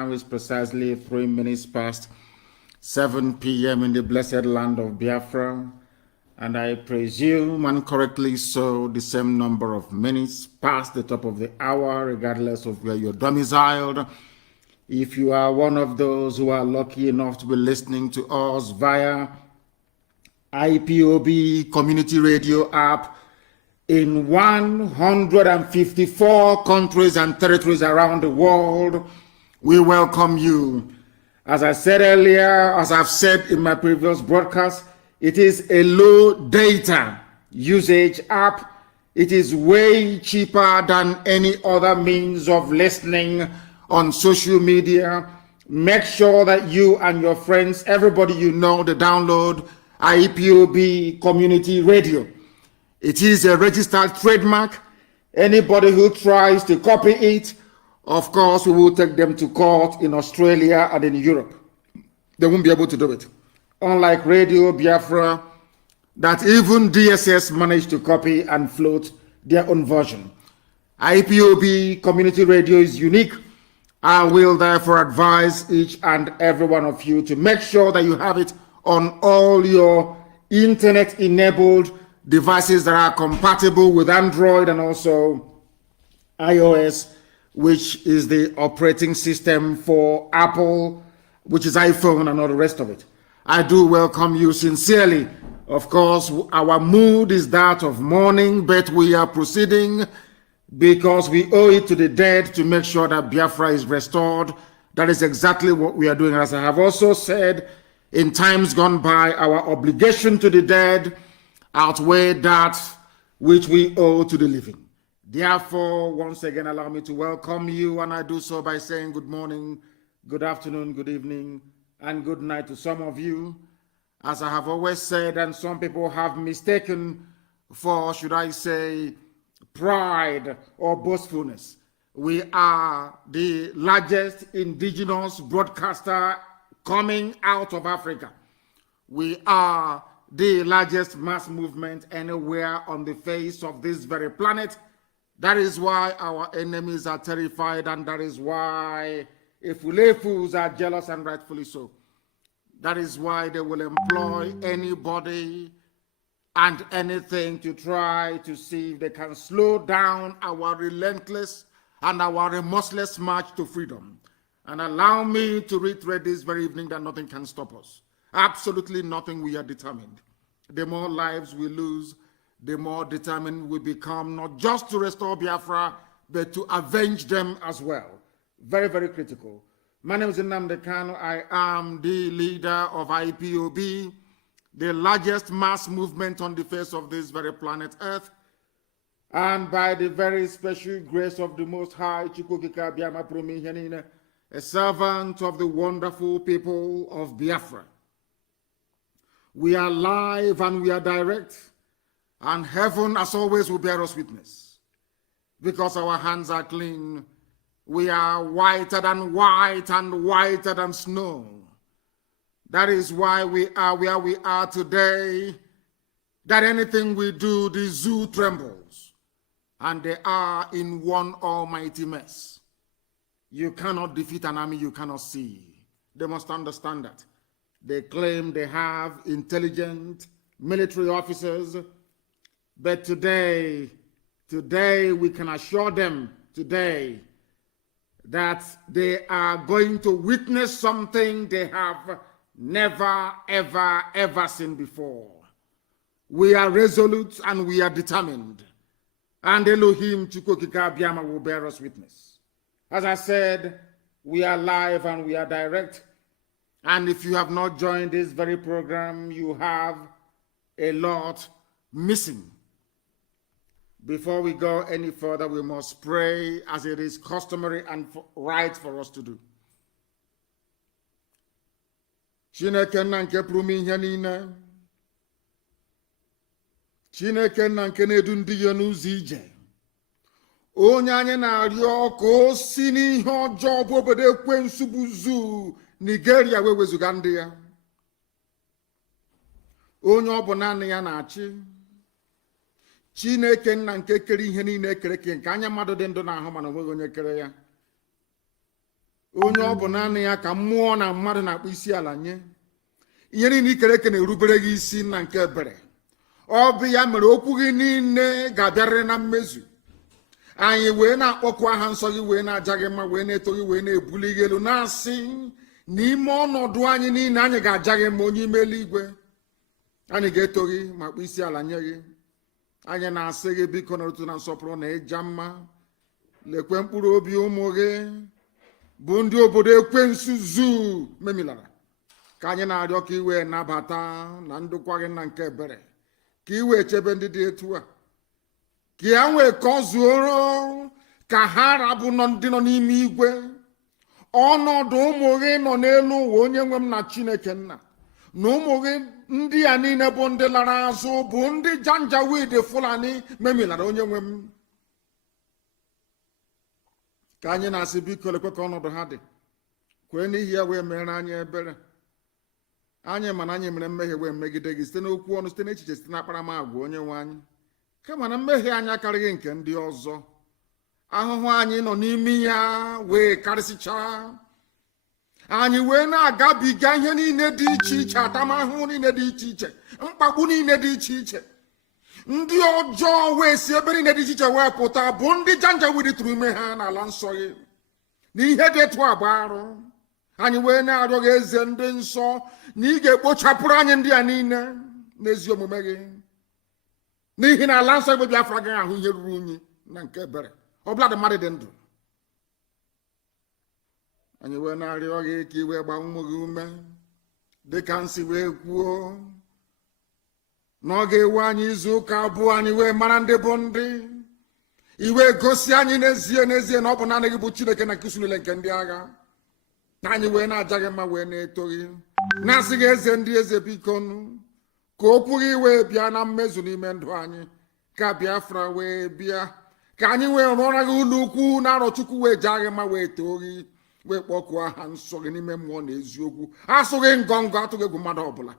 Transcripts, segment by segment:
Now is precisely 3 minutes past 7 p.m. in the blessed land of Biafra, and I presume, and correctly so, the same number of minutes past the top of the hour, regardless of where you're domiciled. If you are one of those who are lucky enough to be listening to us via IPOB Community Radio app in 154 countries and territories around the world, we welcome you. As I said earlier, as I've said in my previous broadcast, it is a low data usage app. It is way cheaper than any other means of listening on social media. Make sure that you and your friends, everybody you know, to download IPOB Community Radio. It is a registered trademark. Anybody who tries to copy it, of course, we will take them to court in Australia and in Europe. They won't be able to do it. Unlike Radio Biafra, that even DSS managed to copy and float their own version. IPOB Community Radio is unique. I will therefore advise each and every one of you to make sure that you have it on all your internet-enabled devices that are compatible with Android and also iOS, which is the operating system for Apple, which is iPhone and all the rest of it. I do welcome you sincerely. Of course, our mood is that of mourning, but we are proceeding because we owe it to the dead to make sure that Biafra is restored. That is exactly what we are doing. As I have also said in times gone by, our obligation to the dead outweigh that which we owe to the living. Therefore, once again, allow me to welcome you, and I do so by saying good morning, good afternoon, good evening, and good night to some of you. As I have always said, and some people have mistaken for, should I say, pride or boastfulness, we are the largest indigenous broadcaster coming out of Africa. We are the largest mass movement anywhere on the face of this very planet. That is why our enemies are terrified, and that is why Efulefus are jealous, and rightfully so. That is why they will employ anybody and anything to try to see if they can slow down our relentless and our remorseless march to freedom. And allow me to reiterate this very evening that nothing can stop us. Absolutely nothing. We are determined. The more lives we lose, the more determined we become, not just to restore Biafra, but to avenge them as well. Very, very critical. My name is NNAMDI Kanu. I am the leader of IPOB, the largest mass movement on the face of this very planet Earth. And by the very special grace of the Most High, a servant of the wonderful people of Biafra. We are live and we are direct. And heaven, as always, will bear us witness. Because our hands are clean, we are whiter than white and whiter than snow. That is why we are where we are today. That anything we do, the zoo trembles. And they are in one almighty mess. You cannot defeat an army you cannot see. They must understand that. They claim they have intelligent military officers. But today we can assure them today that they are going to witness something they have never, ever, ever seen before. We are resolute and we are determined. And Elohim Chukwokika Biama will bear us witness. As I said, we are live and we are direct. And if you have not joined this very program, you have a lot missing. Before we go any further, we must pray as it is customary and right for us to do. Chineke na nke pụrụ ime ihe niile. Chineke na nke na-edu ndị ya n'ụzọ ije. Onye anyị na-arịọ ka o si n'ihe ọjọọ bụ obodo ekwensu bụ zoo Nigeria wee wezuga ndị ya. Onye ọ bụ naanị ya na-achị. Chineke nna nke kere ihe niile ekere eke nke anya mmadụ dị ndụ n'ahụ mana onweghị onye kere ya. onye ọ bụ naanị ya ka mmụọ na mmadụ na-akpụ isi ala nye. Ihe niile ikere eke na-erubere gị isi na nke ebere. Ọ bụ ya mere okwu gị niile ga-abịarịrị na mmezu. Anyị wee na-akpọku aha nsọ gị, wee na-aja gị mma, wee na-eto gị, wee na-ebuli gị elu, na-asị n'ime ọnọdụ anyị niile anyị ga-aja gị mma, onye ime eluigwe. Anyị ga-eto gị ma kpụ isi ala nye gị. Anyị na-asị gị biko na otu na nsọpụrụ na ịja mma. Lekwe mkpụrụ obi ụmụ gị bụ ndị obodo ekwensu zuu memilara, ka anyị na-arịọ ka iwe nabata na ndokwa gị na nke ebere, ka iwe chebe ndị dị etu a, ka ya nwee kọzuoro ka ha rabụ ndị nọ n'ime igwe. Ọnọdụ ụmụ gị nọ n'elu ụwa, onye nwe m na Chineke nna, na ụmụ gị ndị a niile bụ ndị lara azụ, bụ ndị janjawid Fulani memilara, onye nwe m. Ka anyị na-asị biko lekwe ka ọnọdụ ha dị, kwee n'ihi ya wee mere anyị ebere. Anyị mana anyị mere mmehie wee megide gị site n'okwu ọnụ, site n'echiche, site n'akparamagwa, onye nwe anyị. Kama na mmehie anyị akarịghị nke ndị ọzọ, ahụhụ anyị nọ n'ime ya wee karịsịchaa. Anyị wee na-agabiga ihe niile dị iche iche, atamahụhụ niile dị iche iche, mkpagbu niile dị iche iche. Ndị ọjọọ wee si ebe niile dị iche iche wee pụta, bụ ndị janjawid tụrụ ime ha n'ala nsọ gị, na ihe dị etu agba arụ. Anyị wee na-arịọ gị eze ndị nsọ, na ị ga-ekpochapụrụ anyị ndị a niile n'ezi omume gị, n'ihi na ala nsọ igbe Biafra agaghị ahụ ihe ruru unyi na nke ebere ọbụla dị mmadụ dị ndụ. Anyị wee na-arịọ gị ka i wee gbaa ụmụ gị ume, dịka nsi wee kwuo na ọ ga-ewe anyị izu ụka abụọ anyị wee mara ndị bụ ndị. Iwe gosi anyị n'ezie n'ezie na ọ bụ naanị gị bụ Chineke na nkụzi niile nke ndị agha. Na anyị wee na-aja gị mma, wee na-eto gị, na-asị gị eze ndị eze biko nụ, ka okwu gị wee bịa na mmezu n'ime ndụ anyị, ka Biafra wee bịa, ka anyị wee rụọra gị ụlọ ukwu na arọ Chukwu, wee jaa gị mma, wee too gị, wee kpọkuo aha nsọ gị n'ime mmụọ na eziokwu, asụghị ngọngọ, atụghị egwu mmadụ ọbụla.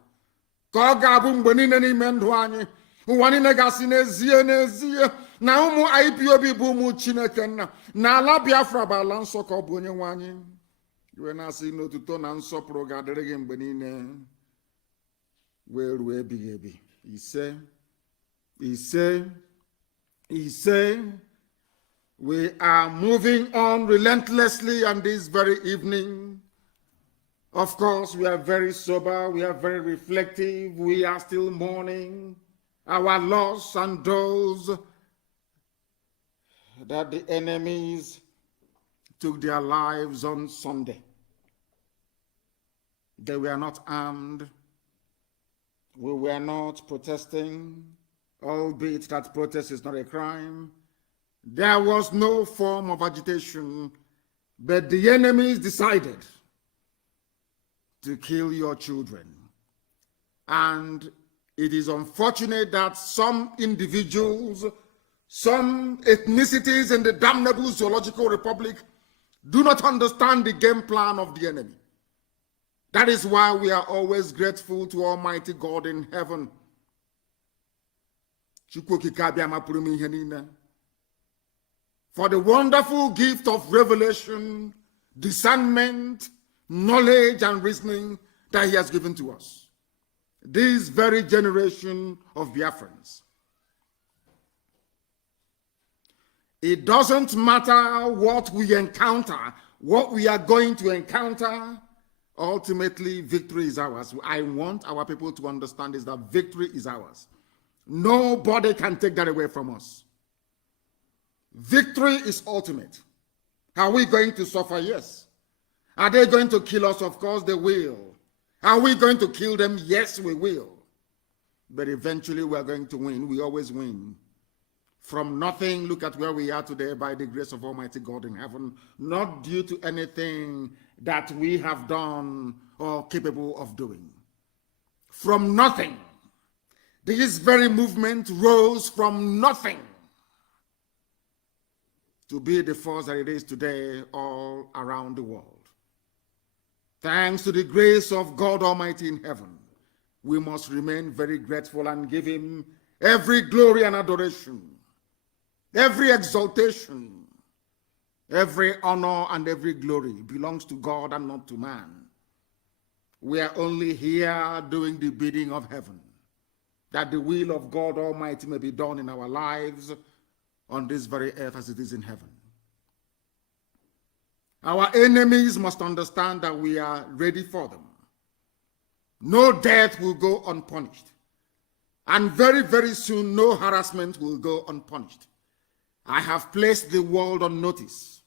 Ka ọ ga-abụ mgbe niile n'ime ndụ anyị, ụwa niile gasị n'ezie n'ezie na ụmụ IPOB bụ ụmụ Chineke nna, na ala Biafra bụ ala nsọ, ka ọ bụ onye nwe anyị. Iwe na-asị n'otuto na nsọpụrụ ga-adịrị gị mgbe niile wee ruo ebighị ebi. Ise, ise, ise. We are moving on relentlessly on this very evening. Of course, we are very sober, we are very reflective, we are still mourning our loss and those that the enemies took their lives on Sunday. They were not armed. We were not protesting, albeit that protest is not a crime. There was no form of agitation, but the enemies decided to kill your children. And it is unfortunate that some individuals, some ethnicities in the damnable zoological republic do not understand the game plan of the enemy. That is why we are always grateful to Almighty God in heaven. For the wonderful gift of revelation, discernment, knowledge, and reasoning that he has given to us. This very generation of Biafrans. It doesn't matter what we encounter, what we are going to encounter, ultimately victory is ours. I want our people to understand is that victory is ours. Nobody can take that away from us. Victory is ultimate. Are we going to suffer? Yes. Are they going to kill us? Of course they will. Are we going to kill them? Yes, we will. But eventually we are going to win. We always win. From nothing, look at where we are today by the grace of Almighty God in heaven, not due to anything that we have done or capable of doing. From nothing. This very movement rose from nothing to be the force that it is today all around the world. Thanks to the grace of God Almighty in heaven, we must remain very grateful and give him every glory and adoration, every exaltation, Every honor and every glory belongs to God and not to man. We are only here doing the bidding of heaven, that the will of God Almighty may be done in our lives on this very earth as it is in heaven. Our enemies must understand that we are ready for them. No death will go unpunished. And very, very soon, no harassment will go unpunished. I have placed the world on notice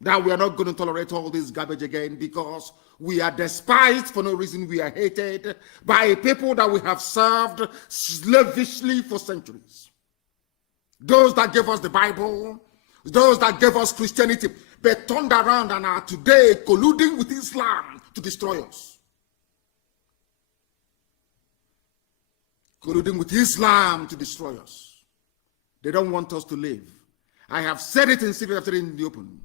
that we are not going to tolerate all this garbage again, because we are despised for no reason. We are hated by people that we have served slavishly for centuries. Those that gave us the Bible, those that gave us Christianity, but turned around and are today colluding with Islam to destroy us. Colluding with Islam to destroy us. They don't want us to live. I have said it in secret after in the open.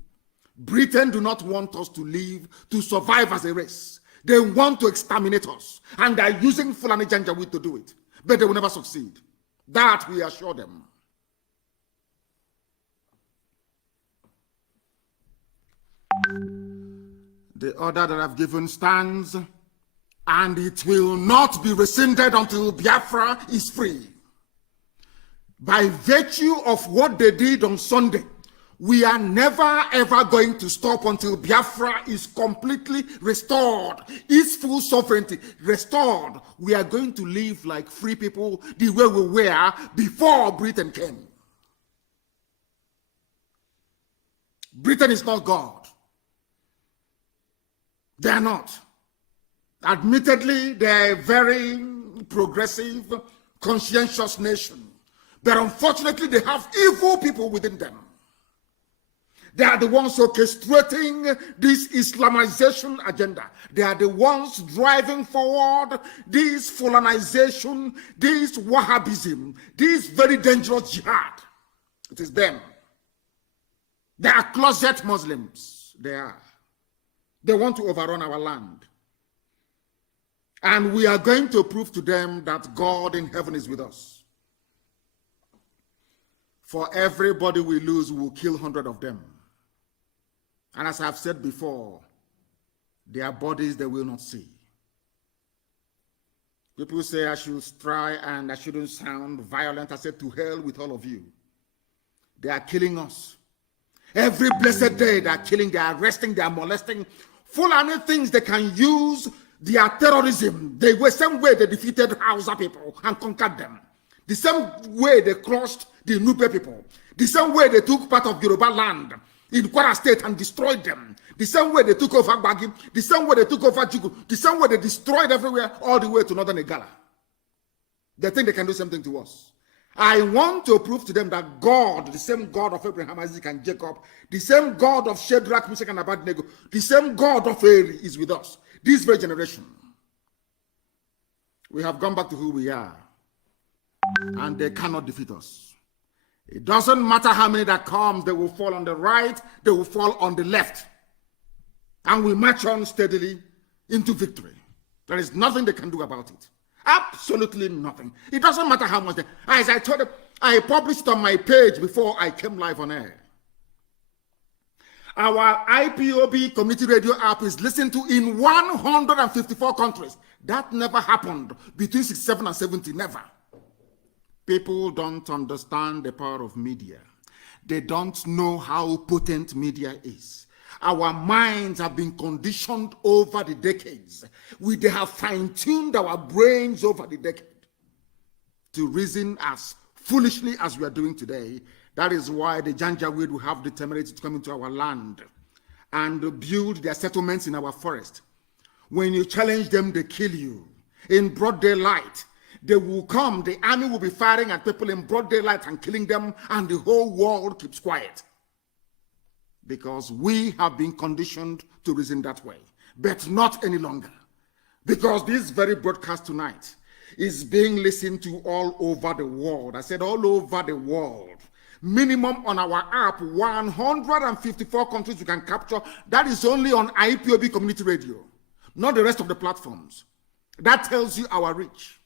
Britain do not want us to live, to survive as a race. They want to exterminate us. And they are using Fulani Janjaweed to do it. But they will never succeed. That we assure them. The order that I've given stands, and it will not be rescinded until Biafra is free. By virtue of what they did on Sunday, we are never ever going to stop until Biafra is completely restored, its full sovereignty restored. We are going to live like free people the way we were before Britain came. Britain is not God. They are not. Admittedly, they are a very progressive, conscientious nation. But unfortunately, they have evil people within them. They are the ones orchestrating this Islamization agenda. They are the ones driving forward this Fulanization, this Wahhabism, this very dangerous jihad. It is them. They are closet Muslims. They are. They want to overrun our land. And we are going to prove to them that God in heaven is with us. For everybody we lose, we will kill 100 of them. And as I've said before, their bodies they will not see. People say I should try and I shouldn't sound violent. I said, to hell with all of you. They are killing us. Every blessed day they are killing, they are arresting, they are molesting. Fulani things they can use their terrorism. The same way they defeated Hausa people and conquered them. The same way they crushed the Nupe people. The same way they took part of Yoruba land in Kwara State and destroyed them. The same way they took over Gbagi. The same way they took over Jugu. The same way they destroyed everywhere all the way to northern Igala. They think they can do something to us. I want to prove to them that God, the same God of Abraham, Isaac, and Jacob, the same God of Shadrach, Meshach, and Abednego, the same God of Eri is with us. This very generation. We have gone back to who we are. And they cannot defeat us. It doesn't matter how many that comes, they will fall on the right, they will fall on the left. And we march on steadily into victory. There is nothing they can do about it. Absolutely nothing. It doesn't matter how much. As I told them, I published on my page before I came live on air. Our IPOB community radio app is listened to in 154 countries. That never happened between 67 and 70, never. People don't understand the power of media. They don't know how potent media is. Our minds have been conditioned over the decades. They have fine-tuned our brains over the decade to reason as foolishly as we are doing today. That is why the Janjaweed will have the temerity to come into our land and build their settlements in our forest. When you challenge them, they kill you. In broad daylight, they will come, the army will be firing at people in broad daylight and killing them, and the whole world keeps quiet. Because we have been conditioned to reason that way, but not any longer. Because this very broadcast tonight is being listened to all over the world. I said all over the world. Minimum on our app, 154 countries we can capture. That is only on IPOB community radio, not the rest of the platforms. That tells you our reach,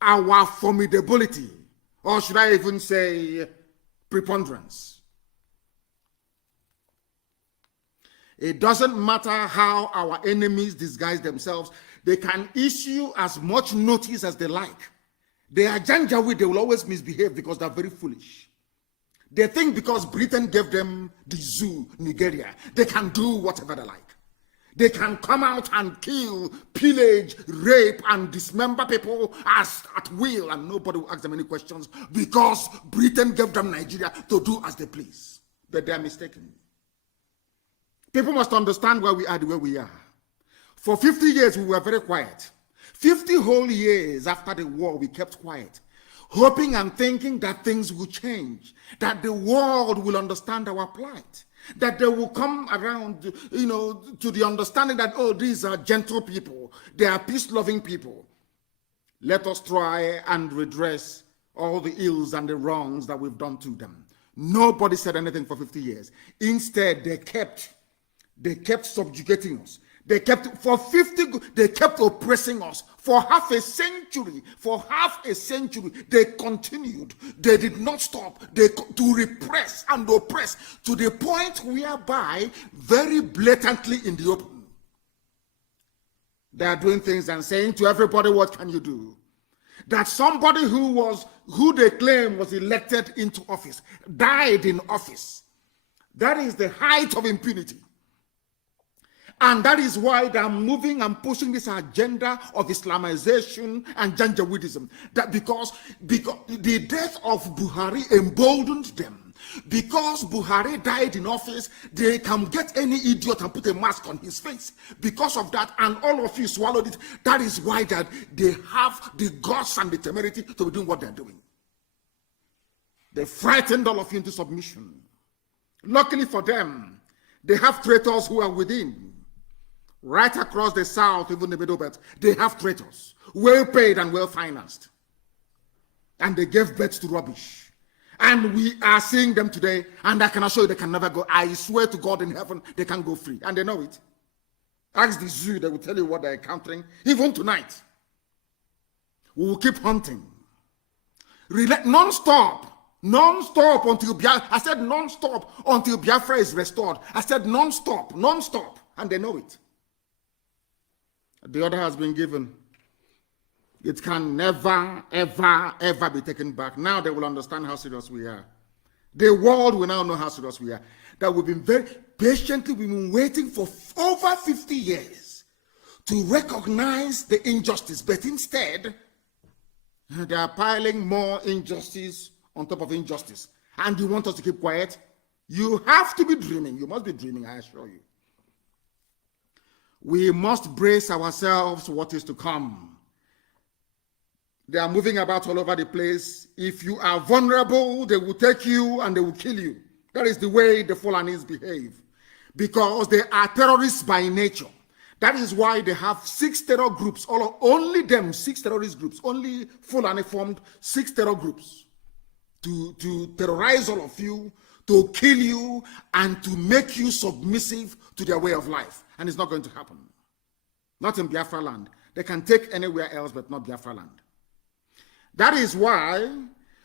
our formidability, or should I even say preponderance. It doesn't matter how our enemies disguise themselves. They can issue as much notice as they like. They are Janjaweed, they will always misbehave because they're very foolish. They think because Britain gave them the zoo, Nigeria, they can do whatever they like. They can come out and kill, pillage, rape, and dismember people as at will, and nobody will ask them any questions because Britain gave them Nigeria to do as they please. But they are mistaken. People must understand why we are the way we are. For 50 years, we were very quiet. 50 whole years after the war, we kept quiet, hoping and thinking that things will change, that the world will understand our plight, that they will come around, to the understanding that, oh, these are gentle people, they are peace-loving people. Let us try and redress all the ills and the wrongs that we've done to them. Nobody said anything for 50 years. Instead, they kept subjugating us. They kept oppressing us for half a century. They continued. They did not stop. To repress and oppress to the point whereby, very blatantly in the open, they are doing things and saying to everybody, what can you do? That somebody who they claim was elected into office, died in office. That is the height of impunity. And that is why they are moving and pushing this agenda of Islamization and Janjaweedism. That because the death of Buhari emboldened them. Because Buhari died in office, they can get any idiot and put a mask on his face. Because of that, and all of you swallowed it, that is why that they have the guts and the temerity to be doing what they're doing. They frightened all of you into submission. Luckily for them, they have traitors who are within. Right across the south, even the middle belt, they have traitors, well paid and well financed. And they gave birth to rubbish. And we are seeing them today, and I can assure you they can never go. I swear to God in heaven, they can't go free. And they know it. Ask the zoo, they will tell you what they're encountering. Even tonight, we will keep hunting. Non-stop until Biafra. I said non-stop until Biafra is restored. I said non-stop, and they know it. The order has been given. It can never, ever, ever be taken back. Now they will understand how serious we are. The world will now know how serious we are. That we've been very patiently, we've been waiting for over 50 years to recognize the injustice. But instead, they are piling more injustice on top of injustice. And you want us to keep quiet? You have to be dreaming. You must be dreaming, I assure you. We must brace ourselves for what is to come. They are moving about all over the place. If you are vulnerable, they will take you and they will kill you. That is the way the Fulanis behave. Because they are terrorists by nature. That is why they have 6 terror groups. Only them, 6 terrorist groups. Only Fulani formed 6 terror groups. To terrorize all of you, to kill you, and to make you submissive to their way of life. And it's not going to happen. Not in Biafra land. They can take anywhere else, but not Biafra land. That is why,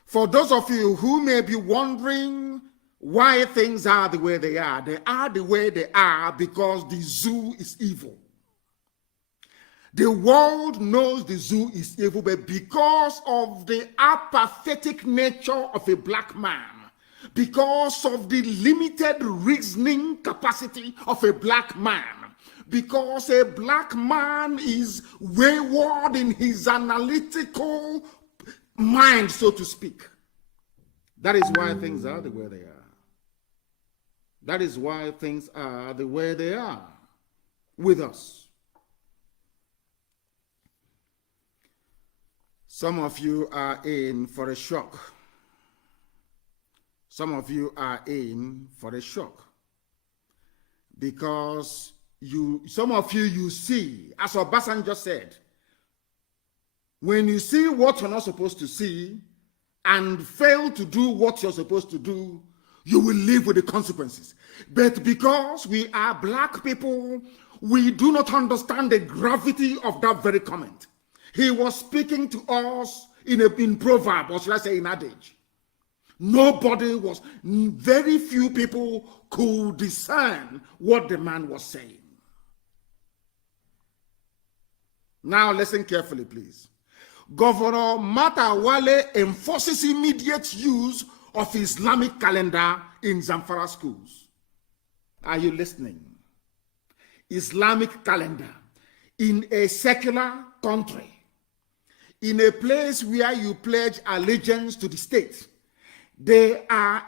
for those of you who may be wondering why things are the way they are the way they are because the zoo is evil. The world knows the zoo is evil, but because of the apathetic nature of a black man, because of the limited reasoning capacity of a black man, because a black man is wayward in his analytical mind, so to speak. That is why things are the way they are. That is why things are the way they are with us. Some of you are in for a shock. Some of you are in for a shock. Because some of you see, as Obasanjo said, when you see what you're not supposed to see and fail to do what you're supposed to do, you will live with the consequences. But because we are black people, we do not understand the gravity of that very comment. He was speaking to us in proverb, or should I say in adage. Nobody was, very few people could discern what the man was saying. Now listen carefully, please. Governor Matawale enforces immediate use of Islamic calendar in Zamfara schools. Are you listening? Islamic calendar in a secular country, in a place where you pledge allegiance to the state. They are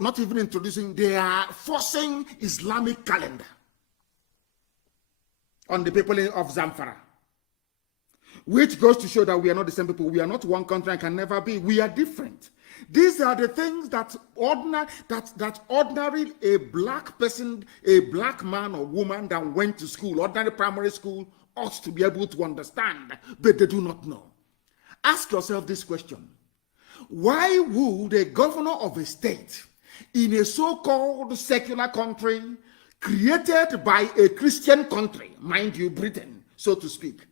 not even introducing, they are forcing Islamic calendar on the people of Zamfara. Which goes to show that we are not the same people. We are not one country and can never be. We are different. These are the things that ordinary a black person, a black man or woman that went to school, ordinary primary school, ought to be able to understand, but they do not know. Ask yourself this question. Why would a governor of a state in a so-called secular country created by a Christian country, mind you, Britain, so to speak,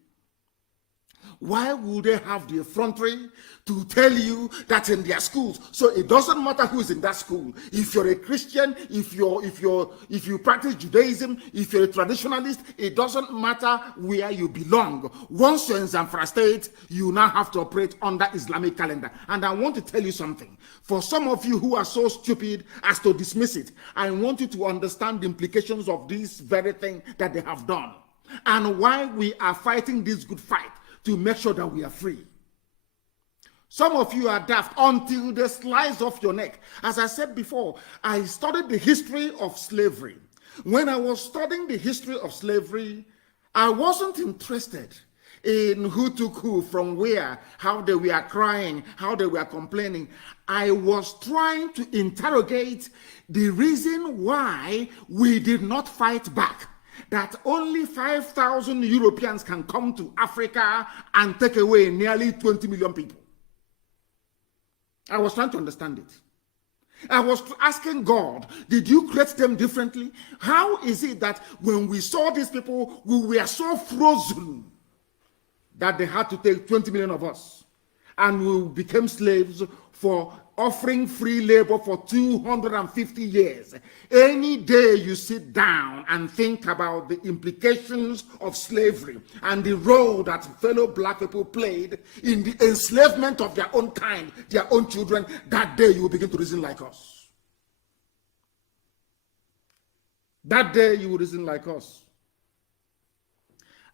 why would they have the effrontery to tell you that in their schools? So it doesn't matter who's in that school. If you're a Christian, if you practice Judaism, if you're a traditionalist, it doesn't matter where you belong. Once you're in Zamfara State, you now have to operate under Islamic calendar. And I want to tell you something. For some of you who are so stupid as to dismiss it, I want you to understand the implications of this very thing that they have done and why we are fighting this good fight to make sure that we are free. Some of you are daft until they slice off your neck. As I said before, I studied the history of slavery. When I was studying the history of slavery, I wasn't interested in who took who from where, how they were crying, how they were complaining. I was trying to interrogate the reason why we did not fight back. That only 5,000 Europeans can come to Africa and take away nearly 20 million people. I was trying to understand it. I was asking God, did you create them differently? How is it that when we saw these people, we were so frozen that they had to take 20 million of us, and we became slaves for offering free labor for 250 years. Any day you sit down and think about the implications of slavery and the role that fellow black people played in the enslavement of their own kind, their own children, that day you will begin to reason like us. That day you will reason like us.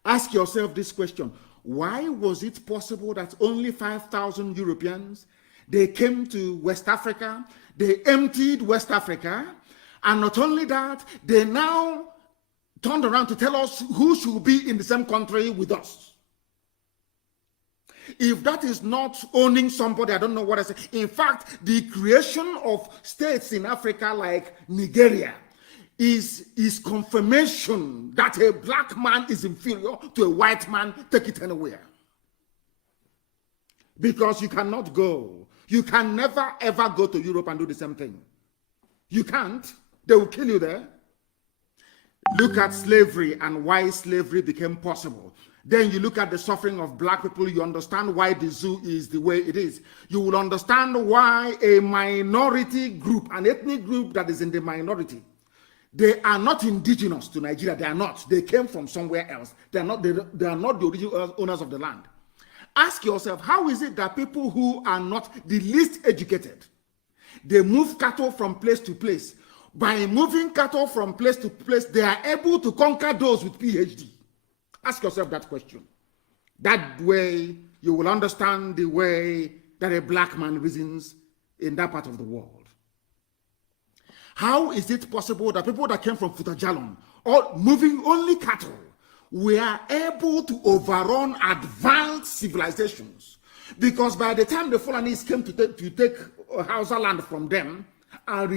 Ask yourself this question. Why was it possible that only 5,000 Europeans, they came to West Africa, they emptied West Africa, and not only that, they now turned around to tell us who should be in the same country with us? If that is not owning somebody, I don't know what I say. In fact, the creation of states in Africa like Nigeria is confirmation that a black man is inferior to a white man. Take it anywhere. Because you cannot go. You can never ever go to Europe and do the same thing. You can't. They will kill you there. Look at slavery and why slavery became possible. Then you look at the suffering of black people, you understand why the zoo is the way it is. You will understand why a minority group, an ethnic group that is in the minority, they are not indigenous to Nigeria. They are not. They came from somewhere else. They are not the original owners of the land. Ask yourself, how is it that people who are not the least educated, they move cattle from place to place? By moving cattle from place to place, they are able to conquer those with PhD. Ask yourself that question. That way, you will understand the way that a black man reasons in that part of the world. How is it possible that people that came from Futajalon, or moving only cattle, were able to overrun advanced civilizations? Because by the time the Fulanis came to take Hausa land from them and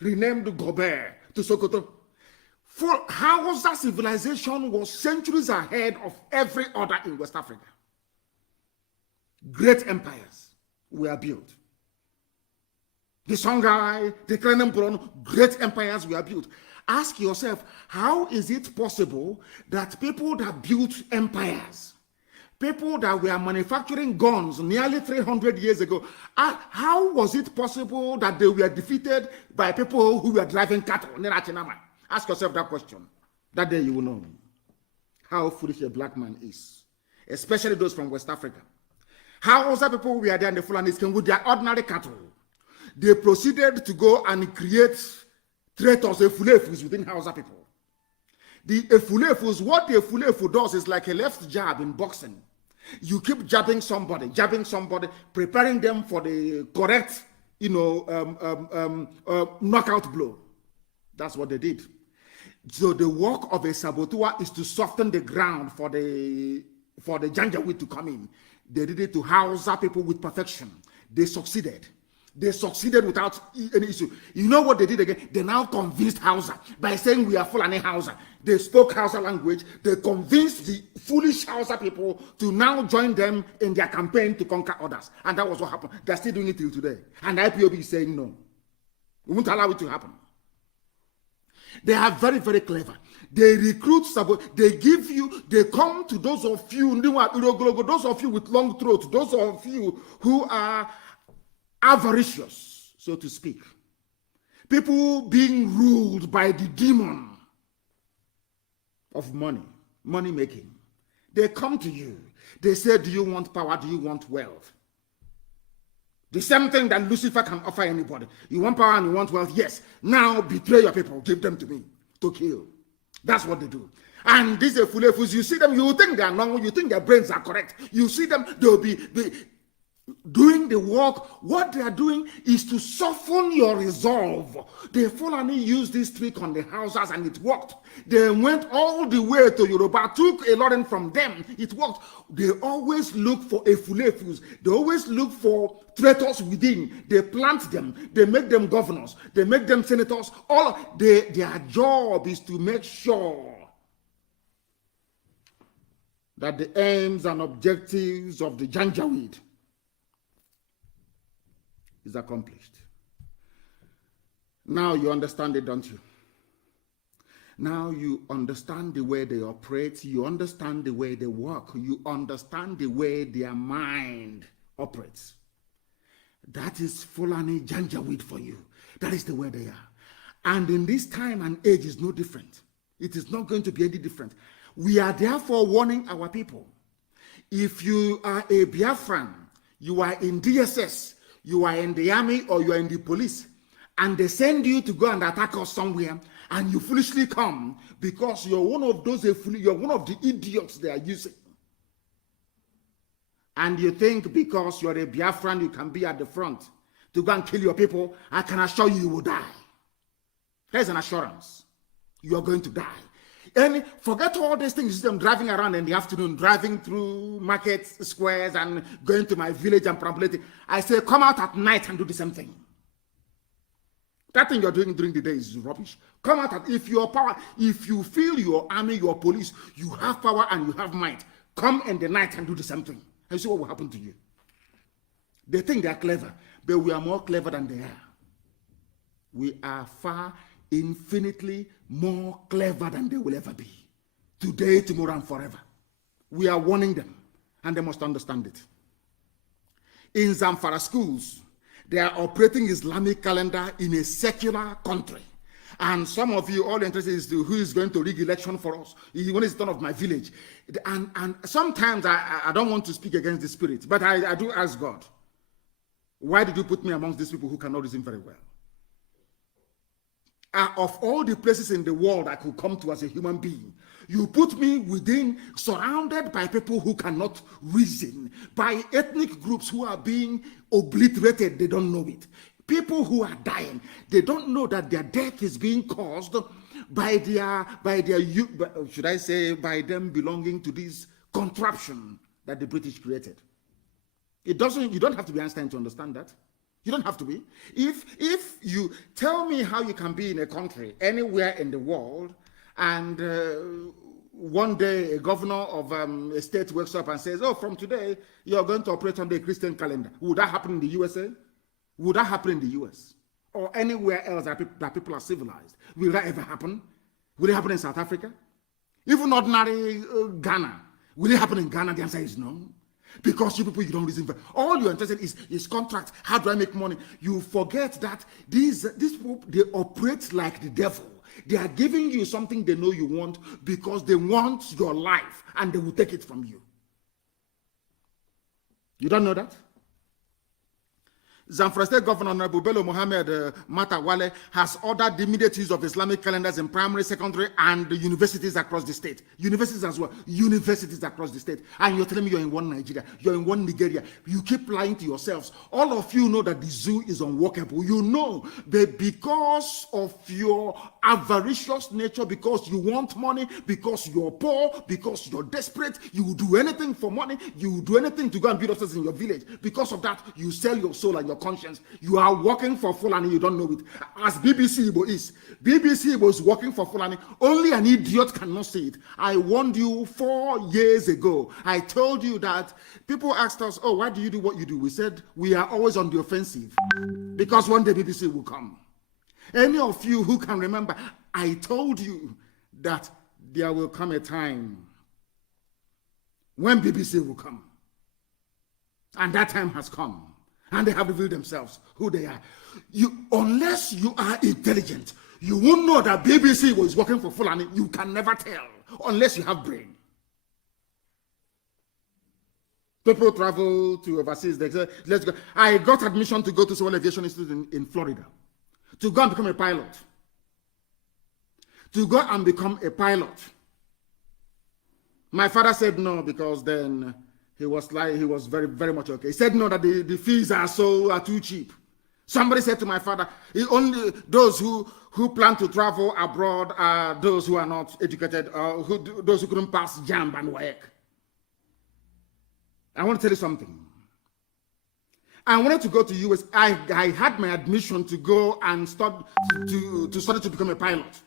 renamed Gobert to Sokoto, for Hausa civilization was centuries ahead of every other in West Africa. Great empires were built. The Songhai, the Krenenbron, great empires were built. Ask yourself, how is it possible that people that built empires, people that were manufacturing guns nearly 300 years ago, how was it possible that they were defeated by people who were driving cattle? Ask yourself that question. That day you will know how foolish a black man is, especially those from West Africa. How also people who were there in the Fulanis came with their ordinary cattle. They proceeded to go and create traitors, efulefus within Hausa people. The efulefus, what the efulefu does is like a left jab in boxing. You keep jabbing somebody, preparing them for the correct, knockout blow. That's what they did. So the work of a saboteur is to soften the ground for the Janjaweed to come in. They did it to Hausa people with perfection. They succeeded. They succeeded without any issue. You know what they did again? They now convinced Hausa by saying we are Fulani Hausa. They spoke Hausa language. They convinced the foolish Hausa people to now join them in their campaign to conquer others. And that was what happened. They're still doing it till today. And IPOB is saying no. We won't allow it to happen. They are very, very clever. They recruit, they give you, they come to those of you, those of you with long throat, those of you who are avaricious, so to speak. People being ruled by the demon of money making. They come to you. They say, do you want power? Do you want wealth? The same thing that Lucifer can offer anybody. You want power and you want wealth? Yes. Now betray your people. Give them to me to kill. That's what they do. And these efulefus, you see them, you think they are normal, you think their brains are correct. You see them, they'll be doing the work. What they are doing is to soften your resolve. The Fulani used this trick on the Hausas and it worked. They went all the way to Yoruba, took a lot from them. It worked. They always look for efulefus. They always look for traitors within. They plant them. They make them governors. They make them senators. Their job is to make sure that the aims and objectives of the Janjaweed is accomplished. Now you understand it, don't you? Now you understand the way they operate. You understand the way they work. You understand the way their mind operates. That is Fulani Janjaweed for you. That is the way they are. And in this time and age is no different. It is not going to be any different. We are therefore warning our people. If you are a Biafran, you are in DSS, you are in the army or you are in the police, and they send you to go and attack us somewhere, and you foolishly come because you're one of those, you're one of the idiots they are using. And you think because you're a Biafran, you can be at the front to go and kill your people, I can assure you, you will die. There's an assurance. You are going to die. And forget all these things. You see them driving around in the afternoon, driving through market squares and going to my village and perambulating. I say, come out at night and do the same thing. That thing you're doing during the day is rubbish. Come out if your power, if you feel your army, your police, you have power and you have might, come in the night and do the same thing. And see what will happen to you. They think they are clever, but we are more clever than they are. We are far infinitely more clever than they will ever be. Today, tomorrow, and forever. We are warning them, and they must understand it. In Zamfara schools, they are operating Islamic calendar in a secular country. And some of you all interested is who is going to rig election for us. When it's done of my village. And sometimes I don't want to speak against the spirit, but I do ask God, why did you put me amongst these people who cannot reason very well? Of all the places in the world I could come to as a human being, you put me within, surrounded by people who cannot reason, by ethnic groups who are being obliterated, they don't know it. People who are dying, they don't know that their death is being caused by should I say, by them belonging to this contraption that the British created. You don't have to be Einstein to understand that. You don't have to be. If you tell me how you can be in a country, anywhere in the world, and one day a governor of a state wakes up and says, oh, from today, you're going to operate on the Christian calendar. Would that happen in the USA? Would that happen in the US? Or anywhere else that people are civilized? Will that ever happen? Will it happen in South Africa? Even ordinary Ghana. Will it happen in Ghana? The answer is no. Because you people, you don't reason for all you're interested is contract. How do I make money? You forget that these people, they operate like the devil. They are giving you something they know you want because they want your life and they will take it from you. You don't know that? Zamfara State Governor Honorable Bello Mohammed Matawale has ordered the immediate use of Islamic calendars in primary, secondary, and universities across the state. Universities as well. Universities across the state. And you're telling me you're in one Nigeria, you're in one Nigeria. You keep lying to yourselves. All of you know that the zoo is unworkable. You know that because of your avaricious nature, because you want money, because you're poor, because you're desperate, you will do anything for money, you will do anything to go and build houses in your village. Because of that, you sell your soul and your conscience. You are working for Fulani, you don't know it. As BBC Igbo is. BBC Igbo is working for Fulani. Only an idiot cannot say it. I warned you 4 years ago. I told you that people asked us, oh, why do you do what you do? We said, we are always on the offensive. Because one day BBC will come. Any of you who can remember, I told you that there will come a time when BBC will come. And that time has come. And they have revealed themselves, who they are. Unless you are intelligent, you won't know that BBC was working for Fulani. You can never tell, unless you have brain. People travel to overseas. They say, let's go. I got admission to go to Civil Aviation Institute in Florida to go and become a pilot. To go and become a pilot. My father said no, because then he was very, very much okay. He said no, that the fees are too cheap. Somebody said to my father, only those who plan to travel abroad are those who are not educated, those who couldn't pass JAMB and WAEC. I want to tell you something. I wanted to go to US. I had my admission to go and study to become a pilot.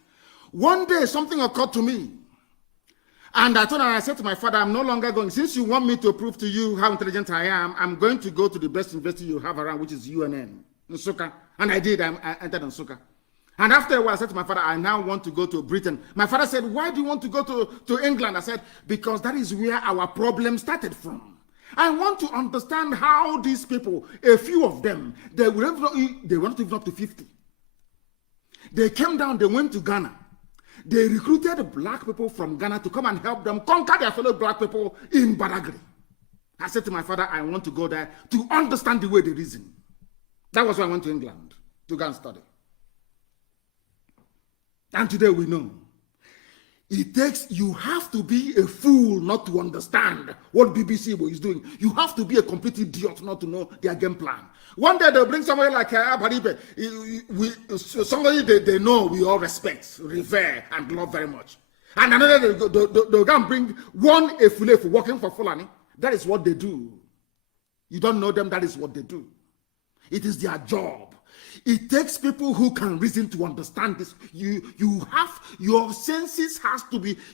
One day, something occurred to me. And I said to my father, I'm no longer going. Since you want me to prove to you how intelligent I am, I'm going to go to the best university you have around, which is UNN, Nsukka. And I did. I entered Nsukka. And after a while, I said to my father, I now want to go to Britain. My father said, why do you want to go to England? I said, because that is where our problem started from. I want to understand how these people, a few of them, they were not even up to 50. They came down, they went to Ghana. They recruited black people from Ghana to come and help them conquer their fellow black people in Badagry. I said to my father, I want to go there to understand the way they reason. That was why I went to England to go and study. And today we know. You have to be a fool not to understand what BBC is doing. You have to be a complete idiot not to know their game plan. One day they'll bring somebody like Abaribe, somebody they know we all respect, revere, and love very much. And another they'll go and bring one Efule for working for Fulani. That is what they do. You don't know them, that is what they do. It is their job. It takes people who can reason to understand this. Your senses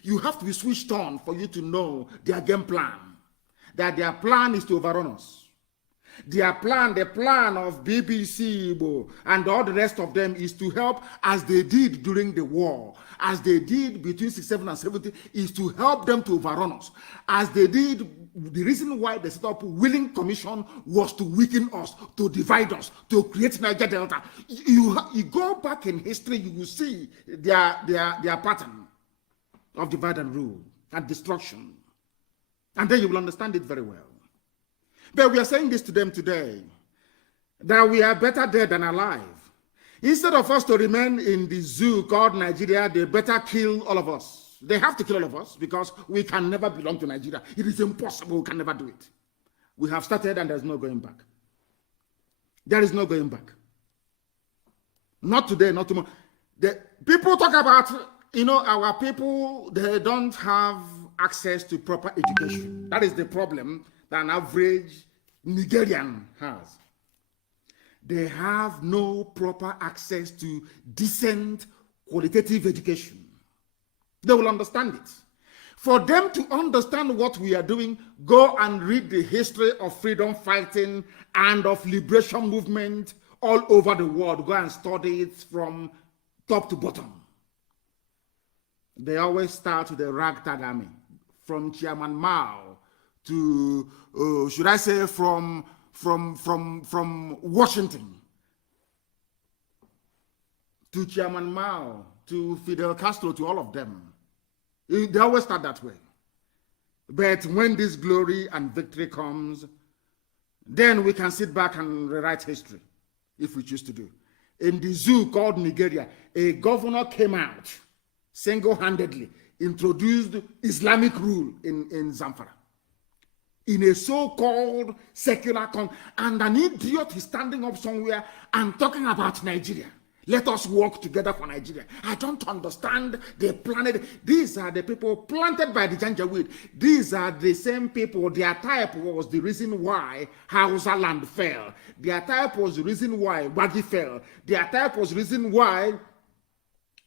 you have to be switched on for you to know their game plan. That their plan is to overrun us. Their plan, the plan of BBC Igbo and all the rest of them, is to help, as they did during the war, as they did between 67 and 70, is to help them to overrun us. As they did, the reason why they set up Willing Commission was to weaken us, to divide us, to create Niger Delta. You go back in history, you will see their pattern of divide and rule and destruction. And then you will understand it very well. But we are saying this to them today, that we are better dead than alive. Instead of us to remain in the zoo called Nigeria, they better kill all of us. They have to kill all of us because we can never belong to Nigeria. It is impossible. We can never do it. We have started and there's no going back. There is no going back. Not today, not tomorrow. People talk about, our people, they don't have access to proper education. That is the problem that an average Nigerian has. They have no proper access to decent, qualitative education. They will understand it. For them to understand what we are doing, go and read the history of freedom fighting and of liberation movement all over the world. Go and study it from top to bottom. They always start with the ragtag army, from Chairman Mao to, should I say, from Washington to Chairman Mao to Fidel Castro, to all of them. They always start that way. But when this glory and victory comes, then we can sit back and rewrite history, if we choose to do. In the zoo called Nigeria, a governor came out single-handedly, introduced Islamic rule in Zamfara. In a so-called secular and an idiot is standing up somewhere and talking about Nigeria. Let us work together for Nigeria. I don't understand the planet. These are the people planted by the Janjaweed. These are the same people. Their type was the reason why Hausa land fell. Their type was the reason why Wagi fell. Their type was the reason why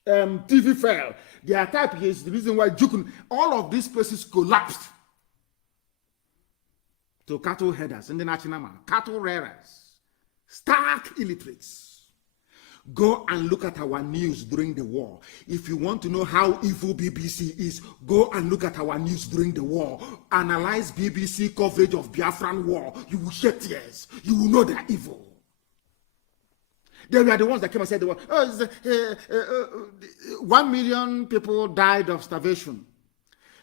TV fell. Their type is the reason why Jukun. All of these places collapsed to cattle headers in the national man, cattle rearers, stark illiterates. Go and look at our news during the war. If you want to know how evil BBC is, go and look at our news during the war. Analyze BBC coverage of Biafran war. You will shed tears. You will know they're evil. They were the ones that came and said, 1 million people died of starvation.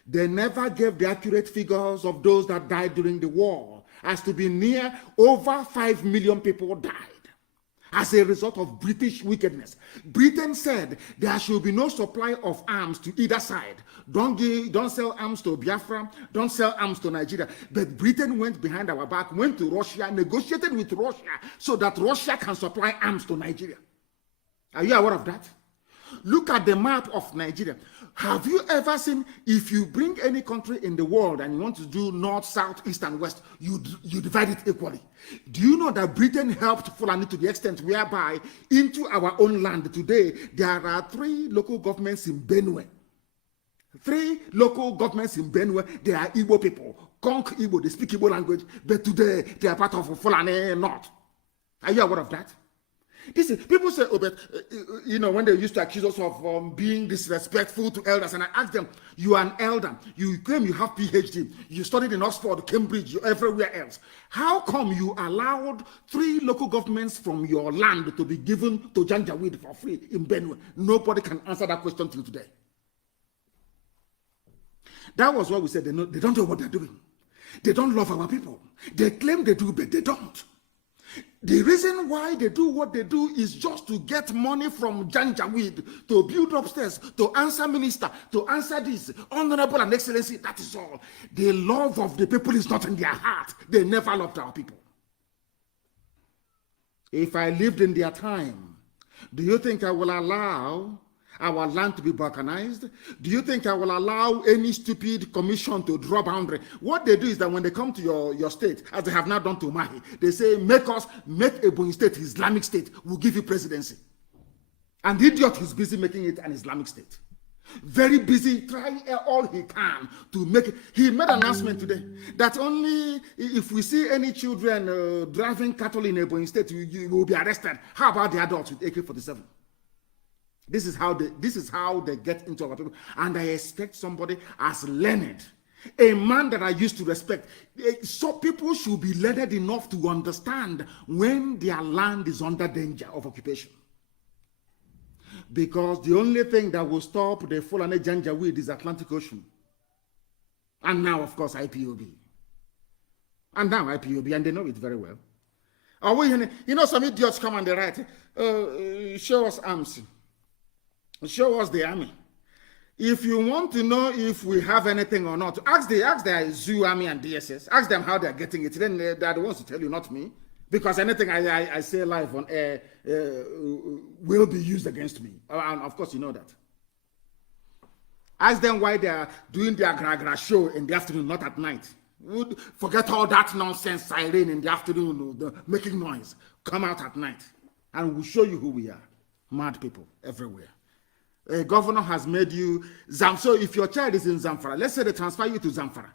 They never gave the accurate figures of those that died during the war. As to be near over 5 million people died as a result of British wickedness. Britain said there should be no supply of arms to either side. Don't sell arms to Biafra, don't sell arms to Nigeria. But Britain went behind our back, went to Russia, negotiated with Russia so that Russia can supply arms to Nigeria. Are you aware of that? Look at the map of Nigeria. Have you ever seen, if you bring any country in the world and you want to do north, south, east, and west, you divide it equally. Do you know that Britain helped Fulani to the extent whereby into our own land today, there are 3 local governments in Benue. 3 local governments in Benue, they are Igbo people. Conk Igbo, they speak Igbo language, but today they are part of Fulani North. Are you aware of that? People say, oh, but, when they used to accuse us of being disrespectful to elders, and I asked them, you are an elder, you claim you have PhD, you studied in Oxford, Cambridge, everywhere else. How come you allowed 3 local governments from your land to be given to Janjaweed for free in Benue? Nobody can answer that question till today. That was what we said. They don't know what they're doing. They don't love our people. They claim they do, but they don't. The reason why they do what they do is just to get money from Janjaweed, to build upstairs, to answer minister, to answer this, honorable and excellency. That is all. The love of the people is not in their heart. They never loved our people. If I lived in their time, do you think I will allow our land to be balkanized? Do you think I will allow any stupid commission to draw boundary? What they do is that when they come to your state, as they have now done to Mahi, they say, make Ebonyi State Islamic state, we'll give you presidency. And the idiot is busy making it an Islamic state. Very busy, trying all he can to make it. He made an announcement today that only if we see any children driving cattle in Ebonyi State, you will be arrested. How about the adults with AK-47? This is how they get into our people. And I expect somebody as learned, a man that I used to respect. So people should be learned enough to understand when their land is under danger of occupation. Because the only thing that will stop the Fulani Janjaweed is Atlantic Ocean. And now, of course, IPOB. And they know it very well. Some idiots come and they write, show us arms. Show us the army. If you want to know if we have anything or not, ask the zoo army and DSS. Ask them how they're getting it. Then they are the ones to tell you, not me. Because anything I say live on air will be used against me. And of course, you know that. Ask them why they are doing their gra show in the afternoon, not at night. Forget all that nonsense siren in the afternoon, making noise. Come out at night. And we'll show you who we are. Mad people everywhere. A governor has made you so if your child is in Zamfara, let's say they transfer you to Zamfara,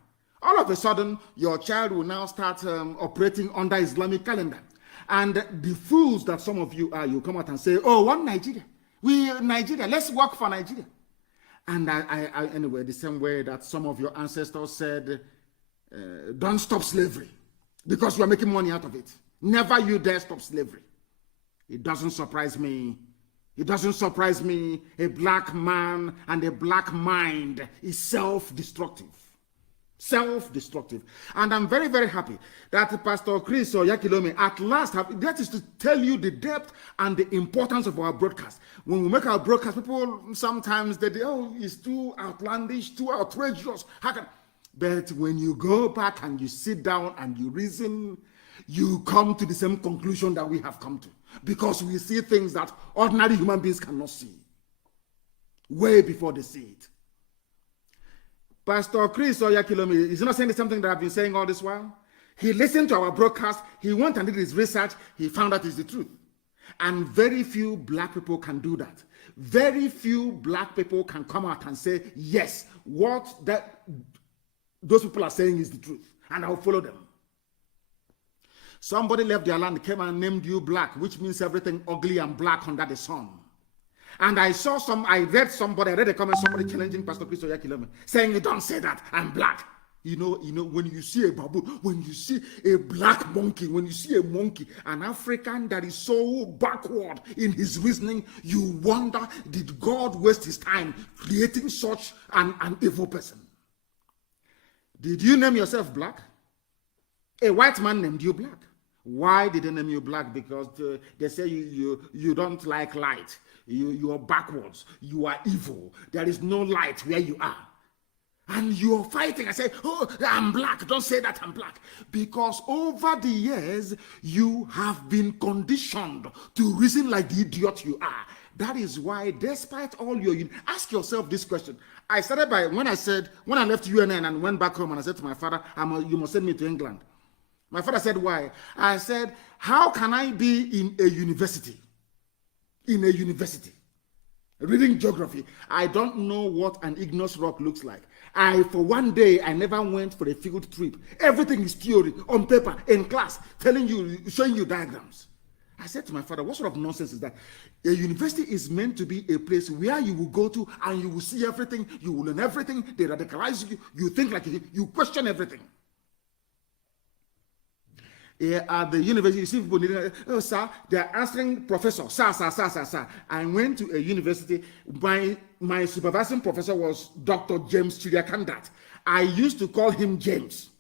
all of a sudden your child will now start operating under Islamic calendar. And the fools that some of you are, you come out and say, oh, one Nigeria, Nigeria, let's work for Nigeria. And anyway, the same way that some of your ancestors said, don't stop slavery because you are making money out of it. Never you dare stop slavery. It doesn't surprise me. It doesn't surprise me. A black man and a black mind is self-destructive. Self-destructive. And I'm very, very happy that Pastor Chris Oyakhilome at last that is to tell you the depth and the importance of our broadcast. When we make our broadcast, people sometimes they oh, it's too outlandish, too outrageous. How can? But when you go back and you sit down and you reason, you come to the same conclusion that we have come to. Because we see things that ordinary human beings cannot see. Way before they see it. Pastor Chris Oyakhilome is not saying something that I've been saying all this while. He listened to our broadcast. He went and did his research. He found out it's the truth. And very few black people can do that. Very few black people can come out and say, yes, what those people are saying is the truth. And I'll follow them. Somebody left their land, came and named you black, which means everything ugly and black under the sun. And I read a comment, somebody challenging Pastor Chris Oyakhilome, saying, you don't say that, I'm black. You know, when you see a baboon, when you see a black monkey, when you see a monkey, an African that is so backward in his reasoning, you wonder, did God waste his time creating such an evil person? Did you name yourself black? A white man named you black. Why did they name you black? Because they say you don't like light. You are backwards. You are evil. There is no light where you are. And you're fighting. I say, oh, I'm black. Don't say that I'm black. Because over the years, you have been conditioned to reason like the idiot you are. That is why, despite all your... Ask yourself this question. I started by, when I left UNN and went back home and I said to my father, you must send me to England. My father said, why? I said, how can I be in a university? In a university. Reading geography. I don't know what an igneous rock looks like. For one day, I never went for a field trip. Everything is theory, on paper, in class, showing you diagrams. I said to my father, what sort of nonsense is that? A university is meant to be a place where you will go to and you will see everything, you will learn everything, they radicalize you, you think like you question everything. At the university, you see people needing, oh, sir, they are answering professor, sir. I went to a university, my supervising professor was Dr. James Chiriakandat. I used to call him James.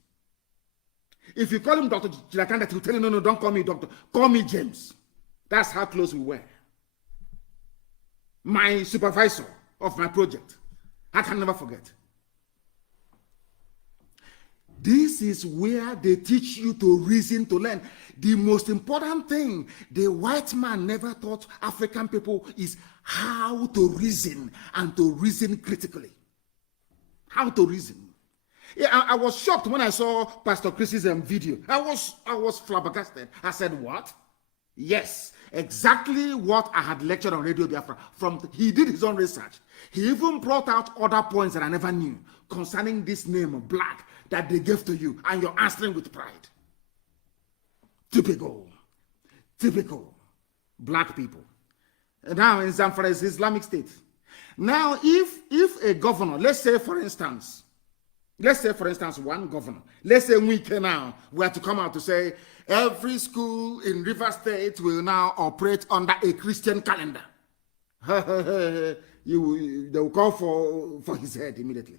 If you call him Dr. Chiriakandat, he'll tell you, no, don't call me doctor, call me James. That's how close we were. My supervisor of my project, I can never forget. This is where they teach you to reason, to learn. The most important thing the white man never taught African people is how to reason and to reason critically. How to reason. Yeah, I was shocked when I saw Pastor Chris's video. I was flabbergasted. I said, what? Yes, exactly what I had lectured on Radio Biafra. He did his own research. He even brought out other points that I never knew concerning this name, black, that they gave to you, and you're answering with pride. Typical black people. Now in Zamfara is Islamic State. Now if a governor, let's say for instance one governor, let's say we can now, we have to come out to say every school in River State will now operate under a Christian calendar. They will call for his head immediately.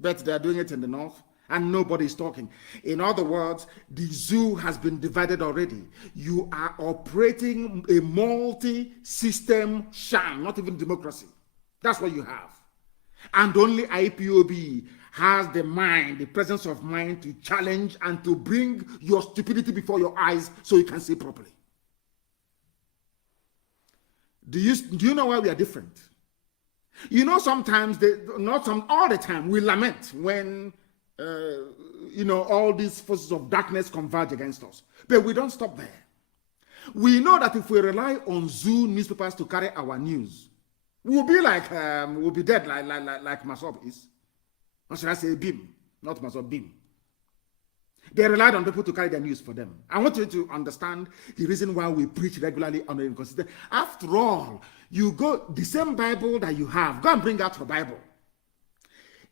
But they are doing it in the north. And nobody is talking. In other words, the zoo has been divided already. You are operating a multi-system sham, not even democracy. That's what you have. And only IPOB has the mind, the presence of mind to challenge and to bring your stupidity before your eyes so you can see properly. Do you know why we are different? You know, sometimes, all the time, we lament when all these forces of darkness converge against us. But we don't stop there. We know that if we rely on zoo newspapers to carry our news, we'll be dead like Masop is. Or should I say Bim, not Masop, Bim. They relied on people to carry their news for them. I want you to understand the reason why we preach regularly on the inconsistent. After all, you go, the same Bible that you have, go and bring out your Bible.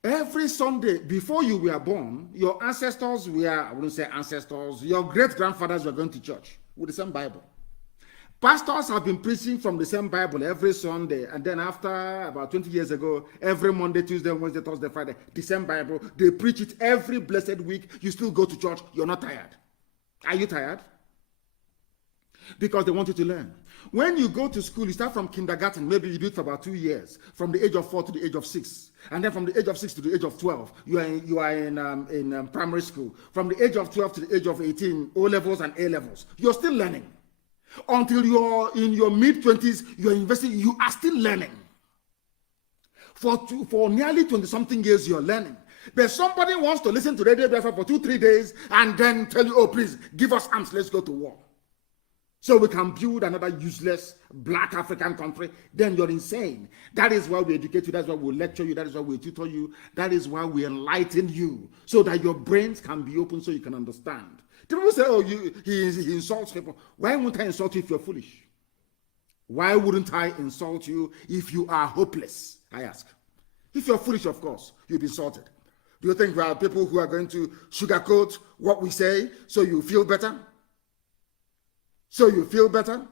Every Sunday, before you were born, your ancestors were, I wouldn't say ancestors, your great-grandfathers were going to church with the same Bible. Pastors have been preaching from the same Bible every Sunday, and then after about 20 years ago, every Monday, Tuesday, Wednesday, Thursday, Friday, the same Bible. They preach it every blessed week. You still go to church. You're not tired. Are you tired? Because they want you to learn. When you go to school, you start from kindergarten. Maybe you do it for about 2 years, from the age of 4 to the age of 6. And then from the age of 6 to the age of 12, you are in primary school. From the age of 12 to the age of 18, O-levels and A-levels. You're still learning. Until you're in your mid-20s, you're investing, you are still learning. For nearly 20-something years, you're learning. But somebody wants to listen to Radio Biafra for 2-3 days and then tell you, oh, please, give us arms, let's go to war. So we can build another useless black African country. Then you're insane. That is why we educate you. That's why we lecture you. That is why we tutor you. That is why we enlighten you, so that your brains can be open so you can understand. People say, oh, he insults people. Why wouldn't I insult you if you're foolish? Why wouldn't I insult you if you are hopeless? I ask. If you're foolish, of course, you'll be insulted. Do you think there are people who are going to sugarcoat what we say so you feel better? So you feel better?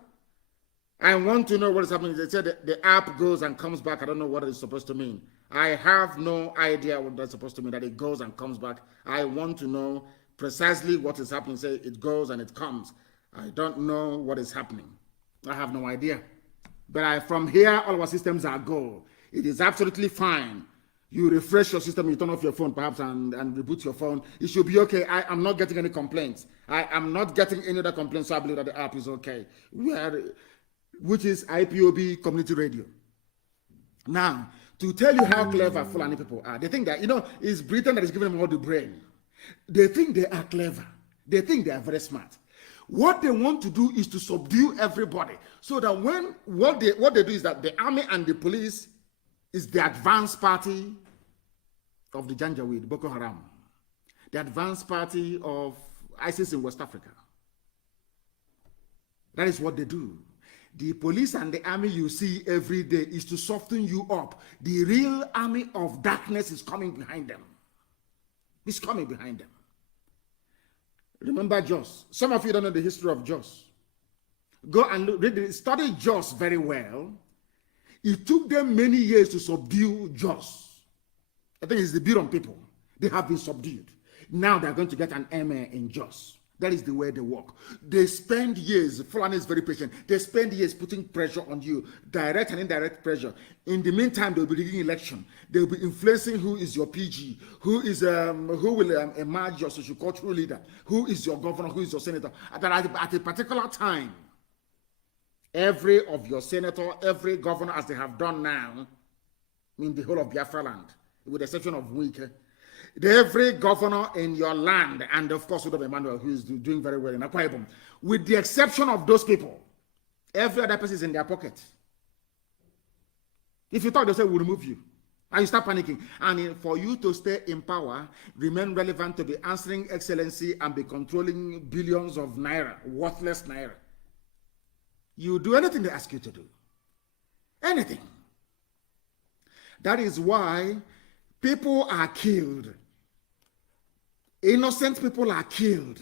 I want to know what is happening. They said the app goes and comes back. I don't know what it's supposed to mean. I have no idea what that's supposed to mean, that it goes and comes back. I want to know precisely what is happening. Say it goes and it comes. I don't know what is happening. I have no idea. But from here, all our systems are go. It is absolutely fine. You refresh your system, you turn off your phone perhaps and reboot your phone. It should be okay. I am not getting any complaints. I am not getting any other complaints, so I believe that the app is okay. Which is IPOB Community Radio. Now, to tell you how clever Fulani people are, they think that, it's Britain that is giving them all the brain. They think they are clever. They think they are very smart. What they want to do is to subdue everybody, so that what they do is that the army and the police is the advanced party of the Janjaweed, Boko Haram, the advanced party of ISIS in West Africa. That is what they do. The police and the army you see every day is to soften you up. The real army of darkness is coming behind them. It's coming behind them. Remember Jos. Some of you don't know the history of Jos. Go and study Jos very well. It took them many years to subdue Jos. I think it's the Biron people. They have been subdued. Now they're going to get an emir in Jos. That is the way they work. They spend years, Fulani is very patient, they spend years putting pressure on you, direct and indirect pressure. In the meantime, they'll be rigging election. They'll be influencing who is your PG, who will emerge your socio-cultural leader, who is your governor, who is your senator. At a particular time, every of your senator, every governor, as they have done now, in the whole of Biafra land, with the exception of Wike, every governor in your land, and of course, Udom Emmanuel, who is doing very well in Akwa Ibom, with the exception of those people, every other person is in their pocket. If you talk, they say, we'll remove you. And you start panicking. And for you to stay in power, remain relevant, to be answering excellency, and be controlling billions of naira, worthless naira, you do anything they ask you to do. Anything. That is why people are killed. Innocent people are killed.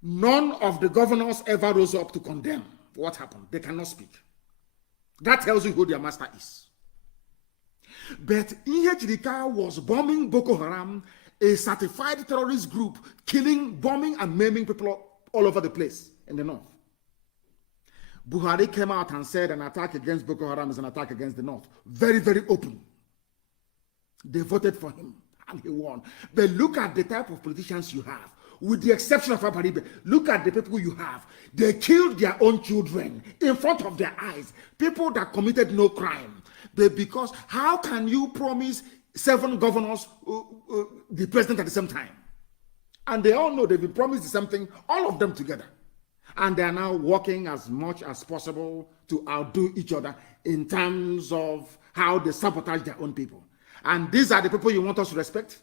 None of the governors ever rose up to condemn what happened. They cannot speak. That tells you who their master is. But Ihechirika was bombing Boko Haram, a certified terrorist group, bombing and maiming people all over the place in the north. Buhari came out and said an attack against Boko Haram is an attack against the north. Very, very open. They voted for him and he won. But look at the type of politicians you have. With the exception of Abaribe, look at the people you have. They killed their own children in front of their eyes. People that committed no crime. But because how can you promise 7 governors the president at the same time? And they all know they've been promised something, all of them together. And they are now working as much as possible to outdo each other in terms of how they sabotage their own people. And these are the people you want us to respect?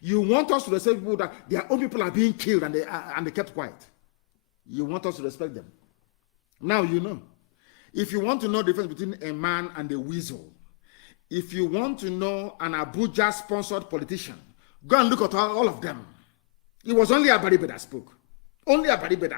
You want us to respect people that their own people are being killed and they kept quiet. You want us to respect them. Now you know. If you want to know the difference between a man and a weasel, if you want to know an Abuja-sponsored politician, go and look at all of them. It was only Abaribe that spoke. Only Abaribe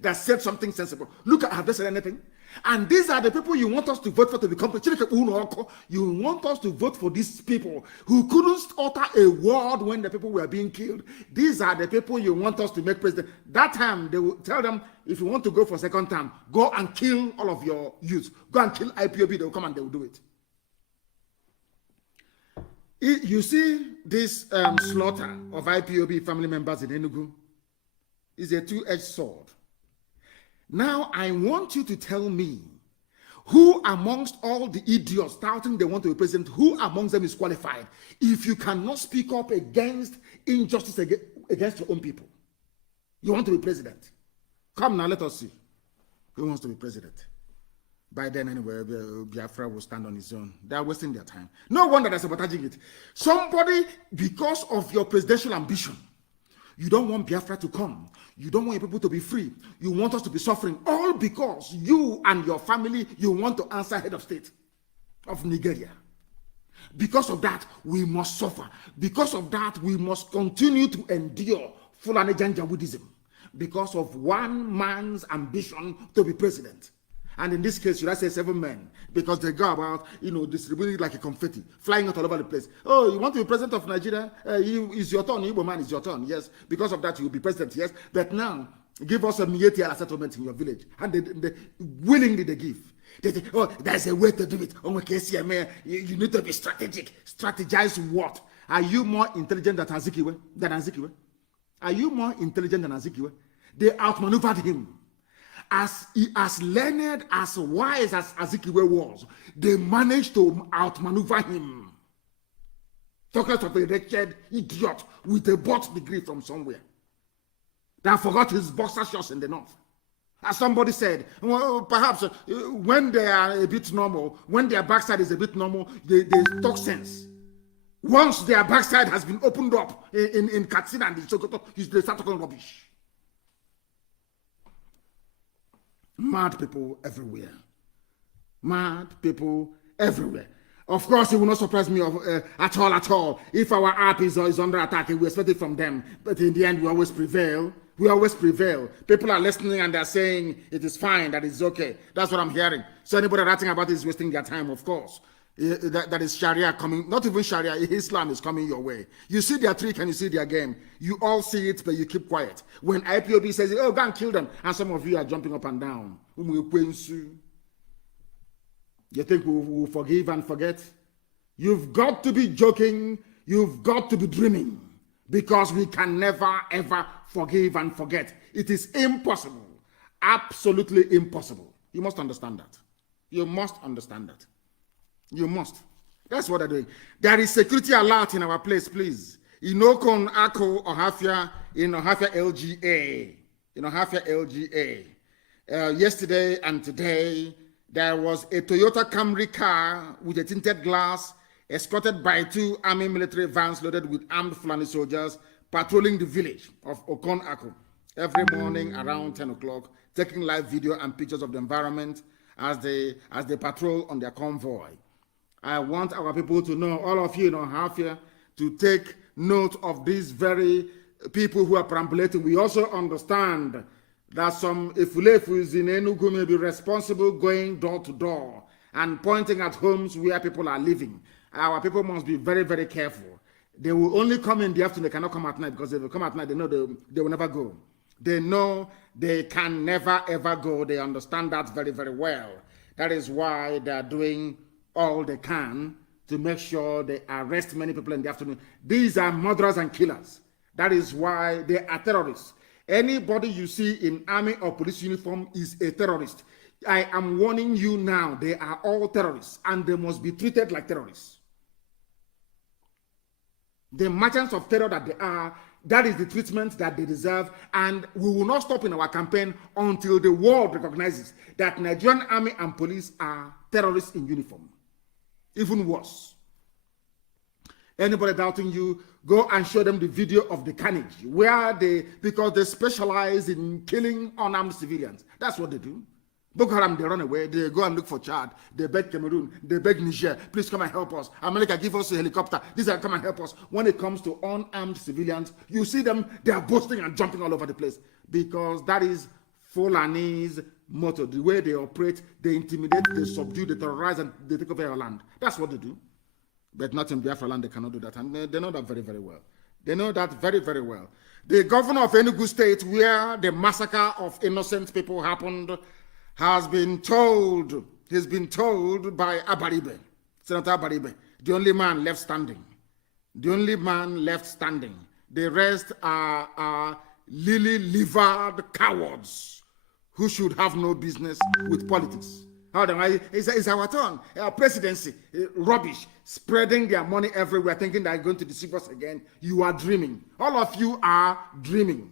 that said something sensible. Look at, have they said anything? And these are the people you want us to vote for to become president. You want us to vote for these people who couldn't utter a word when the people were being killed. These are the people you want us to make president. That time, they will tell them, if you want to go for second term, go and kill all of your youth. Go and kill IPOB. They will come and they will do it. You see this slaughter of IPOB family members in Enugu is a two-edged sword. Now, I want you to tell me who amongst all the idiots doubting they want to be president, who amongst them is qualified if you cannot speak up against injustice against your own people? You want to be president? Come now, let us see who wants to be president. By then, anyway, Biafra will stand on his own. They are wasting their time. No wonder they're sabotaging it. Somebody, because of your presidential ambition, you don't want Biafra to come. You don't want your people to be free. You want us to be suffering. All because you and your family, you want to answer head of state of Nigeria. Because of that, we must suffer. Because of that, we must continue to endure Fulani Janjaweedism. Because of one man's ambition to be president. And in this case, should I say 7 men? Because they go about, distributing it like a confetti, flying out all over the place. Oh, you want to be president of Nigeria? It's your turn, Igbo man, it's your turn. Yes, because of that, you will be president. Yes, but now, give us a Mietiala settlement in your village. And they willingly they give. They say, oh, there's a way to do it. You need to be strategic. Strategize what? Are you more intelligent than Azikiwe? Are you more intelligent than Azikiwe? They outmaneuvered him. As learned, as wise as Azikiwe was, they managed to outmaneuver him. Talking of a wretched idiot with a bot degree from somewhere that forgot his boxer shorts in the north. As somebody said, well, perhaps when they are a bit normal, when their backside is a bit normal, they talk sense. Once their backside has been opened up in Katsina and Sokoto, they start talking rubbish. Mad people everywhere. Mad people everywhere. Of course, it will not surprise me at all. If our app is under attack, we expect it from them. But in the end, we always prevail. We always prevail. People are listening and they're saying it is fine, that it's okay. That's what I'm hearing. So anybody writing about it is wasting their time, of course. That is Sharia coming. Not even Sharia, Islam is coming your way. You see their trick and you see their game. You all see it, but you keep quiet. When IPOB says, oh, go and kill them, and some of you are jumping up and down. You think we'll forgive and forget? You've got to be joking. You've got to be dreaming. Because we can never, ever forgive and forget. It is impossible. Absolutely impossible. You must understand that. You must understand that. You must. That's what they're doing. There is security alert in our place, please. In Okon, Ako, Ohafia, in Ohafia LGA. In Ohafia LGA. Yesterday and today, there was a Toyota Camry car with a tinted glass, escorted by 2 army military vans loaded with armed Fulani soldiers, patrolling the village of Okon, Ako every morning around 10 o'clock, taking live video and pictures of the environment as they patrol on their convoy. I want our people to know, all of you in Ohafia, to take note of these very people who are perambulating. We also understand that some Ifulefus in Enugu may be responsible going door to door and pointing at homes where people are living. Our people must be very, very careful. They will only come in the afternoon. They cannot come at night, because if they come at night, they know they will never go. They know they can never, ever go. They understand that very, very well. That is why they are doing all they can to make sure they arrest many people in the afternoon. These are murderers and killers. That is why they are terrorists. Anybody you see in army or police uniform is a terrorist. I am warning you now, they are all terrorists and they must be treated like terrorists. The merchants of terror that they are, that is the treatment that they deserve, and we will not stop in our campaign until the world recognizes that Nigerian army and police are terrorists in uniform. Even worse. Anybody doubting you, go and show them the video of the carnage, because they specialize in killing unarmed civilians. That's what they do. Boko Haram, they run away. They go and look for Chad. They beg Cameroon. They beg Niger. Please come and help us. America, give us a helicopter. These are come and help us. When it comes to unarmed civilians, you see them, they are boasting and jumping all over the place. Because that is Fulani's motto. The way they operate, they intimidate, they subdue, they terrorize, and they take over your land. That's what they do. But not in Biafra land, they cannot do that. And they know that very, very well. They know that very, very well. The governor of Enugu State, where the massacre of innocent people happened, has been told, he's been told by Abaribe, Senator Abaribe, the only man left standing. The only man left standing. The rest are lily-livered cowards who should have no business with politics. It's our turn. Our presidency, rubbish, spreading their money everywhere, thinking they're going to deceive us again. You are dreaming. All of you are dreaming.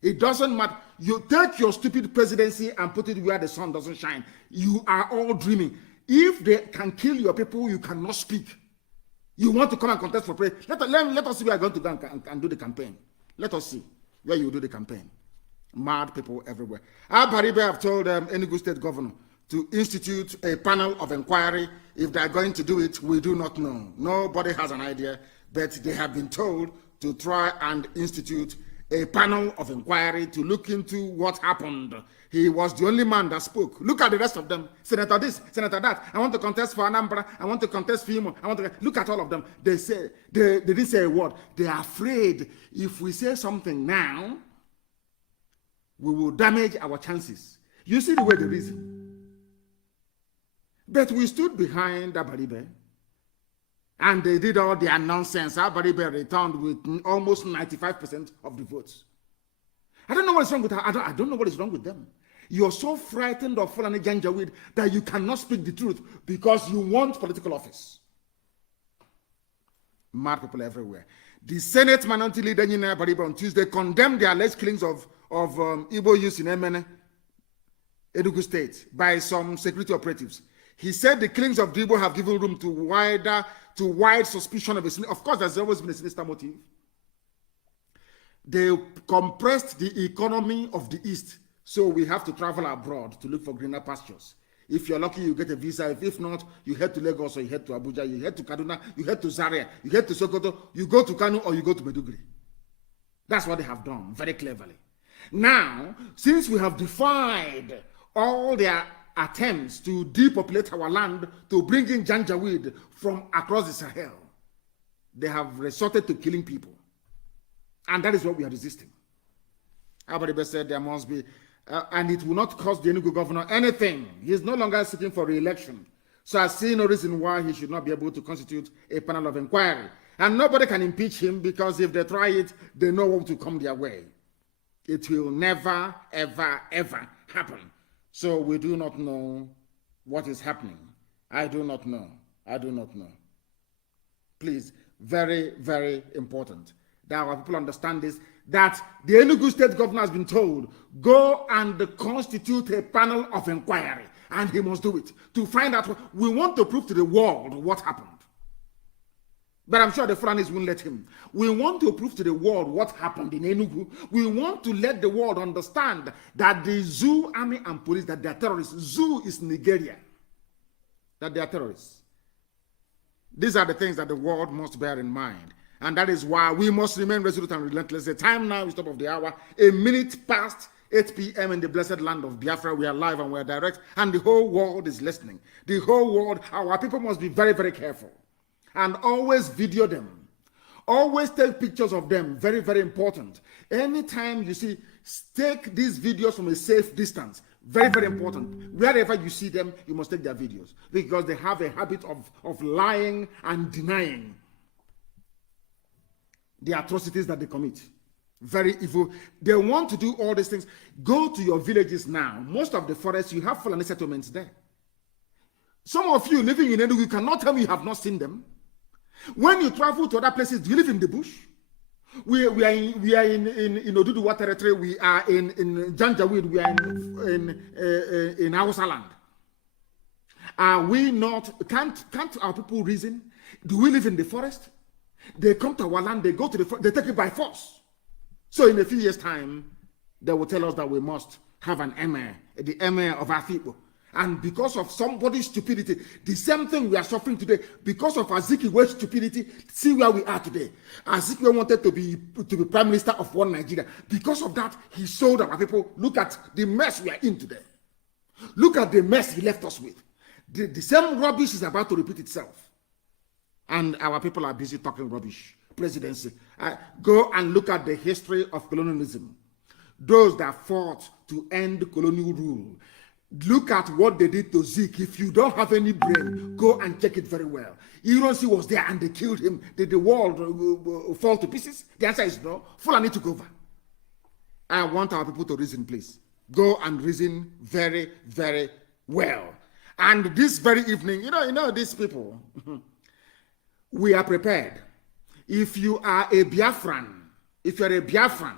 It doesn't matter. You take your stupid presidency and put it where the sun doesn't shine. You are all dreaming. If they can kill your people, you cannot speak. You want to come and contest for president. Let us see where you're going to go and do the campaign. Let us see where you do the campaign. Mad people everywhere. Abaribe have told Enugu State Governor to institute a panel of inquiry. If they're going to do it, we do not know. Nobody has an idea, but they have been told to try and institute a panel of inquiry to look into what happened. He was the only man that spoke. Look at the rest of them. Senator this, Senator that. I want to contest for Anambra. I want to contest for Imo. Look at all of them. They didn't say a word. They are afraid if we say something now, we will damage our chances. You see the way they reason. But we stood behind Abaribe, and they did all their nonsense. Abaribe returned with almost 95% of the votes. I don't know what is wrong with her. I don't know what is wrong with them. You're so frightened of Fulani Janjaweed that you cannot speak the truth because you want political office. Mad people everywhere. The Senate minority leader Nyina Abaribe on Tuesday condemned the alleged killings of Igbo youths in Emene, Enugu State, by some security operatives. He said the killings of the Igbo have given room to wide suspicion of a sin. Of course, there's always been a sinister motive. They compressed the economy of the East, so we have to travel abroad to look for greener pastures. If you're lucky, you get a visa. If not, you head to Lagos or you head to Abuja, you head to Kaduna, you head to Zaria, you head to Sokoto, you go to Kanu or you go to Meduguri. That's what they have done, very cleverly. Now, since we have defied all their attempts to depopulate our land, to bring in Janjaweed from across the Sahel, they have resorted to killing people. And that is what we are resisting. Abaribe said there must be, and it will not cost the Enugu governor anything. He is no longer seeking for re-election. So I see no reason why he should not be able to constitute a panel of inquiry. And nobody can impeach him because if they try it, they know what will come their way. It will never, ever, ever happen. So we do not know what is happening. I do not know. I do not know. Please, very, very important that our people understand this, that the Enugu State governor has been told, go and constitute a panel of inquiry, and he must do it, to find out. We want to prove to the world what happened. But I'm sure the Fulanis won't let him. We want to prove to the world what happened in Enugu. We want to let the world understand that the Zoo army and police, that they are terrorists. Zoo is Nigeria. That they are terrorists. These are the things that the world must bear in mind. And that is why we must remain resolute and relentless. The time now is top of the hour. A minute past 8 p.m. in the blessed land of Biafra. We are live and we are direct. And the whole world is listening. The whole world, our people must be very, very careful. And always video them. Always take pictures of them. Very, very important. Anytime you see, take these videos from a safe distance. Very, very important. Wherever you see them, you must take their videos. Because they have a habit of lying and denying the atrocities that they commit. Very evil. They want to do all these things. Go to your villages now. Most of the forests, you have Fulani settlements there. Some of you living in Enugu, you cannot tell me you have not seen them. When you travel to other places, do you live in the bush? We are in Oduduwa territory. We are in Janjaweed. We are in Hausa land. Are we not? Can't our people reason? Do we live in the forest? They come to our land, they go to they take it by force. So in a few years' time, they will tell us that we must have an emir, the emir of our people. And because of somebody's stupidity, the same thing we are suffering today, because of Azikiwe's stupidity, see where we are today. Azikiwe wanted to be prime minister of one Nigeria. Because of that, he sold our people. Look at the mess we are in today. Look at the mess he left us with. The same rubbish is about to repeat itself. And our people are busy talking rubbish. Presidency. Go and look at the history of colonialism. Those that fought to end colonial rule. Look at what they did to Zeke. If you don't have any brain, go and check it very well. Ironsi was there and they killed him. Did the world fall to pieces? The answer is no. Fulani took over. I want our people to reason, please. Go and reason very, very well. And this very evening, you know these people, we are prepared. If you are a Biafran, if you're a Biafran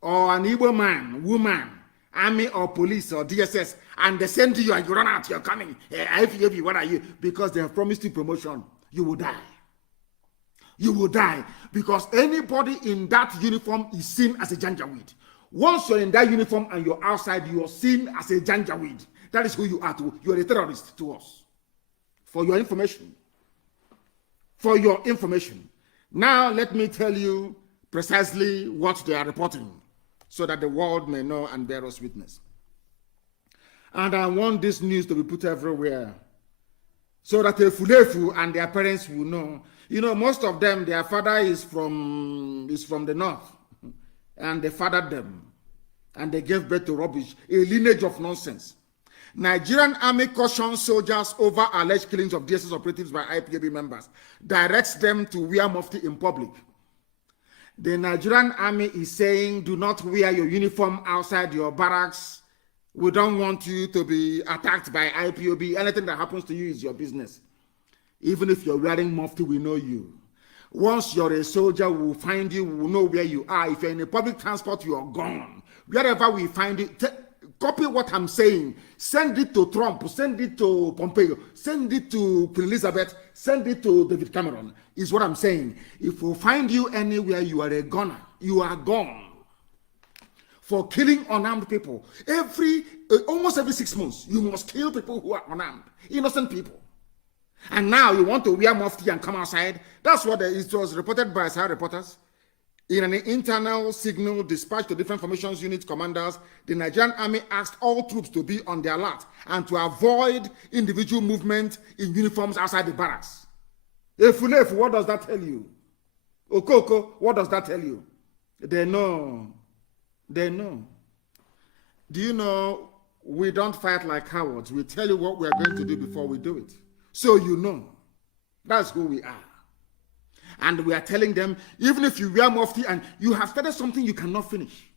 or an Igbo man, woman, army or police or DSS, and they send you and you run out, you're coming. IFEB, what are you? Because they have promised you promotion, you will die. You will die because anybody in that uniform is seen as a janjaweed. Once you're in that uniform and you're outside, you're seen as a janjaweed. That is who you are to. You're a terrorist to us. For your information. For your information. Now let me tell you precisely what they are reporting so that the world may know and bear us witness. And I want this news to be put everywhere so that the Fulefu and their parents will know. You know, most of them, their father is from the north, and they fathered them, and they gave birth to rubbish, a lineage of nonsense. Nigerian army cautions soldiers over alleged killings of DSS operatives by IPOB members, directs them to wear mufti in public. The Nigerian army is saying, do not wear your uniform outside your barracks. We don't want you to be attacked by IPOB. Anything that happens to you is your business. Even if you're wearing mufti, we know you. Once you're a soldier, we'll find you, we'll know where you are. If you're in a public transport, you're gone. Wherever we find it, copy what I'm saying. Send it to Trump, send it to Pompeo, send it to Queen Elizabeth, send it to David Cameron, is what I'm saying. If we find you anywhere, you are a gunner. You are gone. For killing unarmed people. Almost every 6 months, you must kill people who are unarmed. Innocent people. And now you want to wear mufti and come outside. That's what it was reported by Sahara reporters. In an internal signal dispatched to different formations unit commanders, the Nigerian army asked all troops to be on their alert and to avoid individual movement in uniforms outside the barracks. Efulefu, what does that tell you? Okoko, what does that tell you? They know. They know. Do you know we don't fight like cowards? We tell you what we are going to do before we do it. So you know. That's who we are. And we are telling them, even if you wear mufti and you have started something you cannot finish.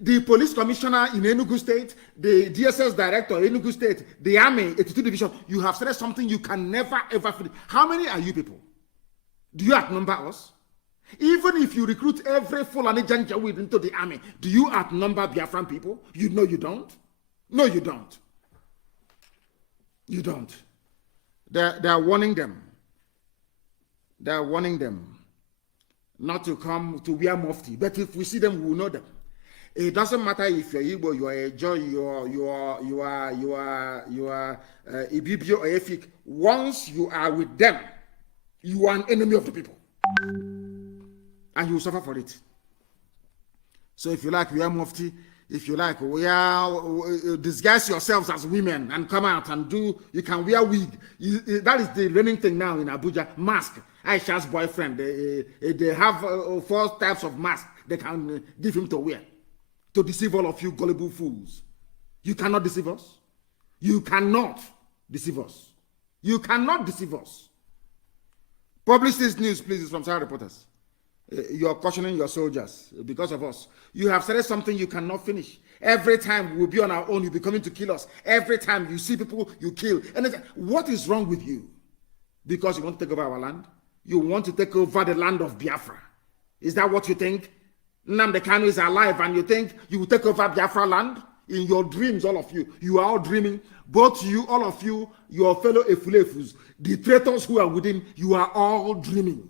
The police commissioner in Enugu State, the DSS director in Enugu State, the army, 82 division, you have started something you can never ever finish. How many are you people? Do you outnumber us? Even if you recruit every Fulani Janjaweed into the army, do you outnumber Biafran people? You know you don't. No, you don't. You don't. They are warning them. They are warning them not to come to wear mufti. But if we see them, we will know them. It doesn't matter if you're Igbo, you are a Joy, you are Ibibio or Efik. Once you are with them, you are an enemy of the people. And you will suffer for it. So if you like wear mufti, if you like disguise yourselves as women and come out and you can wear wig. That is the reigning thing now in Abuja. Mask. Aisha's boyfriend, they have 4 types of mask they can give him to wear to deceive all of you gullible fools. You cannot deceive us. You cannot deceive us. You cannot deceive us. Publish this news, please. It's from Sahara Reporters. You're cautioning your soldiers because of us. You have started something you cannot finish. Every time we'll be on our own, you'll be coming to kill us. Every time you see people, you kill. And what is wrong with you? Because you want to take over our land? You want to take over the land of Biafra? Is that what you think? NNAMDI Kanu is alive and you think you will take over Biafra land? In your dreams, all of you. You are all dreaming. Both you, all of you, your fellow Efulefus, the traitors who are within, you are all dreaming.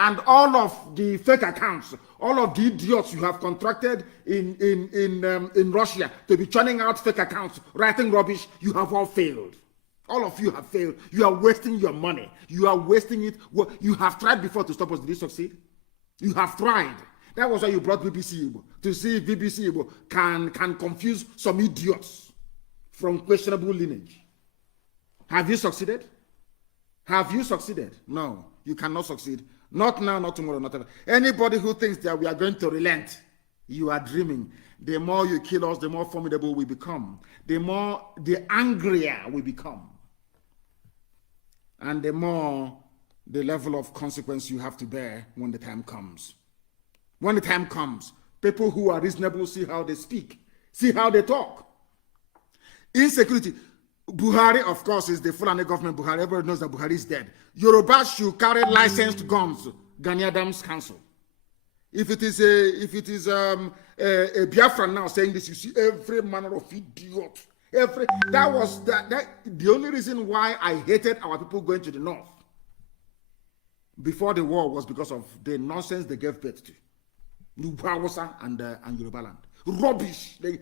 And all of the fake accounts, all of the idiots you have contracted in Russia to be churning out fake accounts, writing rubbish, you have all failed. All of you have failed. You are wasting your money. You are wasting it. You have tried before to stop us. Did you succeed? You have tried. That was why you brought BBC Igbo, to see if BBC Igbo can confuse some idiots from questionable lineage. Have you succeeded? Have you succeeded? No, you cannot succeed. Not now, not tomorrow, not ever. Anybody who thinks that we are going to relent, you are dreaming. The more you kill us, the more formidable we become. The angrier we become. And the more the level of consequence you have to bear when the time comes. When the time comes, people who are reasonable see how they speak, see how they talk. Insecurity. Buhari, of course, is the Fulani government. Buhari, everybody knows that Buhari is dead. Yoruba should carry licensed guns. Gani Adams Council. If it is a Biafran now saying this, you see every manner of idiot. That was the only reason why I hated our people going to the north before the war was because of the nonsense they gave birth to. Hausa and Yoruba land. Rubbish. They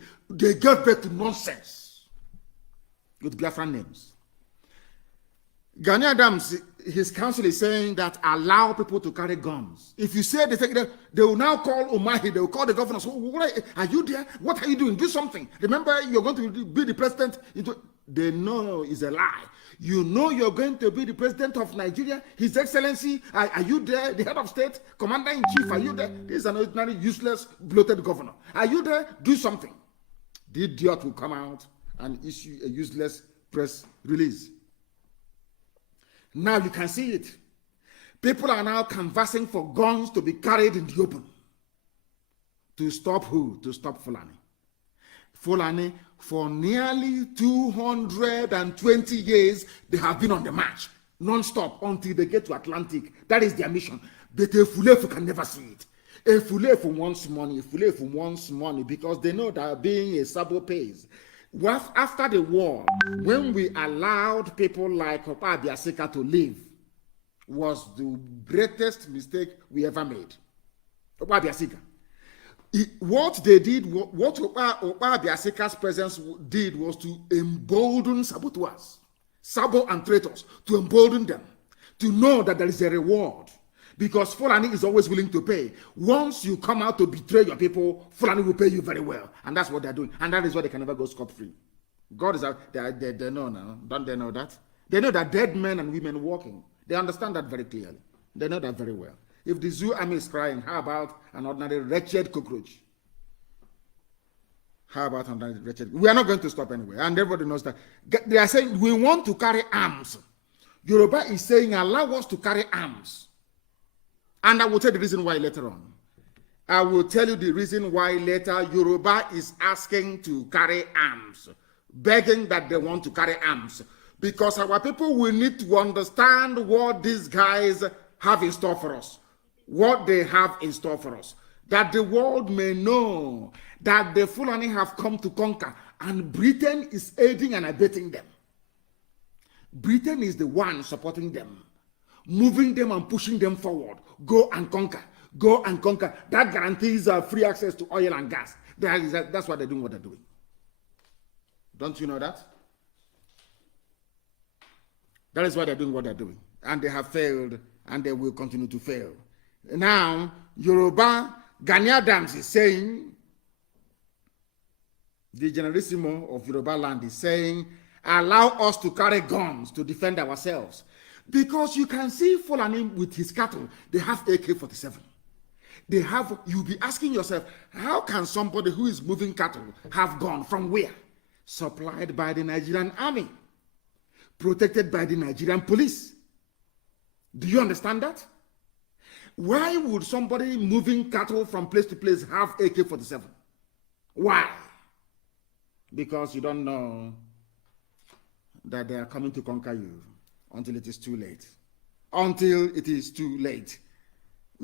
gave birth to nonsense with Biafran names. Gani Adams, his council is saying that allow people to carry guns. If you say they will now call Umahi, they will call the governor. So, are you there? What are you doing? Do something. Remember, you're going to be the president. They know it's a lie. You know you're going to be the president of Nigeria, His Excellency. Are you there? The head of state, commander-in-chief, are you there? This is an ordinary, useless, bloated governor. Are you there? Do something. The idiot will come out and issue a useless press release. Now you can see it. People are now canvassing for guns to be carried in the open. To stop who? To stop Fulani. Fulani, for nearly 220 years, they have been on the march, non-stop, until they get to Atlantic. That is their mission. But a Fulefu can never see it. A Fulefu wants money, because they know that being a Sabo pays. After the war, when we allowed people like Opa Biasika to live, was the greatest mistake we ever made. Opa Biasika. What they did, what Opa Biasika's presence did was to embolden saboteurs, Sabo and traitors, to embolden them, to know that there is a reward. Because Fulani is always willing to pay. Once you come out to betray your people, Fulani will pay you very well. And that's what they're doing. And that is why they can never go scot-free. God is out. They know now. Don't they know that? They know that dead men and women walking. They understand that very clearly. They know that very well. If the zoo army is crying, how about an ordinary wretched cockroach? How about an ordinary wretched? We are not going to stop anyway. And everybody knows that. They are saying, we want to carry arms. Yoruba is saying, allow us to carry arms. And I will tell you the reason why later on. I will tell you the reason why later Yoruba is asking to carry arms, begging that they want to carry arms. Because our people will need to understand what these guys have in store for us. What they have in store for us. That the world may know that the Fulani have come to conquer, and Britain is aiding and abetting them. Britain is the one supporting them, moving them and pushing them forward. Go and conquer. Go and conquer. That guarantees free access to oil and gas. That's why they're doing what they're doing. Don't you know that? That is why they're doing what they're doing. And they have failed, and they will continue to fail. Now, Yoruba, Gani Adams is saying, the Generalissimo of Yoruba land is saying, allow us to carry guns to defend ourselves. Because you can see Fulani with his cattle, they have AK-47. They have, you'll be asking yourself, how can somebody who is moving cattle have gone from where? Supplied by the Nigerian army, protected by the Nigerian police. Do you understand that? Why would somebody moving cattle from place to place have AK-47? Why? Because you don't know that they are coming to conquer you. Until it is too late. Until it is too late.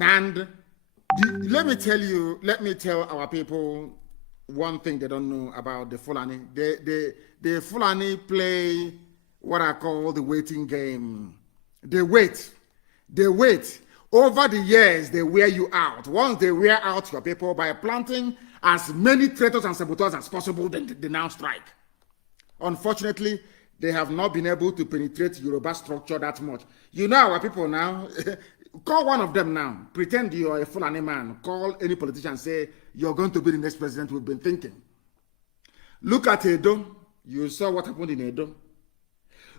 And let me tell our people one thing they don't know about the Fulani. The Fulani play what I call the waiting game. They wait. Over the years, they wear you out. Once they wear out your people by planting as many traitors and saboteurs as possible, then they now strike. Unfortunately, they have not been able to penetrate Yoruba structure that much. You know our people now, call one of them now, pretend you're a Fulani man, call any politician, say, you're going to be the next president we've been thinking. Look at Edo, you saw what happened in Edo.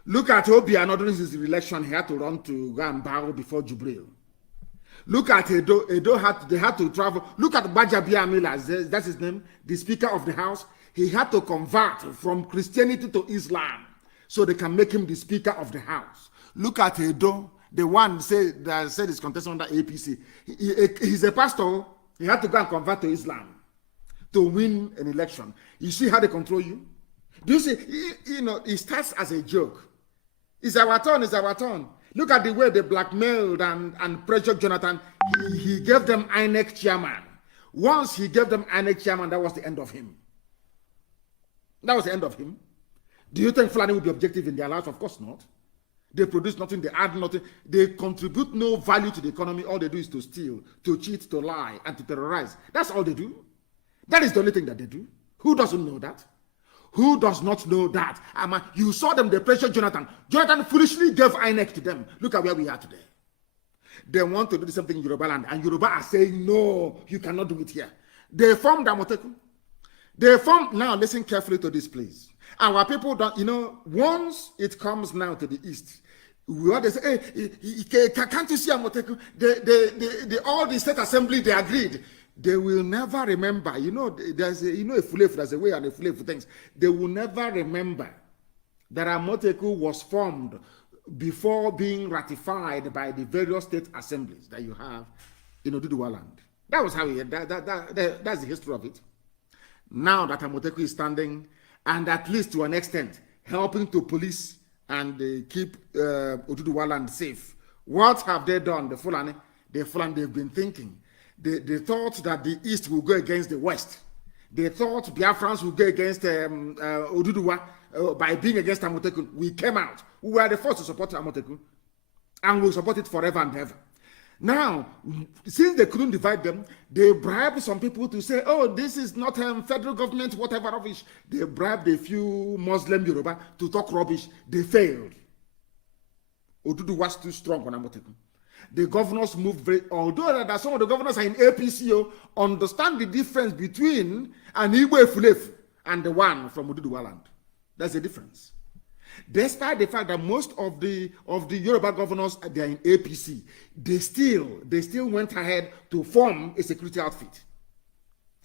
Look at Obiano during his election, he had to run to go and bow before Jubril. Look at Edo, they had to travel. Look at Bajabia Amila, that's his name, the Speaker of the House. He had to convert from Christianity to Islam so they can make him the Speaker of the House. Look at Edo, the one that said he's contesting under APC. He's a pastor. He had to go and convert to Islam to win an election. You see how they control you? Do you see? It starts as a joke. It's our turn, it's our turn. Look at the way they blackmailed and pressured Jonathan. He gave them INEC chairman. Once he gave them INEC chairman, that was the end of him. That was the end of him. Do you think Fulani will be objective in their lives? Of course not. They produce nothing, they add nothing. They contribute no value to the economy. All they do is to steal, to cheat, to lie, and to terrorize. That's all they do. That is the only thing that they do. Who doesn't know that? Who does not know that? You saw them, they pressured Jonathan. Jonathan foolishly gave INEC to them. Look at where we are today. They want to do the same thing in Yoruba land, and Yoruba are saying, no, you cannot do it here. They formed Amoteku. Now listen carefully to this, please. Our people don't, once it comes now to the east, we always say, hey, can't you see Amoteku? All the state assembly, they agreed. They will never remember, there's a Fulefu, there's a way and a Fulefu things. They will never remember that Amoteku was formed before being ratified by the various state assemblies that you have in Oduduwa land. That was how that's the history of it. Now that Amoteku is standing, and at least to an extent, helping to police and keep Oduduwa land safe. What have they done, the Fulani? They've been thinking. They thought that the East will go against the West. They thought Biafrans will go against Oduduwa by being against Amoteku. We came out. We were the first to support Amoteku. And we'll support it forever and ever. Now, since they couldn't divide them, they bribed some people to say, oh, this is not federal government, whatever rubbish. They bribed a few Muslim Yoruba to talk rubbish. They failed. Oduduwa was too strong on Amoteku. The governors moved although that some of the governors are in APCO, understand the difference between an Igbo Fulefu and the one from Oduduwa land. That's the difference. Despite the fact that most of the Yoruba governors, they are in APC, they still went ahead to form a security outfit.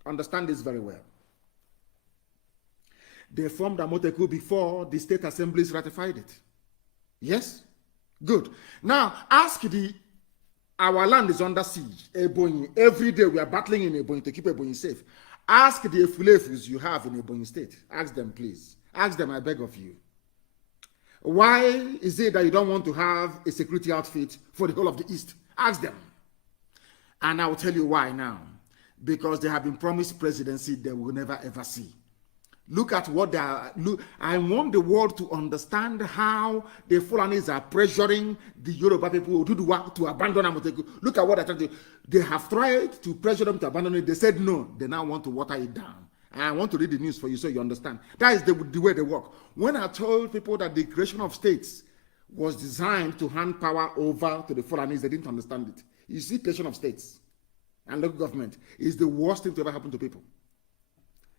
Understand this very well. They formed Amoteku before the state assemblies ratified it. Yes? Good. Now, our land is under siege. Ebonyi. Every day we are battling in Ebonyi to keep Ebonyi safe. Ask the Efulefus you have in Ebonyi state. Ask them, please. Ask them, I beg of you. Why is it that you don't want to have a security outfit for the whole of the East? Ask them. And I will tell you why now. Because they have been promised presidency they will never ever see. Look at what they are. I want the world to understand how the Fulanis are pressuring the Yoruba people to abandon Amoteku. Look at what they're trying to do. They have tried to pressure them to abandon it. They said no. They now want to water it down. And I want to read the news for you so you understand. That is the way they work. When I told people that the creation of states was designed to hand power over to the Fulanis, they didn't understand it. You see, creation of states and local government is the worst thing to ever happen to people.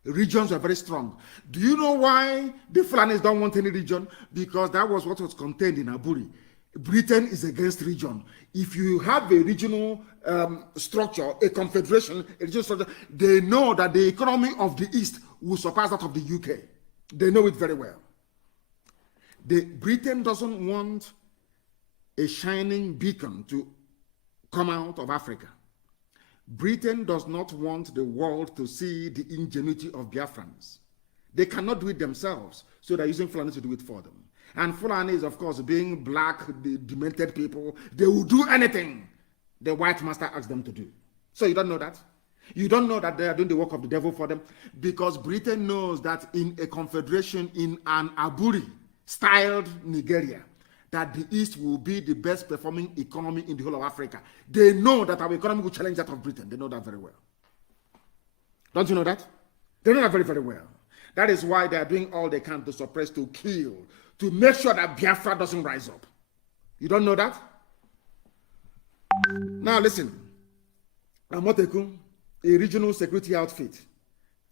Regions are very strong. Do you know why the Fulanis don't want any region? Because that was what was contained in Aburi. Britain is against region. If you have a regional structure, a confederation, a regional structure, they know that the economy of the East will surpass that of the UK. They know it very well. Britain doesn't want a shining beacon to come out of Africa. Britain does not want the world to see the ingenuity of Biafrans. They cannot do it themselves, so they're using Fulani to do it for them. And Fulani is, of course, being black, demented people. They will do anything the white master asks them to do. So you don't know that? You don't know that they are doing the work of the devil for them? Because Britain knows that in a confederation, in an Aburi-styled Nigeria, that the East will be the best performing economy in the whole of Africa. They know that our economy will challenge that of Britain. They know that very well. Don't you know that? They know that very, very well. That is why they are doing all they can to suppress, to kill, to make sure that Biafra doesn't rise up. You don't know that? Now listen. Amotekun, a regional security outfit.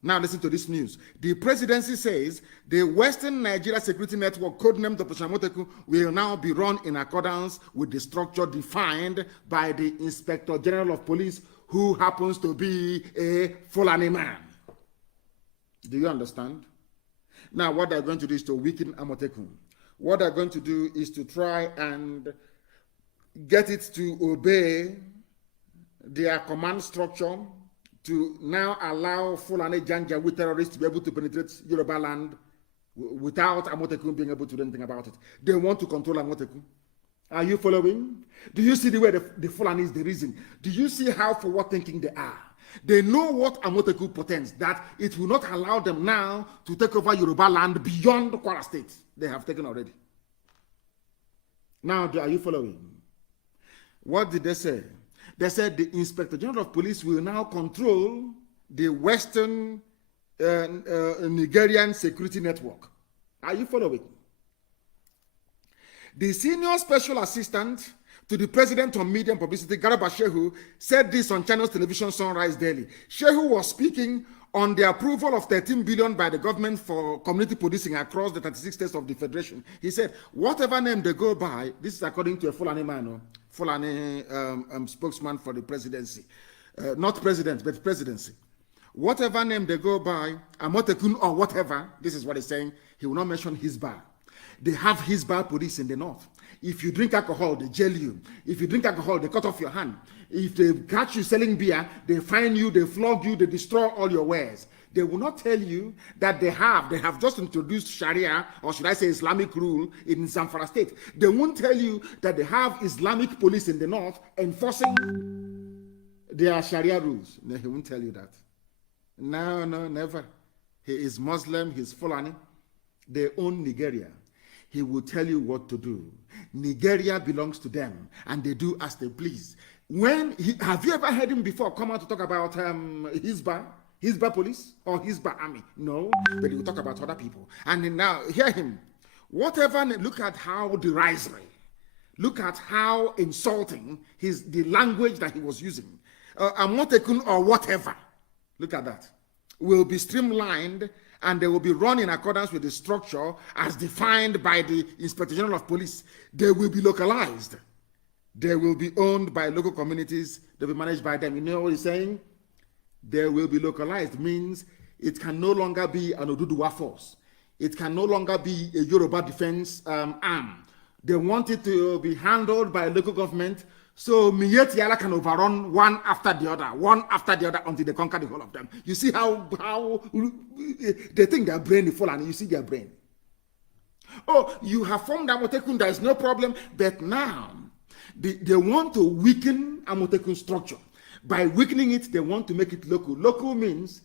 Now listen to this news. The presidency says the Western Nigeria Security Network, codenamed Operation Amotekun, will now be run in accordance with the structure defined by the Inspector General of Police, who happens to be a Fulani man. Do you understand? Now what they're going to do is to weaken Amotekun. What they're going to do is to try and get it to obey their command structure, to now allow Fulani Janjaweed terrorists to be able to penetrate Yoruba land without Amotekun being able to do anything about it. They want to control Amotekun. Are you following? Do you see the way the Fulani is the reason? Do you see how forward thinking they are? They know what Amotekun portends, that it will not allow them now to take over Yoruba land beyond Kwara State. They have taken already. Now, are you following? What did they say? They said the Inspector General of Police will now control the Western Nigerian security network. Are you following? The senior special assistant to the president on media and publicity, Garba Shehu, said this on Channels Television Sunrise Daily. Shehu was speaking on the approval of 13 billion by the government for community policing across the 36 states of the Federation. He said, whatever name they go by, this is according to a Fulani man, Fulani spokesman for the presidency. Not president, but presidency. Whatever name they go by, Amotekun or whatever, this is what he's saying, he will not mention Hisbah. They have Hisbah police in the north. If you drink alcohol, they jail you. If you drink alcohol, they cut off your hand. If they catch you selling beer, they fine you, they flog you, they destroy all your wares. They will not tell you that they have just introduced Sharia, or should I say Islamic rule in Zamfara State. They won't tell you that they have Islamic police in the north enforcing their Sharia rules. No, he won't tell you that. No, never. He is Muslim, he's Fulani. They own Nigeria. He will tell you what to do. Nigeria belongs to them, and they do as they please. Have you ever heard him before come out to talk about Hisbah police or Hisbah army? No, but he will talk about other people. And now hear him. Whatever, look at how derisory, look at how insulting the language that he was using. Amotekun or whatever, look at that, will be streamlined, and they will be run in accordance with the structure as defined by the Inspector General of Police. They will be localized. They will be owned by local communities. They'll be managed by them. You know what he's saying? They will be localized means it can no longer be an Oduduwa force. It can no longer be a Yoruba defense arm. They want it to be handled by local government, so Miyetti can overrun one after the other until they conquer the whole of them. You see how they think their brain is full, and you see their brain. Oh, you have formed Amotekun, there is no problem, but now they want to weaken Amotekun structure. By weakening it, they want to make it local. Local means,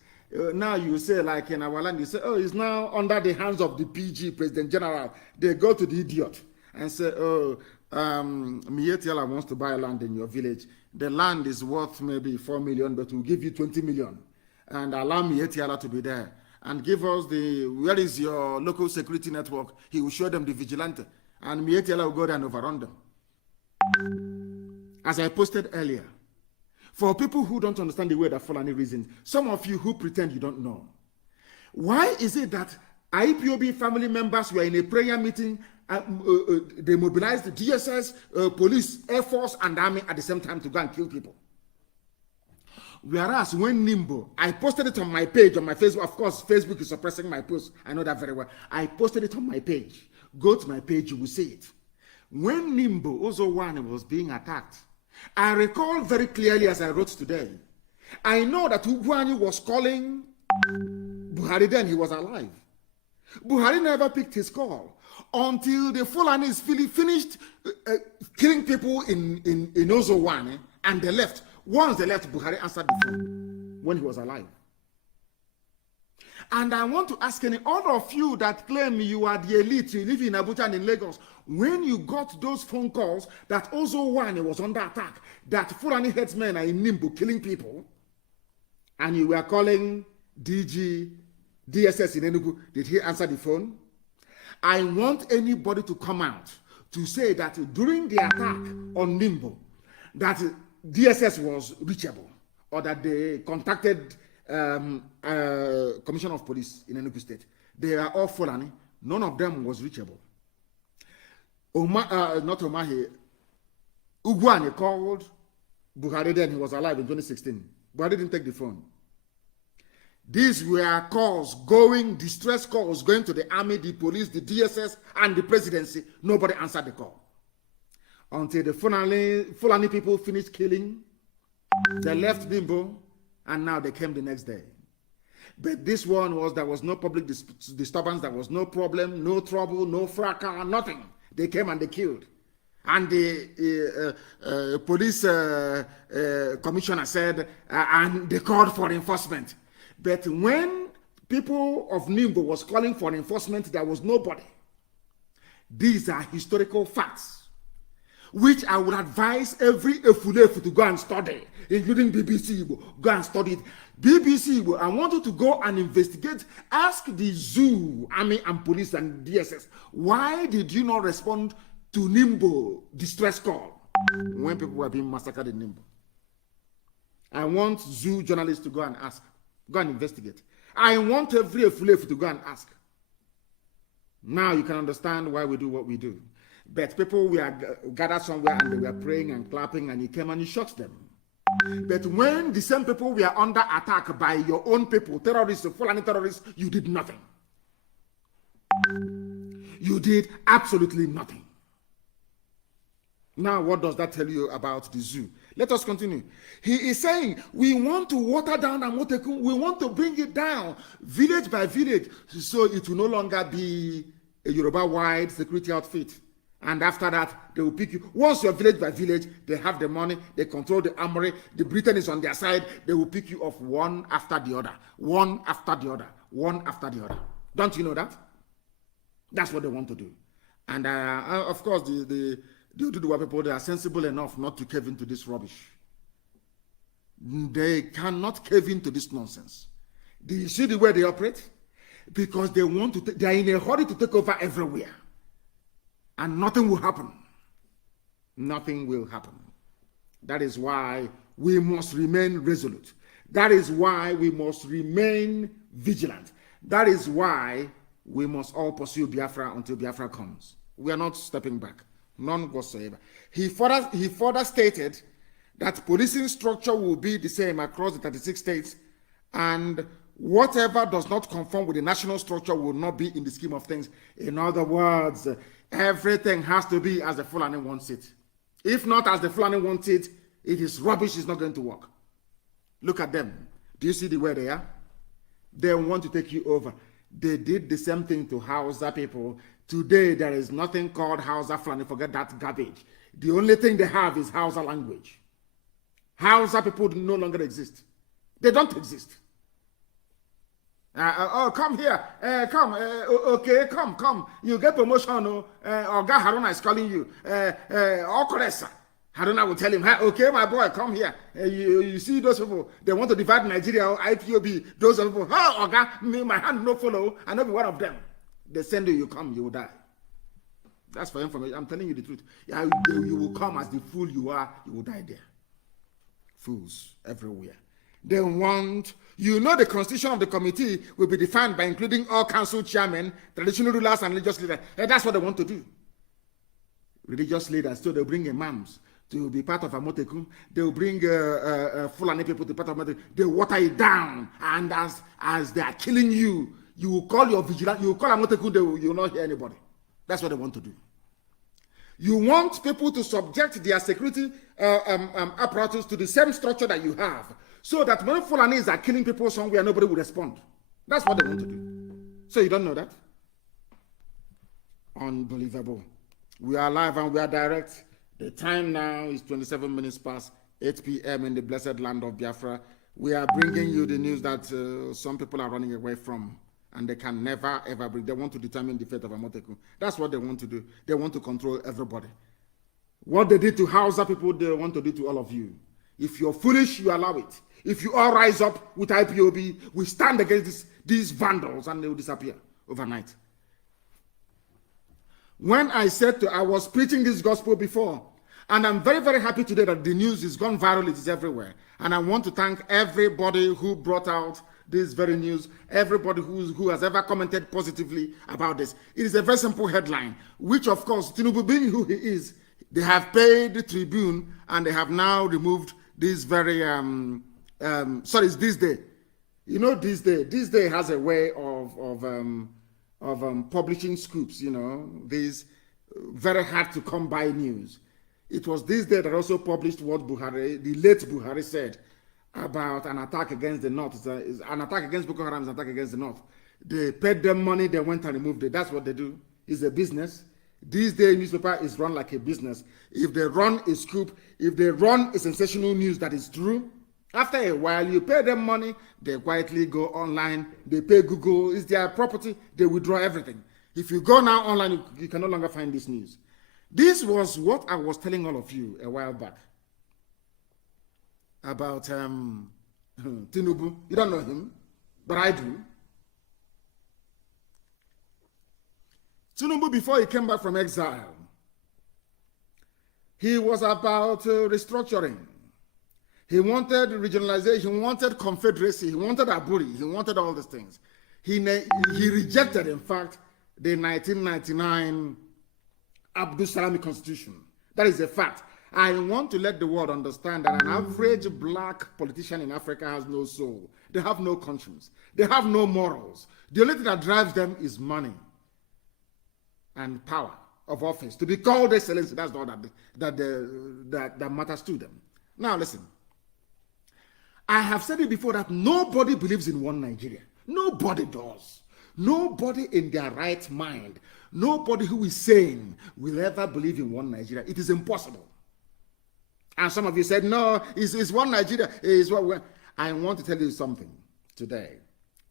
now you say, like in our land, you say, oh, it's now under the hands of the PG, President General. They go to the idiot and say, oh, Mietiala wants to buy land in your village. The land is worth maybe 4 million, but we'll give you 20 million. And allow Mietiala to be there. And give us where is your local security network? He will show them the vigilante. And Mietiala will go there and overrun them. As I posted earlier, for people who don't understand the way that Fulani reasons, some of you who pretend you don't know, why is it that IPOB family members were in a prayer meeting, they mobilized the DSS, police, Air Force, and Army at the same time to go and kill people? Whereas when Nimbo, I posted it on my page, on my Facebook. Of course, Facebook is suppressing my post. I know that very well. I posted it on my page. Go to my page, you will see it. When Nimbo Ozowani was being attacked, I recall very clearly as I wrote today, I know that Ugwani was calling Buhari then, he was alive. Buhari never picked his call until the Fulanis finished killing people in Ozowani, and they left. Once they left, Buhari answered the phone when he was alive. And I want to ask all of you that claim you are the elite, you live in Abuja and in Lagos, when you got those phone calls that Ozo One was under attack, that Fulani headsmen are in Nimbo killing people, and you were calling DSS in Enugu, did he answer the phone? I want anybody to come out to say that during the attack on Nimbo, that DSS was reachable, or that they contacted Commissioner of Police in Enugu State. They are all Fulani. None of them was reachable. Not Omahe. Ugwani called Buhari then, he was alive in 2016. Buhari didn't take the phone. These were calls distress calls going to the army, the police, the DSS, and the presidency. Nobody answered the call. Until the Fulani people finished killing, they left Nimbo, and now they came the next day. But this one there was no public disturbance, there was no problem, no trouble, no fracas, nothing. They came and they killed. And the police commissioner said, and they called for enforcement. But when people of Nimbo was calling for enforcement, there was nobody. These are historical facts, which I would advise every Efulefu to go and study, including BBC Igbo. Go and study it. BBC Igbo, I want you to go and investigate. Ask the zoo, army and police and DSS, why did you not respond to Nimbo distress call when people were being massacred in Nimbo? I want zoo journalists to go and ask. Go and investigate. I want every Efulefu to go and ask. Now you can understand why we do what we do. But people were gathered somewhere and they were praying and clapping, and you came and you shot them. But when the same people were under attack by your own people, terrorists, Fulani terrorists, you did nothing. You did absolutely nothing. Now, what does that tell you about the zoo? Let us continue. He is saying, we want to water down Amotekun. We want to bring it down village by village, so it will no longer be a Yoruba-wide security outfit. And after that, they will pick you. Once you're village by village, they have the money, they control the armory, the Britain is on their side, they will pick you off one after the other, one after the other, one after the other. Don't you know that? That's what they want to do. And of course, the Oduduwa people, they are sensible enough not to cave into this rubbish. They cannot cave into this nonsense. Do you see the way they operate? Because they want to, they are in a hurry to take over everywhere. And nothing will happen. Nothing will happen. That is why we must remain resolute. That is why we must remain vigilant. That is why we must all pursue Biafra until Biafra comes. We are not stepping back. None whatsoever. He further stated that policing structure will be the same across the 36 states, and whatever does not conform with the national structure will not be in the scheme of things. In other words, everything has to be as the Fulani wants it. If not as the Fulani wants it, it is rubbish, it's not going to work. Look at them. Do you see the way they are? They want to take you over. They did the same thing to Hausa people. Today, there is nothing called Hausa Fulani. Forget that garbage. The only thing they have is Hausa language. Hausa people no longer exist. They don't exist. Oh, come here. Come. Okay, come. You get promotion. Oga Haruna is calling you. Okoresa. Haruna will tell him, okay, my boy, come here. You see those people, they want to divide Nigeria or IPOB. Those people, Oga, me, my hand no follow. I know be one of them. They send you, you come, you will die. That's for information. I'm telling you the truth. You will come as the fool you are, you will die there. Fools everywhere. They want, the constitution of the committee will be defined by including all council chairmen, traditional rulers, and religious leaders. And that's what they want to do. Religious leaders, so they'll bring imams to be part of Amotekun. They'll bring Fulani people to be part of Amotekun. They water it down. And as they are killing you, you will call your vigilante, you will call Amotekun, you will not hear anybody. That's what they want to do. You want people to subject their security apparatus to the same structure that you have, so that when Fulanis are killing people somewhere, nobody will respond. That's what they want to do. So you don't know that? Unbelievable. We are live and we are direct. The time now is 27 minutes past 8 p.m. in the blessed land of Biafra. We are bringing you the news that some people are running away from. and they can never, ever bring. They want to determine the fate of Amotekun. That's what they want to do. They want to control everybody. What they did to Hausa people, they want to do to all of you. If you're foolish, you allow it. If you all rise up with IPOB, we stand against these vandals and they will disappear overnight. When I was preaching this gospel before, and I'm very, very happy today that the news is gone viral, it is everywhere. And I want to thank everybody who brought out this very news, everybody who has ever commented positively about this. It is a very simple headline, which of course, Tinubu being who he is, they have paid the Tribune and they have now removed this very, it's this day. You know, this day has a way of publishing scoops, you know, these very hard to come by news. It was this day that also published what Buhari, the late Buhari, said about an attack against the North. An attack against Boko Haram is an attack against the North. They paid them money, they went and removed it. That's what they do. It's a business. This day newspaper is run like a business. If they run a scoop, if they run a sensational news that is true, after a while you pay them money, they quietly go online, they pay Google, it's their property, they withdraw everything. If you go now online, you can no longer find this news. This was what I was telling all of you a while back about Tinubu. You don't know him, but I do. Tinubu, before he came back from exile, he was about restructuring. He wanted regionalization, he wanted confederacy, he wanted Aburi, he wanted all these things. He rejected, in fact, the 1999 Abdul Salami Constitution. That is a fact. I want to let the world understand that an average black politician in Africa has no soul. They have no conscience. They have no morals. The only thing that drives them is money and power of office. To be called excellency, that's all that matters to them. Now listen. I have said it before that nobody believes in one Nigeria. Nobody does. Nobody in their right mind, nobody who is sane will ever believe in one Nigeria. It is impossible. And some of you said, no, it's one Nigeria. I want to tell you something today.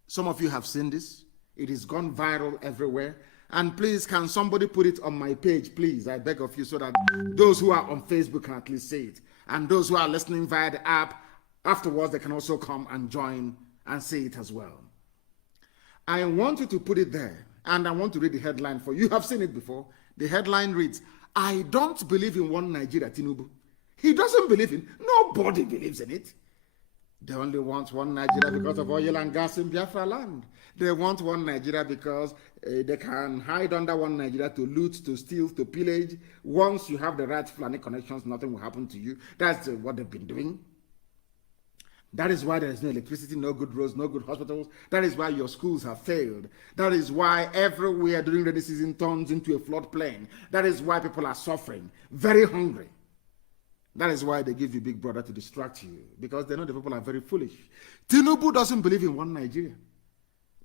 Some of you have seen this. It has gone viral everywhere. And please, can somebody put it on my page, please? I beg of you, so that those who are on Facebook can at least see it. And those who are listening via the app, afterwards, they can also come and join and see it as well. I want you to put it there, and I want to read the headline for you. You have seen it before. The headline reads, I don't believe in one Nigeria, Tinubu. He doesn't believe in, nobody believes in it. They only want one Nigeria because of oil and gas in Biafra land. They want one Nigeria because they can hide under one Nigeria to loot, to steal, to pillage. Once you have the right Fulani connections, nothing will happen to you. That's what they've been doing. That is why there is no electricity, no good roads, no good hospitals. That is why your schools have failed. That is why everywhere during rainy season turns into a floodplain. That is why people are suffering, very hungry. That is why they give you Big Brother to distract you, because they know the people are very foolish. Tinubu doesn't believe in one Nigeria.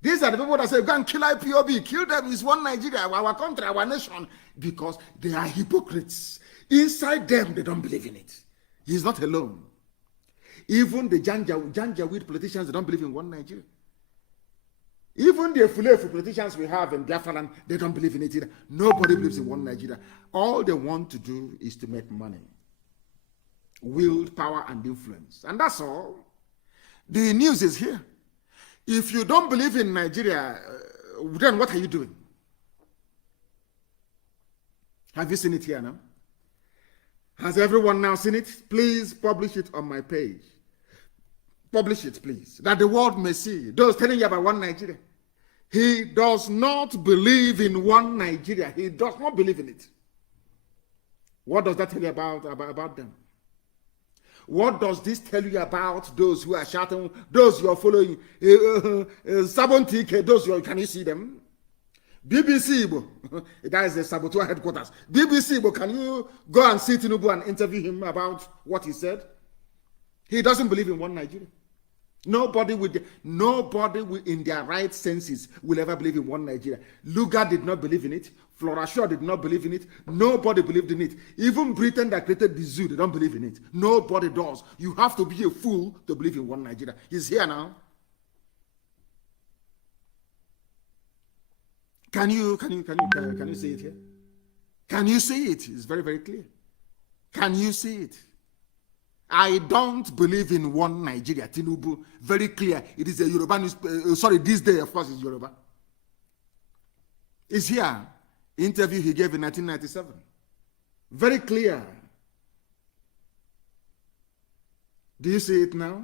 These are the people that say, go and kill IPOB, kill them, it's one Nigeria, our country, our nation, because they are hypocrites. Inside them, they don't believe in it. He's not alone. Even the Janjaweed politicians, they don't believe in one Nigeria. Even the Fulefu politicians we have in Biafra land, they don't believe in it either. Nobody believes in one Nigeria. All they want to do is to make money, wield power and influence. And that's all. The news is here. If you don't believe in Nigeria, then what are you doing? Have you seen it here now? Has everyone now seen it? Please publish it on my page. Publish it, please, that the world may see. Those telling you about one Nigeria. He does not believe in one Nigeria. He does not believe in it. What does that tell you about them? What does this tell you about those who are shouting, those you are following, Sabon those can you see them? BBC, that is the saboteur headquarters. BBC, can you go and see Tinubu and interview him about what he said? He doesn't believe in one Nigeria. Nobody in their right senses will ever believe in one Nigeria. Lugar did not believe in it. Flora Shaw did not believe in it. Nobody believed in it. Even Britain that created the zoo, they don't believe in it. Nobody does. You have to be a fool to believe in one Nigeria. He's here now. Can you see it here? Can you see it? It's very, very clear. Can you see it? I don't believe in one Nigeria. Tinubu, very clear. It is a Yoruba news. Sorry, this day, of course, is Yoruba. It's here. Interview he gave in 1997. Very clear. Do you see it now?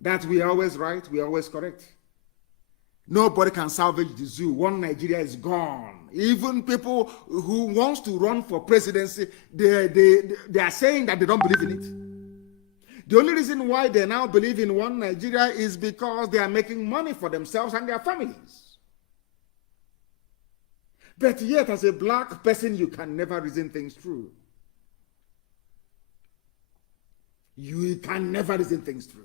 That we are always right, we are always correct. Nobody can salvage the zoo. One Nigeria is gone. Even people who wants to run for presidency, they are saying that they don't believe in it. The only reason why they now believe in one Nigeria is because they are making money for themselves and their families. But yet, as a black person, you can never reason things through. You can never reason things through.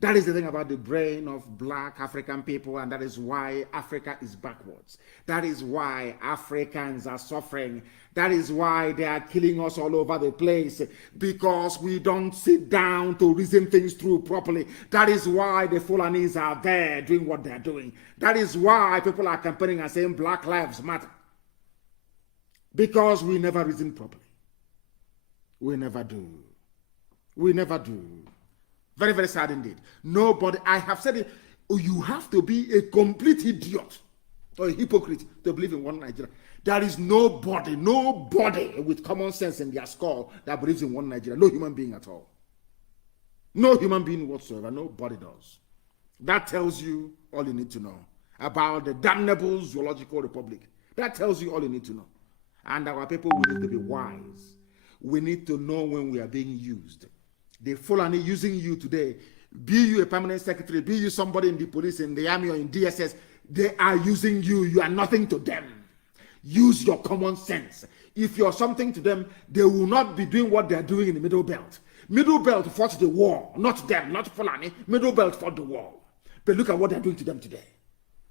That is the thing about the brain of black African people, and that is why Africa is backwards. That is why Africans are suffering. That is why they are killing us all over the place, because we don't sit down to reason things through properly. That is why the Fulanis are there doing what they are doing. That is why people are campaigning and saying Black Lives Matter. Because we never reason properly. We never do. We never do. Very, very sad indeed. Nobody, I have said it, you have to be a complete idiot or a hypocrite to believe in one Nigeria. There is nobody with common sense in their skull that believes in one Nigeria. No human being at all. No human being whatsoever. Nobody does. That tells you all you need to know about the damnable zoological republic. That tells you all you need to know. And our people, we need to be wise. We need to know when we are being used. The Fulani using you today, be you a permanent secretary, be you somebody in the police, in the army, or in DSS, they are using you. You are nothing to them. Use your common sense. If you're something to them, they will not be doing what they're doing in the Middle Belt. Middle Belt fought the war, not them, not Fulani. Middle Belt fought the war. But look at what they're doing to them today.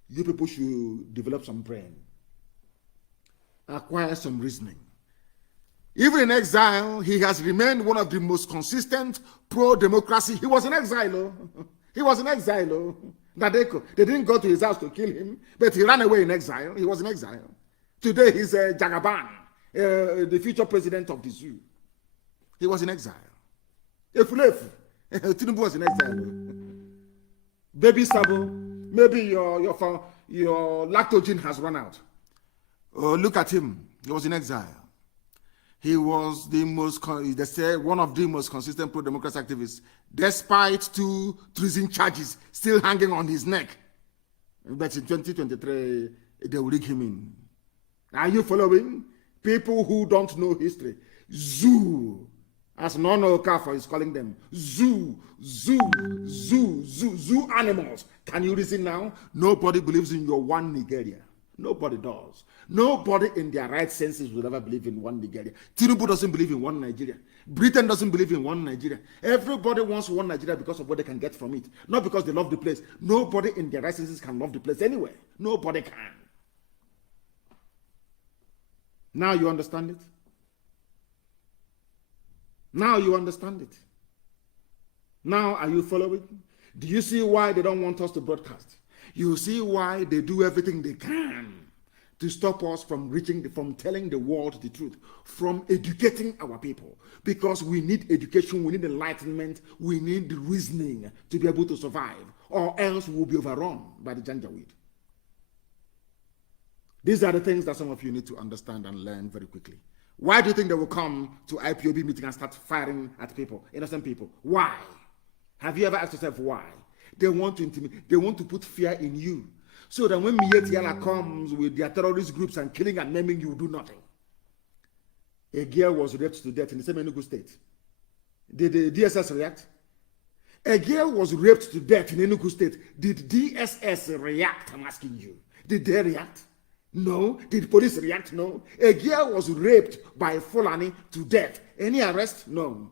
You people should develop some brain. Acquire some reasoning. Even in exile, he has remained one of the most consistent pro-democracy. He was in exile. He was in exile. Nadeko. They didn't go to his house to kill him, but he ran away in exile. He was in exile. Today, he's Jagaban, the future president of the zoo. He was in exile. Efulefu. Tinubu was in exile. Baby Sabo, maybe your lactogen has run out. Oh, look at him. He was in exile. He was the most, they say, one of the most consistent pro-democracy activists, despite 2 treason charges still hanging on his neck. But in 2023, they will rig him in. Are you following? People who don't know history. Zoo, as Nono Okafor is calling them. Zoo animals. Can you listen now? Nobody believes in your one Nigeria. Nobody does. Nobody in their right senses will ever believe in one Nigeria. Tinubu doesn't believe in one Nigeria. Britain doesn't believe in one Nigeria. Everybody wants one Nigeria because of what they can get from it. Not because they love the place. Nobody in their right senses can love the place anyway. Nobody can. Now you understand it? Now you understand it? Now are you following? Do you see why they don't want us to broadcast? You see why they do everything they can to stop us from from telling the world the truth, from educating our people. Because we need education, we need enlightenment, we need reasoning to be able to survive, or else we'll be overrun by the Janjaweed. These are the things that some of you need to understand and learn very quickly. Why do you think they will come to IPOB meeting and start firing at people, innocent people? Why? Have you ever asked yourself why? They want to intimidate, they want to put fear in you. So that when Mietiala comes with their terrorist groups and killing and maiming, you do nothing. A girl was raped to death in the same Enugu state. Did the DSS react? A girl was raped to death in Enugu state. Did DSS react? I'm asking you. Did they react? No. Did police react? No. A girl was raped by Fulani to death. Any arrest? No.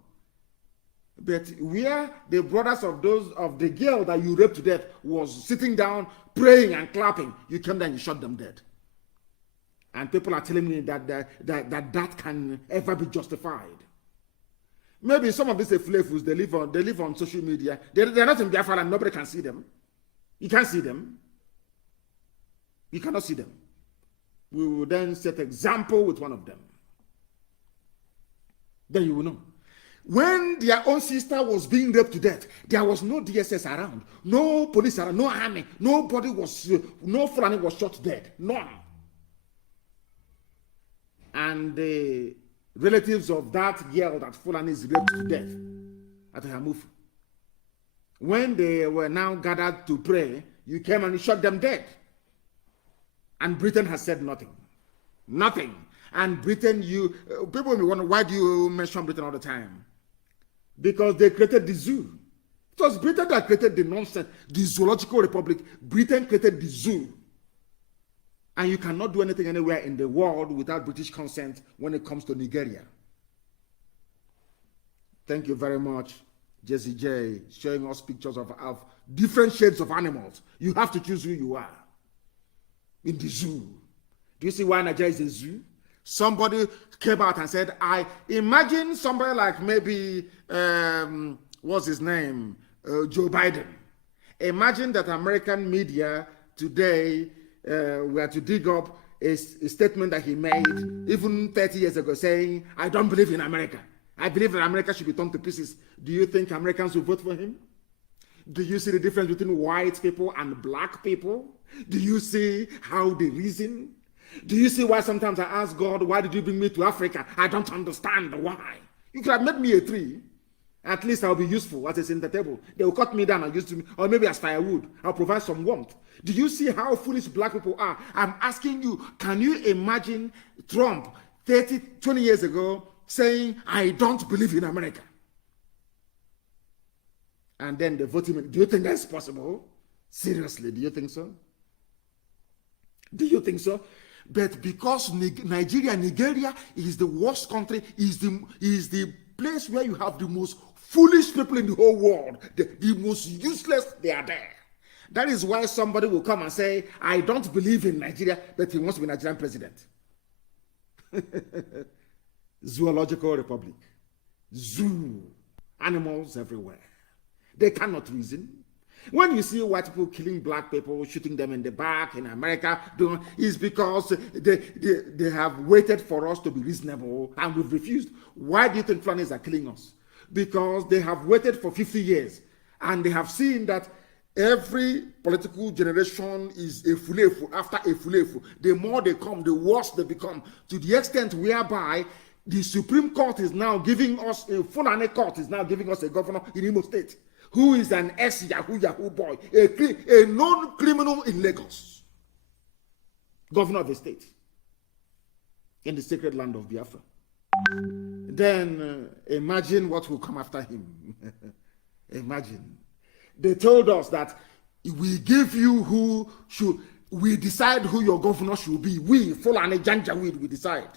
But where the brothers of the girl that you raped to death was sitting down, praying and clapping, you came down and you shot them dead. And people are telling me that can ever be justified. Maybe some of these Efulefus, they live on social media. They're not in Biafra and nobody can see them. You can't see them. You cannot see them. We will then set example with one of them. Then you will know. When their own sister was being raped to death, there was no DSS around, no police around, no army, nobody was, no Fulani was shot dead, none. And the relatives of that girl that Fulani is raped to death at Hamufu, when they were now gathered to pray, you came and you shot them dead. And Britain has said nothing. Nothing. And Britain, people may wonder, why do you mention Britain all the time? Because they created the zoo. It was Britain that created the nonsense, the zoological republic. Britain created the zoo. And you cannot do anything anywhere in the world without British consent when it comes to Nigeria. Thank you very much, Jesse J, showing us pictures of different shades of animals. You have to choose who you are in the zoo. Do you see why Nigeria is a zoo? Somebody came out and said, I imagine somebody like maybe, what's his name? Joe Biden. Imagine that American media today were to dig up a statement that he made even 30 years ago saying, I don't believe in America. I believe that America should be torn to pieces. Do you think Americans will vote for him? Do you see the difference between white people and black people? Do you see how they reason? Do you see why sometimes I ask God, why did you bring me to Africa? I don't understand why. You could have made me a tree. At least I'll be useful as a center table. They will cut me down and use me, or maybe as firewood. I'll provide some warmth. Do you see how foolish black people are? I'm asking you, can you imagine Trump 20 years ago saying, I don't believe in America? And then they vote him. Do you think that's possible? Seriously, do you think so? Do you think so? But because Nigeria is the worst country, is the place where you have the most foolish people in the whole world, the most useless, they are there. That is why somebody will come and say, I don't believe in Nigeria, but he wants to be Nigerian president. Zoological republic. Zoo. Animals everywhere. They cannot reason. When you see white people killing black people, shooting them in the back in America, it's because they have waited for us to be reasonable and we've refused. Why do you think Fulanis are killing us? Because they have waited for 50 years and they have seen that every political generation is a fulefu after a fulefu. The more they come, the worse they become, to the extent whereby the Supreme Court is now giving us, a Fulani court is now giving us a governor in Imo State who is an ex-Yahoo boy, a known criminal in Lagos, governor of the state, in the sacred land of Biafra. Then imagine what will come after him. Imagine. They told us that we give you we decide who your governor should be. We, Fulani Janjaweed, we decide.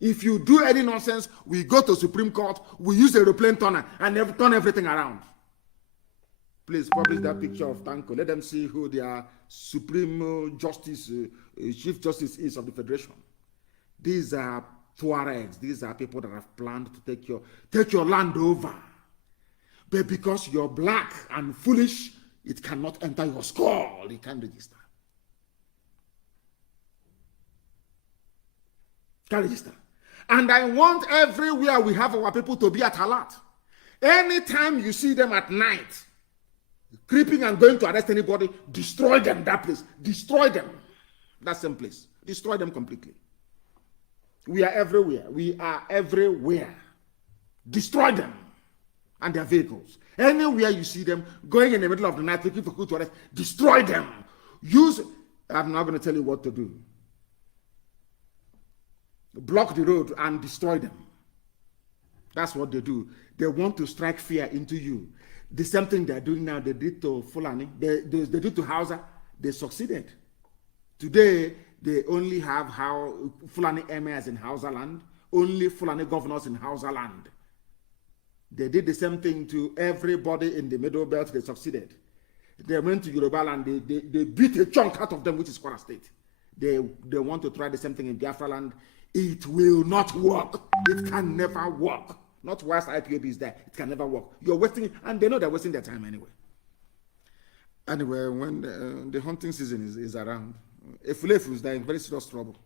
If you do any nonsense, we go to Supreme Court, we use a aeroplane turner and turn everything around. Please publish that picture of Tanko. Let them see who their Supreme Justice, Chief Justice is of the Federation. These are Tuaregs. These are people that have planned to take your land over. But because you're black and foolish, it cannot enter your skull. It can't register. Can't register. And I want everywhere we have our people to be at alert. Anytime you see them at night, creeping and going to arrest anybody, destroy them, that place. Destroy them. That same place. Destroy them completely. We are everywhere. We are everywhere. Destroy them and their vehicles. Anywhere you see them going in the middle of the night looking for who to arrest, destroy them. I'm not going to tell you what to do. Block the road and destroy them. That's what they do. They want to strike fear into you. The same thing they're doing now, they did to Fulani, they did to Hausa, they succeeded. Today, they only have Fulani emirs in Hausa land, only Fulani governors in Hausa land. They did the same thing to everybody in the Middle Belt, they succeeded. They went to Yoruba land, they beat a chunk out of them, which is Kwara State. They want to try the same thing in Biafra land. It will not work. It can never work. Not whilst IPOB is there. It can never work. You're wasting, and they know they're wasting their time anyway. Anyway, when the hunting season is around, Efulefu is in very serious trouble.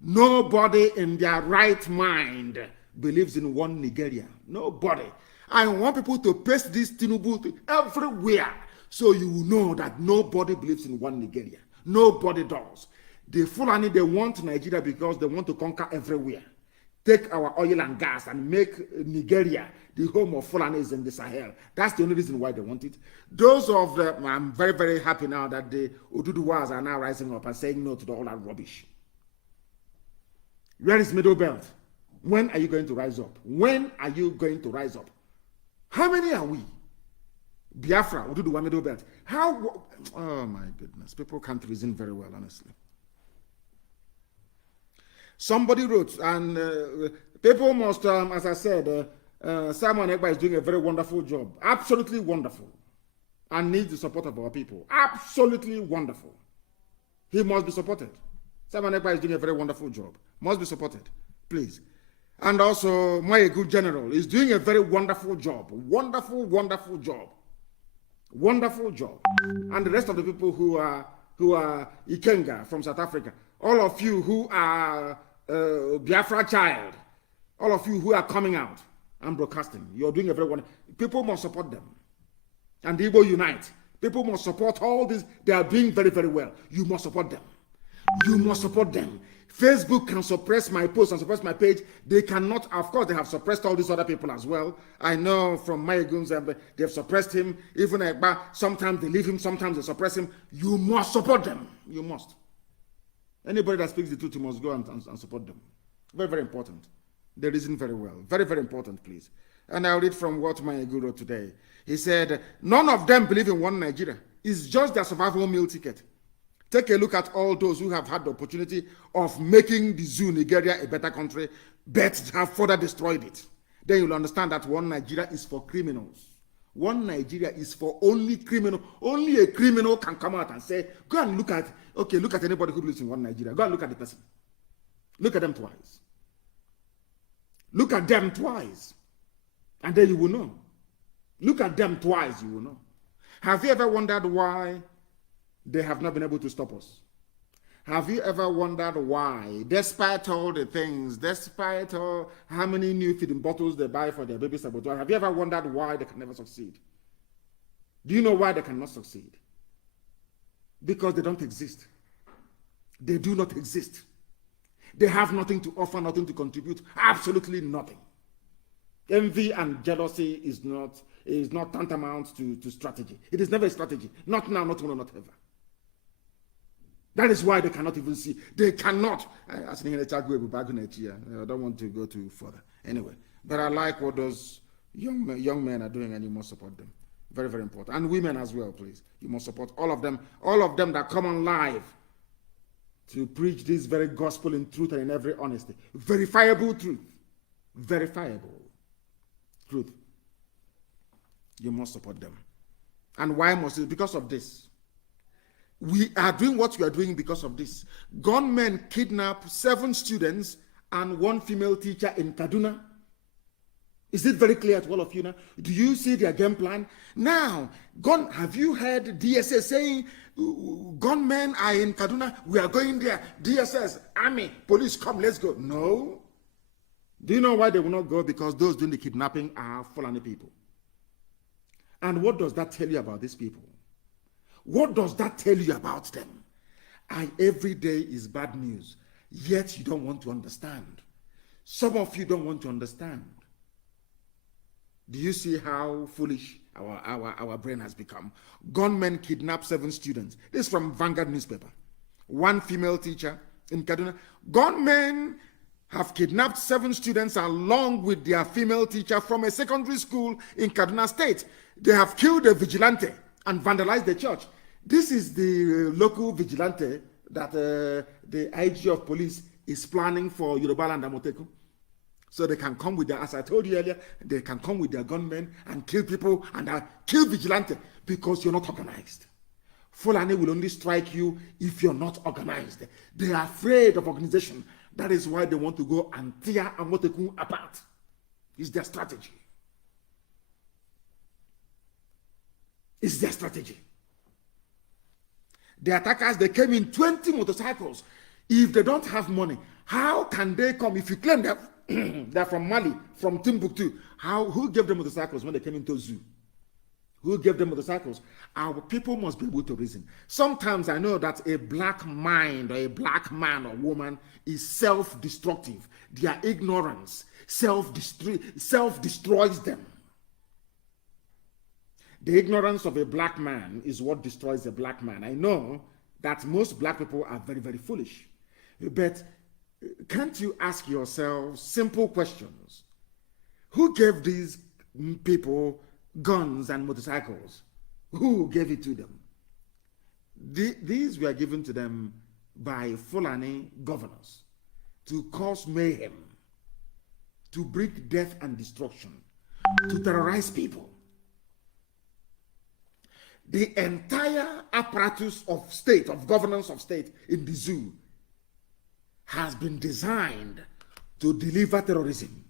Nobody in their right mind believes in one Nigeria. Nobody. I want people to paste this Tinubu everywhere so you will know that nobody believes in one Nigeria. Nobody does. The Fulani, they want Nigeria because they want to conquer everywhere. Take our oil and gas and make Nigeria the home of Fulanis in the Sahel. That's the only reason why they want it. Those of them, I'm very, very happy now that the Oduduwas are now rising up and saying no to all that rubbish. Where is Middle Belt? When are you going to rise up? When are you going to rise up? How many are we? Biafra, Oduduwa, Middle Belt. How? Oh my goodness. People can't reason very well, honestly. Somebody wrote, and people must, as I said, Simon Ekpa is doing a very wonderful job. Absolutely wonderful. And needs the support of our people. Absolutely wonderful. He must be supported. Simon Ekpa is doing a very wonderful job. Must be supported. Please. And also, my good general is doing a very wonderful job. Wonderful, wonderful job. Wonderful job. And the rest of the people who are Ikenga from South Africa, all of you who are Biafra child, all of you who are coming out and broadcasting, you're doing a very wonderful. People must support them. And the Igbo Unite. People must support all this. They are doing very, very well. You must support them. You must support them. Facebook can suppress my post and suppress my page. They cannot, of course, they have suppressed all these other people as well. I know from my guns, they have suppressed him. Even sometimes they leave him, sometimes they suppress him. You must support them. You must. Anybody that speaks the truth, you must go and support them. Very, very important. They reason very well. Very, very important, please. And I'll read from what my guru wrote today. He said, none of them believe in one Nigeria. It's just their survival meal ticket. Take a look at all those who have had the opportunity of making the zoo Nigeria a better country, but have further destroyed it. Then you'll understand that one Nigeria is for criminals. One Nigeria is for only criminal. Only a criminal can come out and say, go and look at, okay, look at anybody who believes in one Nigeria. Go and look at the person. Look at them twice. Look at them twice. And then you will know. Look at them twice, you will know. Have you ever wondered why they have not been able to stop us? Have you ever wondered why, despite all the things, despite all how many new feeding bottles they buy for their baby saboteur, have you ever wondered why they can never succeed? Do you know why they cannot succeed? Because they don't exist. They do not exist. They have nothing to offer, nothing to contribute, absolutely nothing. Envy and jealousy is not tantamount to strategy. It is never a strategy. Not now, not tomorrow, not ever. That is why they cannot even see. They cannot. I don't want to go too further. Anyway, but I like what those young men are doing, and you must support them. Very, very important. And women as well, please. You must support all of them that come on live to preach this very gospel in truth and in every honesty. Verifiable truth. Verifiable truth. You must support them. And why must it? Because of this. We are doing what we are doing because of this. Gunmen kidnapped 7 students and 1 female teacher in Kaduna. Is it very clear to all of you now? Do you see their game plan? Now, have you heard DSS saying, gunmen are in Kaduna, we are going there. DSS, army, police, come, let's go. No. Do you know why they will not go? Because those doing the kidnapping are Fulani people. And what does that tell you about these people? What does that tell you about them? Every day is bad news, yet you don't want to understand. Some of you don't want to understand. Do you see how foolish our brain has become? Gunmen kidnapped 7 students. This is from Vanguard newspaper. 1 female teacher in Kaduna. Gunmen have kidnapped 7 students along with their female teacher from a secondary school in Kaduna State. They have killed a vigilante and vandalized the church. This is the local vigilante that the IG of police is planning for Yoruba and Amoteku. So they can come with their, as I told you earlier, they can come with their gunmen and kill people and kill vigilante because you're not organized. Fulani will only strike you if you're not organized. They are afraid of organization. That is why they want to go and tear Amoteku apart. It's their strategy. It's their strategy. The attackers, they came in 20 motorcycles. If they don't have money, how can they come? If you claim that they're from Mali, from Timbuktu, who gave them motorcycles when they came into zoo? Who gave them motorcycles? Our people must be able to reason. Sometimes I know that a black mind or a black man or woman is self-destructive. Their ignorance self-destroys them. The ignorance of a black man is what destroys a black man. I know that most black people are very, very foolish. But can't you ask yourself simple questions? Who gave these people guns and motorcycles? Who gave it to them? These were given to them by Fulani governors to cause mayhem, to bring death and destruction, to terrorize people. The entire apparatus of state, of governance of state in the zoo has been designed to deliver terrorism.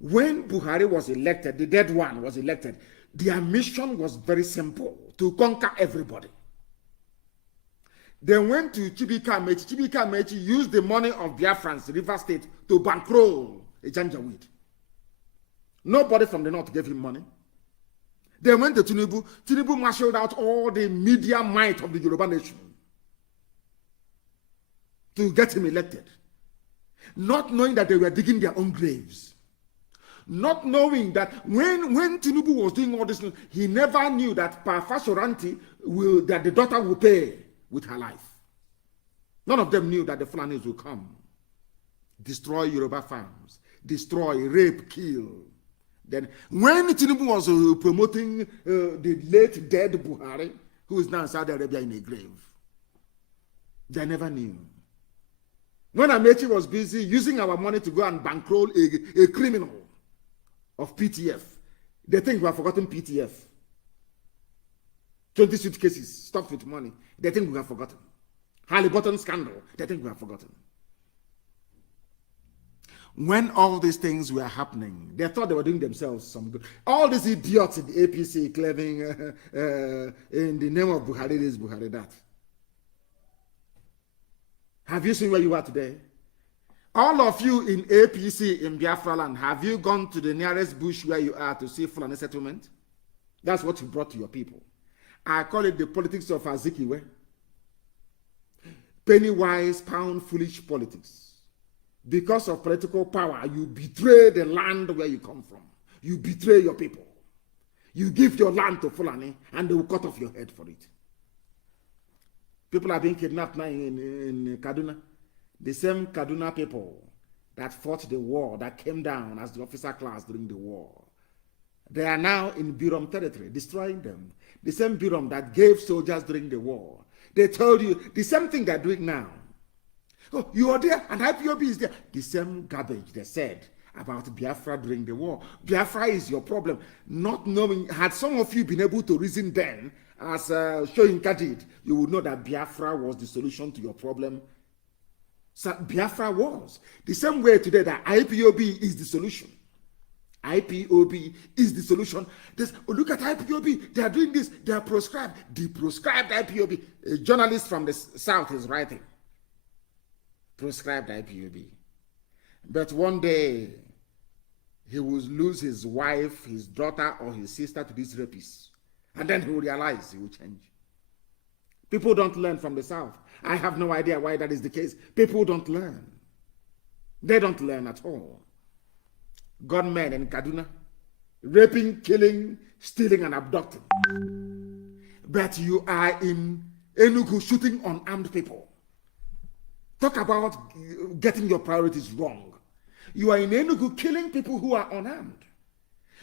When Buhari was elected, the dead one was elected, their mission was very simple, to conquer everybody. They went to Chibika Amechi. Chibika Amechi used the money of Biafrans, River State, to bankroll a Janjaweed. Nobody from the north gave him money. They went to Tinubu. Tinubu marshaled out all the media might of the Yoruba nation to get him elected. Not knowing that they were digging their own graves. Not knowing that when Tinubu was doing all this, he never knew that Parfashoranti that the daughter will pay with her life. None of them knew that the Fulanis will come, destroy Yoruba farms, destroy, rape, kill. Then when Tinubu was promoting the late dead Buhari, who is now in Saudi Arabia in a grave, they never knew. When Amechi was busy using our money to go and bankroll a criminal of PTF, they think we have forgotten PTF. 20 suitcases stuffed with money, they think we have forgotten. Halliburton scandal, they think we have forgotten. When all these things were happening, they thought they were doing themselves some good. All these idiots in the APC claiming in the name of Buhari this, Buhari that. Have you seen where you are today? All of you in APC in Biafra land, have you gone to the nearest bush where you are to see Fulani settlement? That's what you brought to your people. I call it the politics of Azikiwe. Penny wise, pound foolish politics. Because of political power, you betray the land where you come from. You betray your people. You give your land to Fulani and they will cut off your head for it. People are being kidnapped now in Kaduna. The same Kaduna people that fought the war, that came down as the officer class during the war. They are now in Birom territory, destroying them. The same Birom that gave soldiers during the war. They told you the same thing they're doing now. Oh, you are there and IPOB is there. The same garbage they said about Biafra during the war. Biafra is your problem. Not knowing, had some of you been able to reason then, as Shoyinka did, you would know that Biafra was the solution to your problem. So Biafra was. The same way today that IPOB is the solution. IPOB is the solution. Look at IPOB. They are doing this. They are proscribed. The proscribed IPOB. A journalist from the South is writing. Proscribed IPOB. But one day, he will lose his wife, his daughter, or his sister to these rapists. And then he will realize he will change. People don't learn from the South. I have no idea why that is the case. People don't learn. They don't learn at all. Gunmen in Kaduna, raping, killing, stealing, and abducting. But you are in Enugu shooting unarmed people. Talk about getting your priorities wrong. You are in Enugu killing people who are unarmed.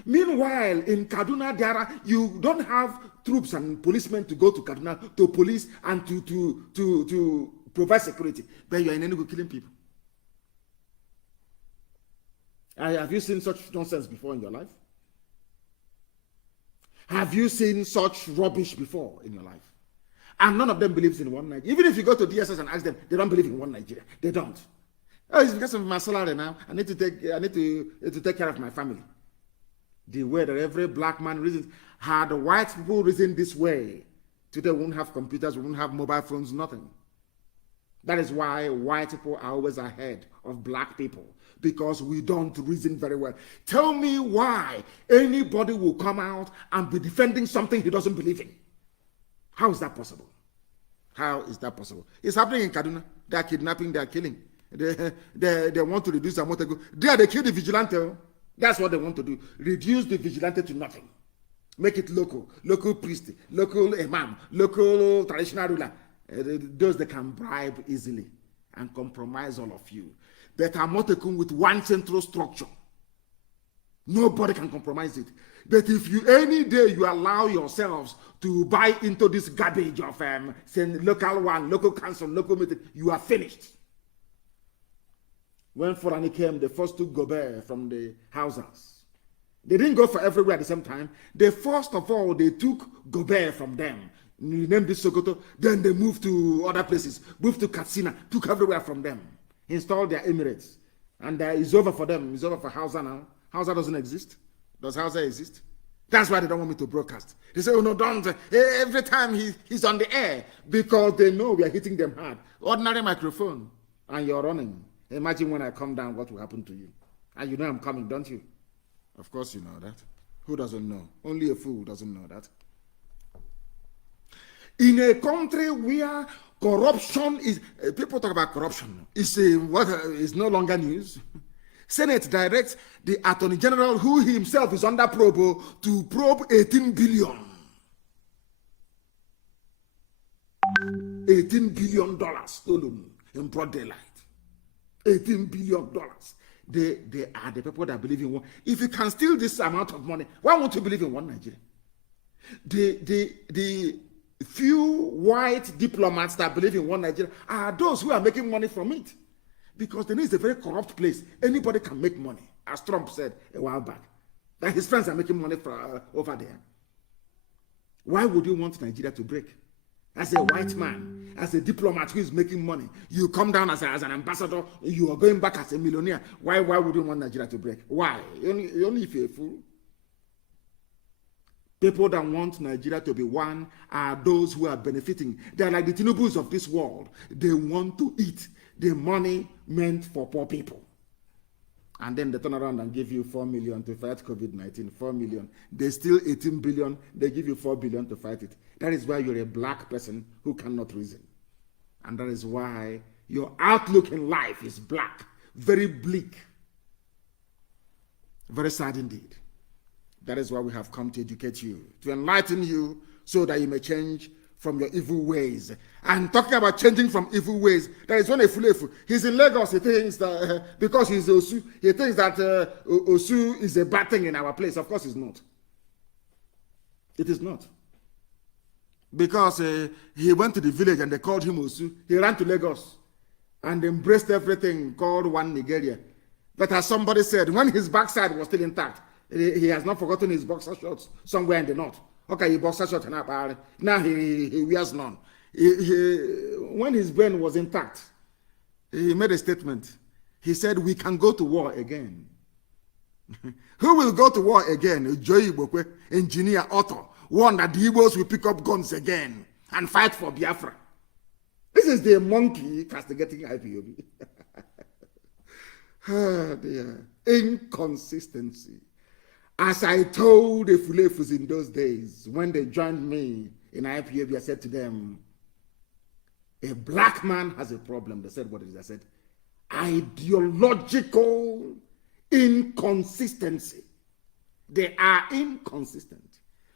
Meanwhile, in Kaduna, you don't have troops and policemen to go to Kaduna to police and to provide security. But you are in Enugu killing people. Have you seen such nonsense before in your life? Have you seen such rubbish before in your life? And none of them believes in one Nigeria. Even if you go to DSS and ask them, they don't believe in one Nigeria. They don't. Oh, it's because of my salary now. I need to take care of my family. The way that every black man reasons, had the white people reasoned this way, Today we won't have computers, we won't have mobile phones, nothing. That is why white people are always ahead of black people, because we don't reason very well. Tell me why anybody will come out and be defending something he doesn't believe in. How is that possible? How is that possible? It's happening in Kaduna. They are kidnapping, they are killing. They want to reduce the amount of... They kill the vigilante. That's what they want to do. Reduce the vigilante to nothing. Make it local priest, local imam, local traditional ruler. Those that can bribe easily and compromise all of you. But Amotekun with one central structure. Nobody can compromise it. But if you any day you allow yourselves to buy into this garbage of saying local one, local council, local meeting, you are finished. When Fulani came, they first took Gobert from the houses. They didn't go for everywhere at the same time. They first of all, they took Gobert from them. Named this Sokoto. Then they moved to other places. Moved to Katsina. Took everywhere from them. Installed their emirates. And it's over for them. It's over for Hausa now. Hausa doesn't exist. Does Hausa exist? That's why they don't want me to broadcast. They say, oh no, don't. Every time he's on the air. Because they know we are hitting them hard. Ordinary microphone. And you're running. Imagine when I come down, what will happen to you? And you know I'm coming, don't you? Of course you know that. Who doesn't know? Only a fool doesn't know that. In a country where corruption is, people talk about corruption, is no longer news. Senate directs the Attorney General, who himself is under probe, to probe 18 billion. $18 billion stolen in broad daylight. $18 billion. They are the people that believe in one. If you can steal this amount of money, why won't you believe in one Nigeria? The few white diplomats that believe in one Nigeria are those who are making money from it. Because the is a very corrupt place. Anybody can make money, as Trump said a while back. That his friends are making money over there. Why would you want Nigeria to break? As a white man, as a diplomat who is making money, you come down as an ambassador, you are going back as a millionaire. Why would you want Nigeria to break? Why? Only if you're a fool. People that want Nigeria to be one are those who are benefiting. They are like the Tinubus of this world. They want to eat the money meant for poor people. And then they turn around and give you 4 million to fight COVID-19. 4 million. They steal 18 billion. They give you 4 billion to fight it. That is why you're a black person who cannot reason. And that is why your outlook in life is black. Very bleak. Very sad indeed. That is why we have come to educate you, to enlighten you, so that you may change from your evil ways. And talking about changing from evil ways, there is one Efulefu. He's in Lagos. He thinks that because he's Osu, he thinks that Osu is a bad thing in our place. Of course, it's not. It is not. Because he went to the village and they called him Osu. He ran to Lagos and embraced everything called one Nigeria. But as somebody said, when his backside was still intact, he has not forgotten his boxer shorts somewhere in the north. Okay, he boxer shorts now he wears none. When his brain was intact, he made a statement. He said, we can go to war again. Who will go to war again? Joy Ibokwe, engineer, author, one that the Igbos will pick up guns again and fight for Biafra. This is the monkey castigating IPOB. Oh dear. Inconsistency. As I told the Fulefus in those days, when they joined me in IPOB, I said to them, a black man has a problem. They said, what is it? I said, ideological inconsistency. They are inconsistent.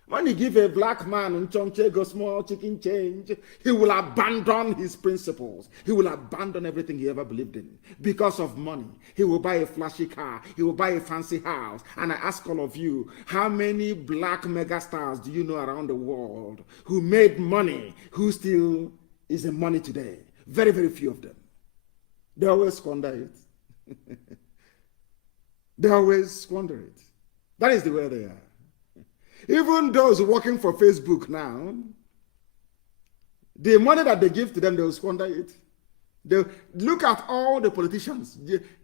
When you give a black man a small chicken change, he will abandon his principles. He will abandon everything he ever believed in because of money. He will buy a flashy car. He will buy a fancy house. And I ask all of you, how many black megastars do you know around the world who made money, who still is in money today? Very, very few of them. They always squander it. They always squander it. That is the way they are. Even those working for Facebook now, the money that they give to them, they will squander it. They look at all the politicians.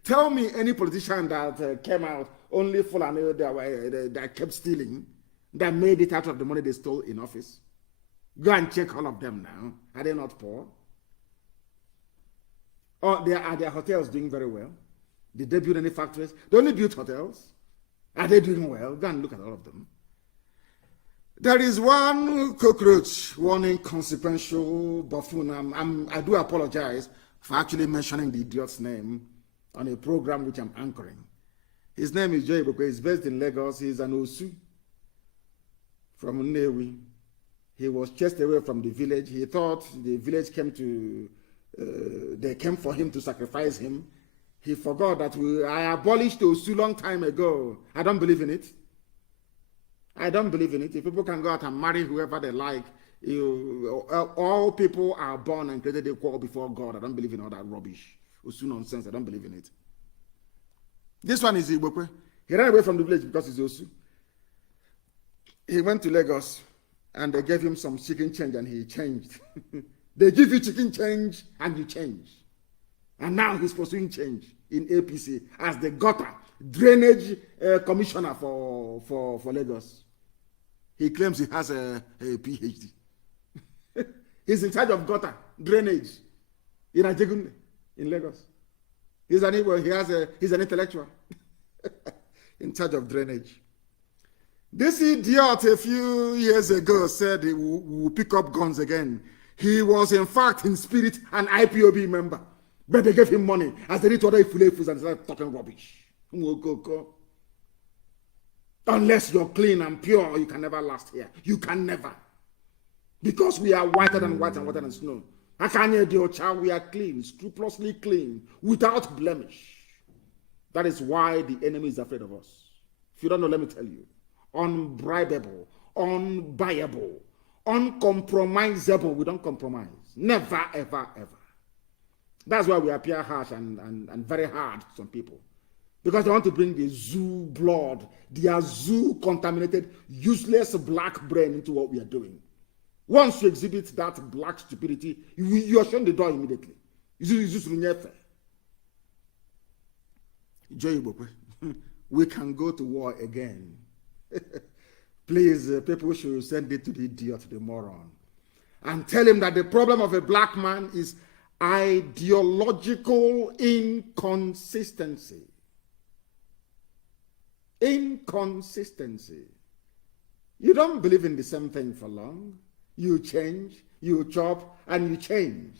Tell me any politician that came out only full and that kept stealing, that made it out of the money they stole in office. Go and check all of them now. Are they not poor? Or are their hotels doing very well? Did they build any factories? They only built hotels. Are they doing well? Go and look at all of them. There is one cockroach, one inconsequential buffoon. I do apologize for actually mentioning the idiot's name on a program which I'm anchoring. His name is Joy Bokwe. He's based in Lagos. He's an Osu from Nnewi. He was chased away from the village. He thought the village came to, they came for him to sacrifice him. He forgot that I abolished Osu long time ago. I don't believe in it. I don't believe in it. If people can go out and marry whoever they like, all people are born and created equal before God. I don't believe in all that rubbish. Osu nonsense. I don't believe in it. This one is Ibokwe. He ran away from the village because he's Osu. He went to Lagos and they gave him some chicken change and he changed. They give you chicken change and you change. And now he's pursuing change in APC as the gutter drainage commissioner for Lagos. He claims he has a PhD. He's in charge of gutter drainage in Ajegunle in Lagos. He's an intellectual in charge of drainage. This idiot a few years ago said he will pick up guns again. He was in fact in spirit an IPOB member. But they gave him money as they did to other Ifulefus and started talking rubbish. Unless you're clean and pure, you can never last here. You can never. Because we are whiter than white and whiter than snow. We are clean, scrupulously clean, without blemish. That is why the enemy is afraid of us. If you don't know, let me tell you. Unbribable, unbuyable, uncompromisable. We don't compromise. Never, ever, ever. That's why we appear harsh and very hard to some people. Because they want to bring the zoo blood, their zoo contaminated, useless black brain into what we are doing. Once you exhibit that black stupidity, you are shown the door immediately. We can go to war again. Please, people should send it to the idiot, the moron, and tell him that the problem of a black man is ideological inconsistency. Inconsistency. You don't believe in the same thing for long. You change, you chop, and you change.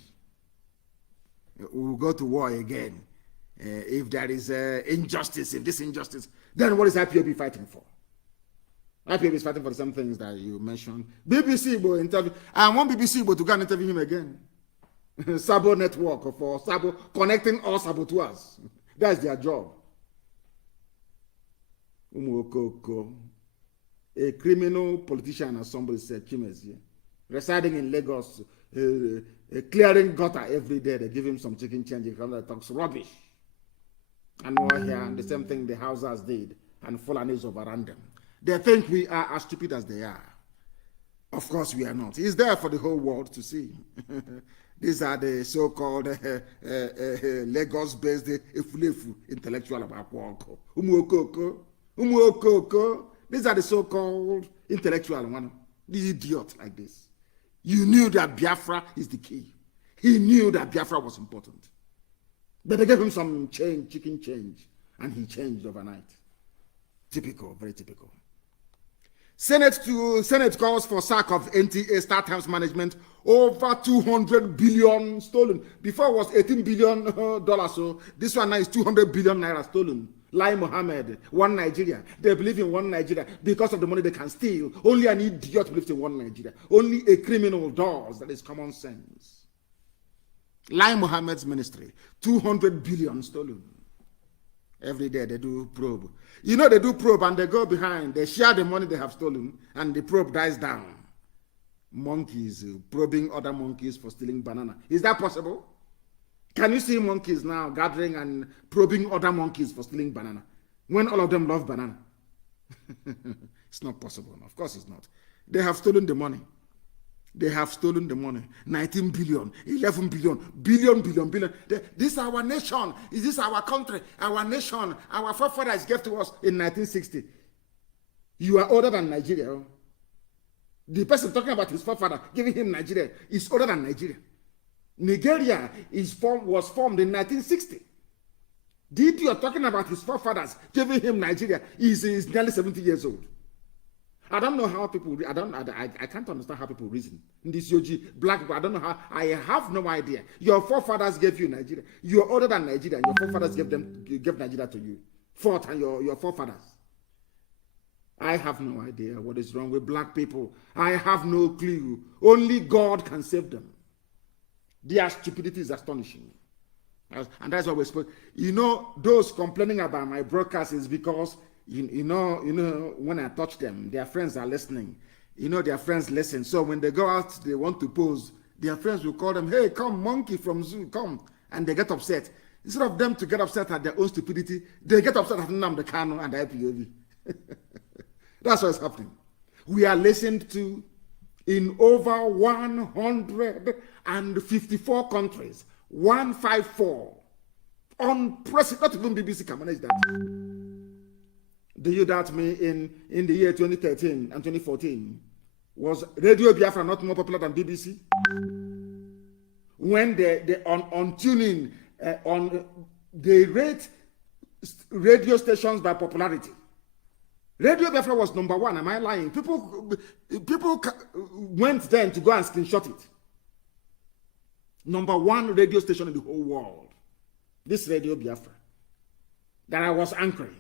We'll go to war again. If there is injustice, if this injustice, then what is IPOB fighting for? IPOB is fighting for the same things that you mentioned. BBC will interview. I want BBC to go and interview him again. Sabo network for Sabo connecting all saboteurs. That's their job. A criminal politician, as somebody said, Chimezie, residing in Lagos, clearing gutter every day. They give him some chicken change. He comes and talks rubbish. And we're here, and the same thing the Hausas did, and Fulanis overran them. They think we are as stupid as they are. Of course, we are not. It's there for the whole world to see. These are the so-called Lagos-based Efulefu intellectual about Kwoko. Umuokoko. These are the so-called intellectual one. This idiot like this. You knew that Biafra is the key. He knew that Biafra was important. But they gave him some change, chicken change, and he changed overnight. Typical, very typical. Senate calls for sack of NTA Star Times management. Over 200 billion stolen. Before it was $18 billion, so this one now is 200 billion naira stolen. Lai Mohammed, one Nigeria. They believe in one Nigeria because of the money they can steal. Only an idiot believes in one Nigeria. Only a criminal does. That is common sense. Lai Mohammed's ministry, 200 billion stolen. Every day they do probe. You know, they do probe and they go behind. They share the money they have stolen and the probe dies down. Monkeys probing other monkeys for stealing banana. Is that possible? Can you see monkeys now gathering and probing other monkeys for stealing banana when all of them love banana? It's not possible. Of course it's not. They have stolen the money. They have stolen the money. 19 billion, 11 billion, billion. This is our nation. Is this our country? Our nation. Our forefathers gave to us in 1960. You are older than Nigeria. The person talking about his forefather giving him Nigeria is older than Nigeria. Nigeria was formed in 1960. The idiot talking about his forefathers giving him Nigeria is nearly 70 years old. I don't know how people, I can't understand how people reason. In this Yoji, black people, I don't know how, I have no idea. Your forefathers gave you Nigeria. You're older than Nigeria, and your forefathers gave Nigeria to you. And your forefathers. I have no idea what is wrong with black people. I have no clue. Only God can save them. Their stupidity is astonishing. And that's what we're supposed. You know, those complaining about my broadcast is because you know when I touch them, their friends are listening. You know, their friends listen. So when they go out, they want to pose. Their friends will call them, "Hey, come, monkey from zoo, come," and they get upset. Instead of them to get upset at their own stupidity, they get upset at NNAMDI KANU and the IPOB. That's what's happening. We are listened to in over 154 countries. 154. Unprecedented. Not even BBC can manage that. Do you doubt me? In the year 2013 and 2014, was Radio Biafra not more popular than BBC? When they on tuning, they rate radio stations by popularity. Radio Biafra was number one. Am I lying? People went then to go and screenshot it. Number one radio station in the whole world. This Radio Biafra that I was anchoring.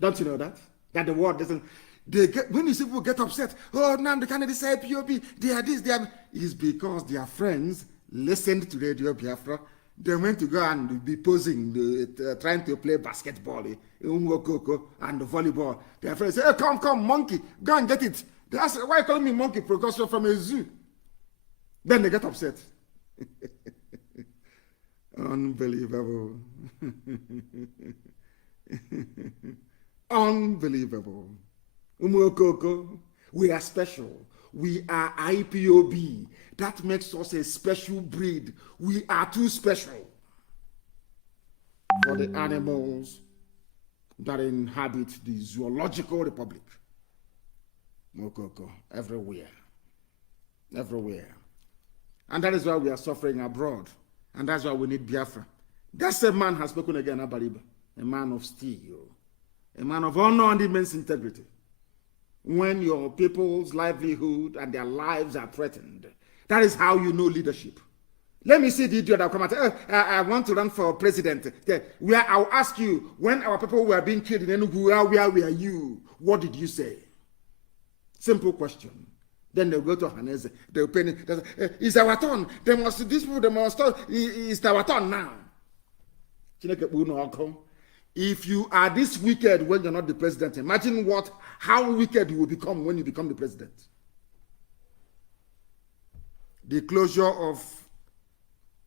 Don't you know that? That the world doesn't. When you see people get upset, oh, now the Kennedy said POP, they are this, they are. It's because their friends listened to Radio Biafra. They went to go and be posing, trying to play basketball, and volleyball. Their friends say, hey, come, monkey, go and get it. They ask, why are you calling me monkey? Because you're from a zoo. Then they get upset. Unbelievable. Unbelievable. We are special. We are IPOB. That makes us a special breed. We are too special for the animals that inhabit the zoological republic. Everywhere. Everywhere. And that is why we are suffering abroad. And that's why we need Biafra. That same man has spoken again, Abariba. A man of steel. A man of honor and immense integrity. When your people's livelihood and their lives are threatened, that is how you know leadership. Let me see the idiot that will come and say, I want to run for president. I'll ask you, when our people were being killed in Enugu, where were you? What did you say? Simple question. Then they'll go to Hanese. They'll pay it. It's our turn. These people, they must start. It's our turn now. If you are this wicked when you're not the president, imagine how wicked you will become when you become the president. The closure of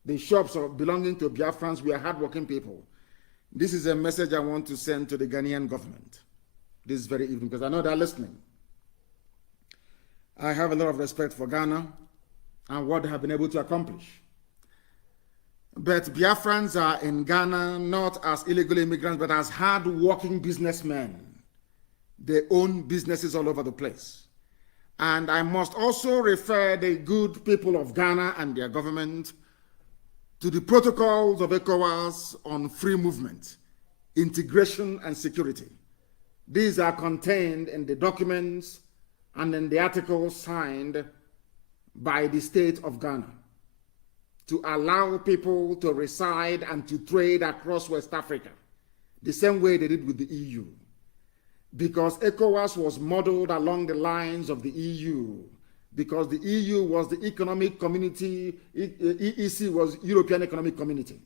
the shops belonging to Biafrans, we are hardworking people. This is a message I want to send to the Ghanaian government this very evening, because I know they're listening. I have a lot of respect for Ghana and what they have been able to accomplish. But Biafrans are in Ghana not as illegal immigrants, but as hard-working businessmen. They own businesses all over the place. And I must also refer the good people of Ghana and their government to the protocols of ECOWAS on free movement, integration, and security. These are contained in the documents and in the articles signed by the state of Ghana to allow people to reside and to trade across West Africa, the same way they did with the EU. Because ECOWAS was modeled along the lines of the EU, because the EU was the economic community, EEC was European Economic Community.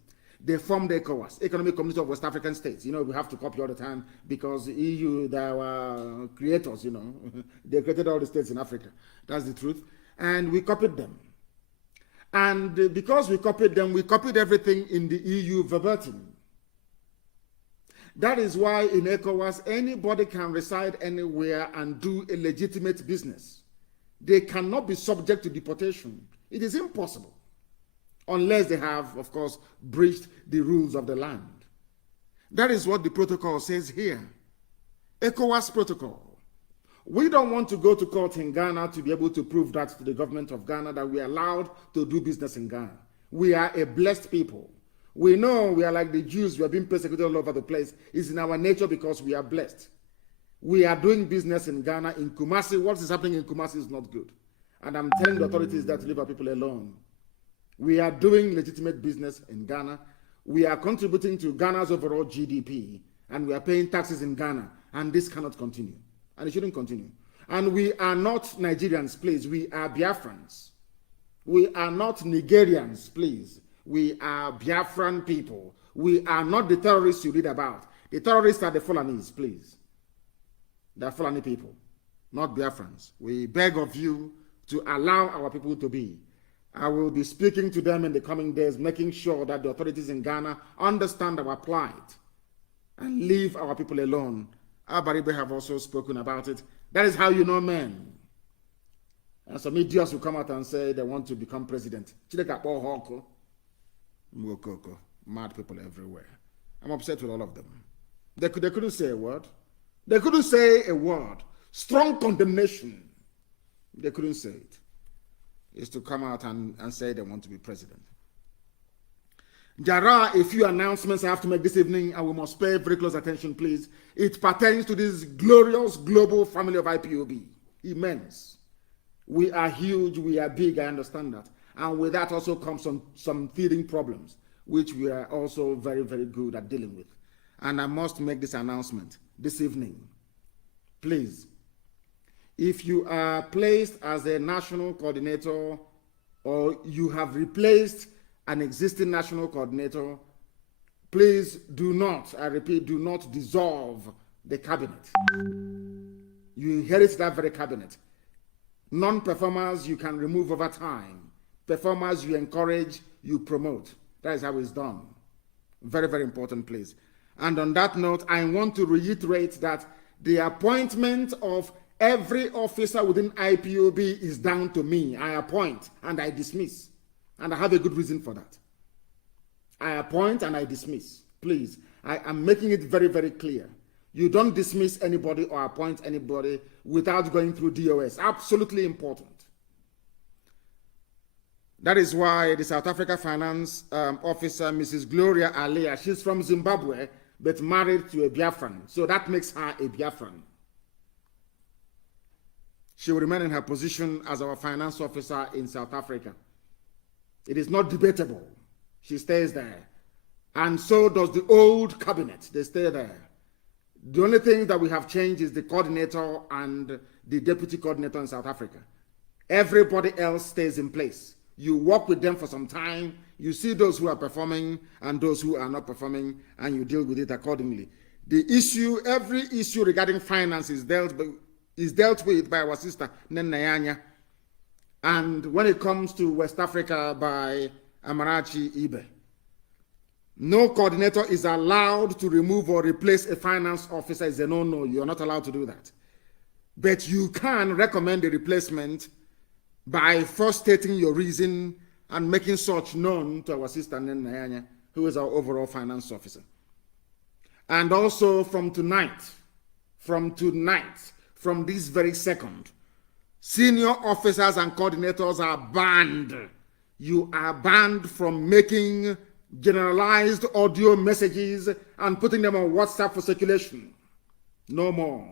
They formed ECOWAS, Economic Community of West African States. You know, we have to copy all the time because the EU, they were creators, you know. They created all the states in Africa. That's the truth. And we copied them. And because we copied them, we copied everything in the EU verbatim. That is why in ECOWAS, anybody can reside anywhere and do a legitimate business. They cannot be subject to deportation. It is impossible. Unless they have, of course, breached the rules of the land. That is what the protocol says here. ECOWAS protocol. We don't want to go to court in Ghana to be able to prove that to the government of Ghana that we are allowed to do business in Ghana. We are a blessed people. We know we are like the Jews. We are being persecuted all over the place. It's in our nature because we are blessed. We are doing business in Ghana, in Kumasi. What is happening in Kumasi is not good. And I'm telling the authorities that to leave our people alone. We are doing legitimate business in Ghana. We are contributing to Ghana's overall GDP. And we are paying taxes in Ghana. And this cannot continue. And it shouldn't continue. And we are not Nigerians, please. We are Biafrans. We are not Nigerians, please. We are Biafran people. We are not the terrorists you read about. The terrorists are the Fulanis, please. They are Fulani people, not Biafrans. We beg of you to allow our people to be. I will be speaking to them in the coming days, making sure that the authorities in Ghana understand our plight and leave our people alone. Abaribe have also spoken about it. That is how you know men. And some idiots will come out and say they want to become president. Mad people everywhere. I'm upset with all of them. They couldn't say a word. They couldn't say a word. Strong condemnation. They couldn't say it. Is to come out and say they want to be president. There are a few announcements I have to make this evening, and we must pay very close attention, please. It pertains to this glorious global family of IPOB. Immense. We are huge, we are big, I understand that. And with that also comes some feeding problems, which we are also very, very good at dealing with. And I must make this announcement this evening. Please, if you are placed as a national coordinator or you have replaced an existing national coordinator, please do not, I repeat, do not dissolve the cabinet. You inherit that very cabinet. Non-performers you can remove over time. Performers you encourage, you promote. That is how it's done. Very, very important, please. And on that note, I want to reiterate that the appointment of every officer within IPOB is down to me. I appoint and I dismiss. And I have a good reason for that. I appoint and I dismiss. Please, I am making it very, very clear. You don't dismiss anybody or appoint anybody without going through DOS. Absolutely important. That is why the South Africa Finance Officer, Mrs. Gloria Alea, she's from Zimbabwe, but married to a Biafran. So that makes her a Biafran. She will remain in her position as our finance officer in South Africa. It is not debatable. She stays there. And so does the old cabinet. They stay there. The only thing that we have changed is the coordinator and the deputy coordinator in South Africa. Everybody else stays in place. You work with them for some time. You see those who are performing and those who are not performing, and you deal with it accordingly. The issue, every issue regarding finance is dealt with by our sister, NNAMDI. And when it comes to West Africa, by Amarachi Ibe. No coordinator is allowed to remove or replace a finance officer. It's a no-no. You're not allowed to do that. But you can recommend a replacement by first stating your reason and making such known to our sister Nene, who is our overall finance officer. And also from tonight, from this very second, senior officers and coordinators are banned. You are banned from making generalized audio messages and putting them on WhatsApp for circulation. No more.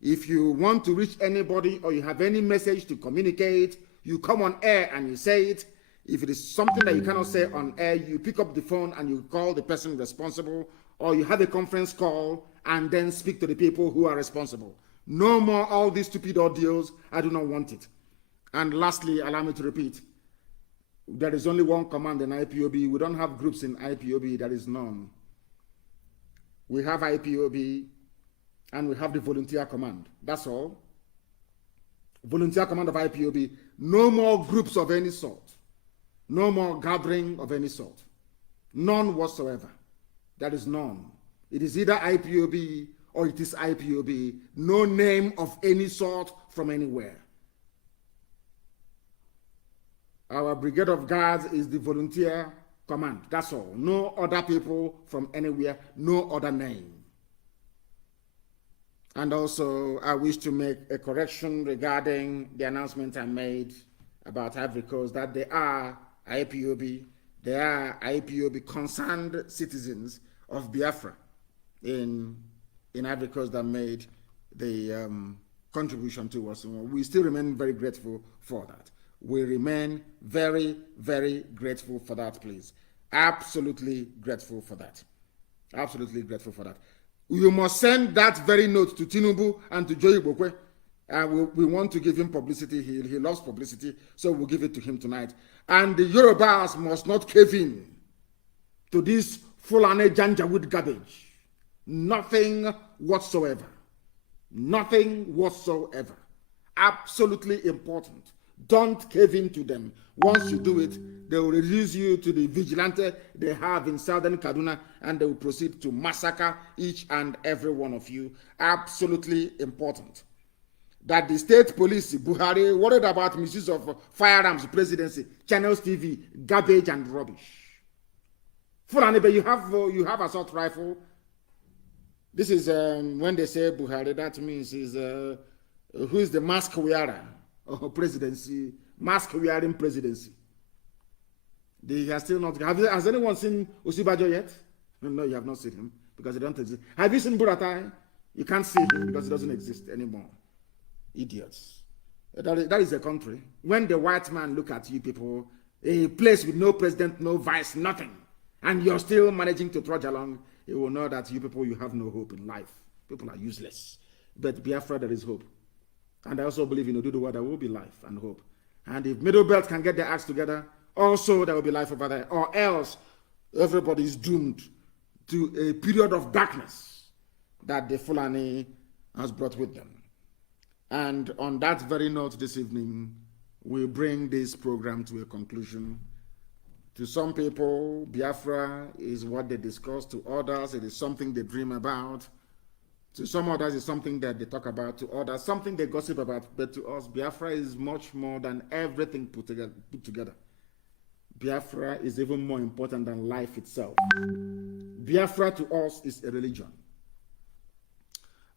If you want to reach anybody or you have any message to communicate, you come on air and you say it. If it is something that you cannot say on air, you pick up the phone and you call the person responsible, or you have a conference call and then speak to the people who are responsible. No more all these stupid audios. I do not want it. And lastly, allow me to repeat, there is only one command in IPOB. We don't have groups in IPOB. There is none. We have IPOB and we have the volunteer command. That's all. Volunteer command of IPOB. No more groups of any sort. No more gathering of any sort. None whatsoever. There is none. It is either IPOB or it is IPOB. No name of any sort from anywhere. Our brigade of guards is the volunteer command. That's all. No other people from anywhere. No other name. And also, I wish to make a correction regarding the announcement I made about Ivory Coast, that they are IPOB concerned citizens of Biafra in Ivory Coast that made the contribution to us. We still remain very grateful for that. We remain very, very grateful for that, please. Absolutely grateful for that. Absolutely grateful for that. You must send that very note to Tinubu and to Joyi Bokwe. We want to give him publicity. He loves publicity, so we'll give it to him tonight. And the Yorubas must not cave in to this Fulani Janjaweed garbage. Nothing whatsoever. Nothing whatsoever. Absolutely important. Don't cave in to them. Once you do it, they will reduce you to the vigilante they have in southern Kaduna, and they will proceed to massacre each and every one of you. Absolutely important. That the state police, Buhari, worried about misuse of firearms, presidency, channels TV, garbage and rubbish. Fulani, but you have assault rifle. This is when they say Buhari, that means is who is the mask wearer of presidency, mask wearing presidency. They have still not. Has anyone seen Osibajo yet? No, you have not seen him because he don't exist. Have you seen Buratai? You can't see him because he doesn't exist anymore. Idiots. That is a country. When the white man look at you people, a place with no president, no vice, nothing, and you're still managing to trudge along, he will know that you people, you have no hope in life. People are useless. But Biafra, there is hope. And I also believe in Oduduwa, there will be life and hope. And if Middle Belt can get their acts together, also there will be life over there. Or else, everybody is doomed to a period of darkness that the Fulani has brought with them. And on that very note this evening, we bring this program to a conclusion. To some people, Biafra is what they discuss. To others, it is something they dream about. To some others, it's something that they talk about. To others, something they gossip about. But to us, Biafra is much more than everything put together. Biafra is even more important than life itself. Biafra to us is a religion.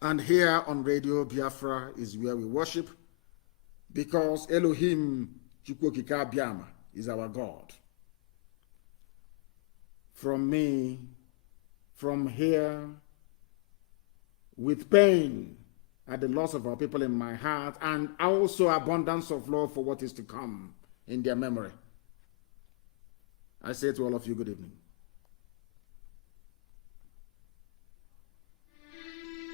And here on Radio Biafra is where we worship, because Elohim Chukwokika Biama is our God. From me, from here, with pain at the loss of our people in my heart, and also abundance of love for what is to come in their memory, I say to all of you, good evening.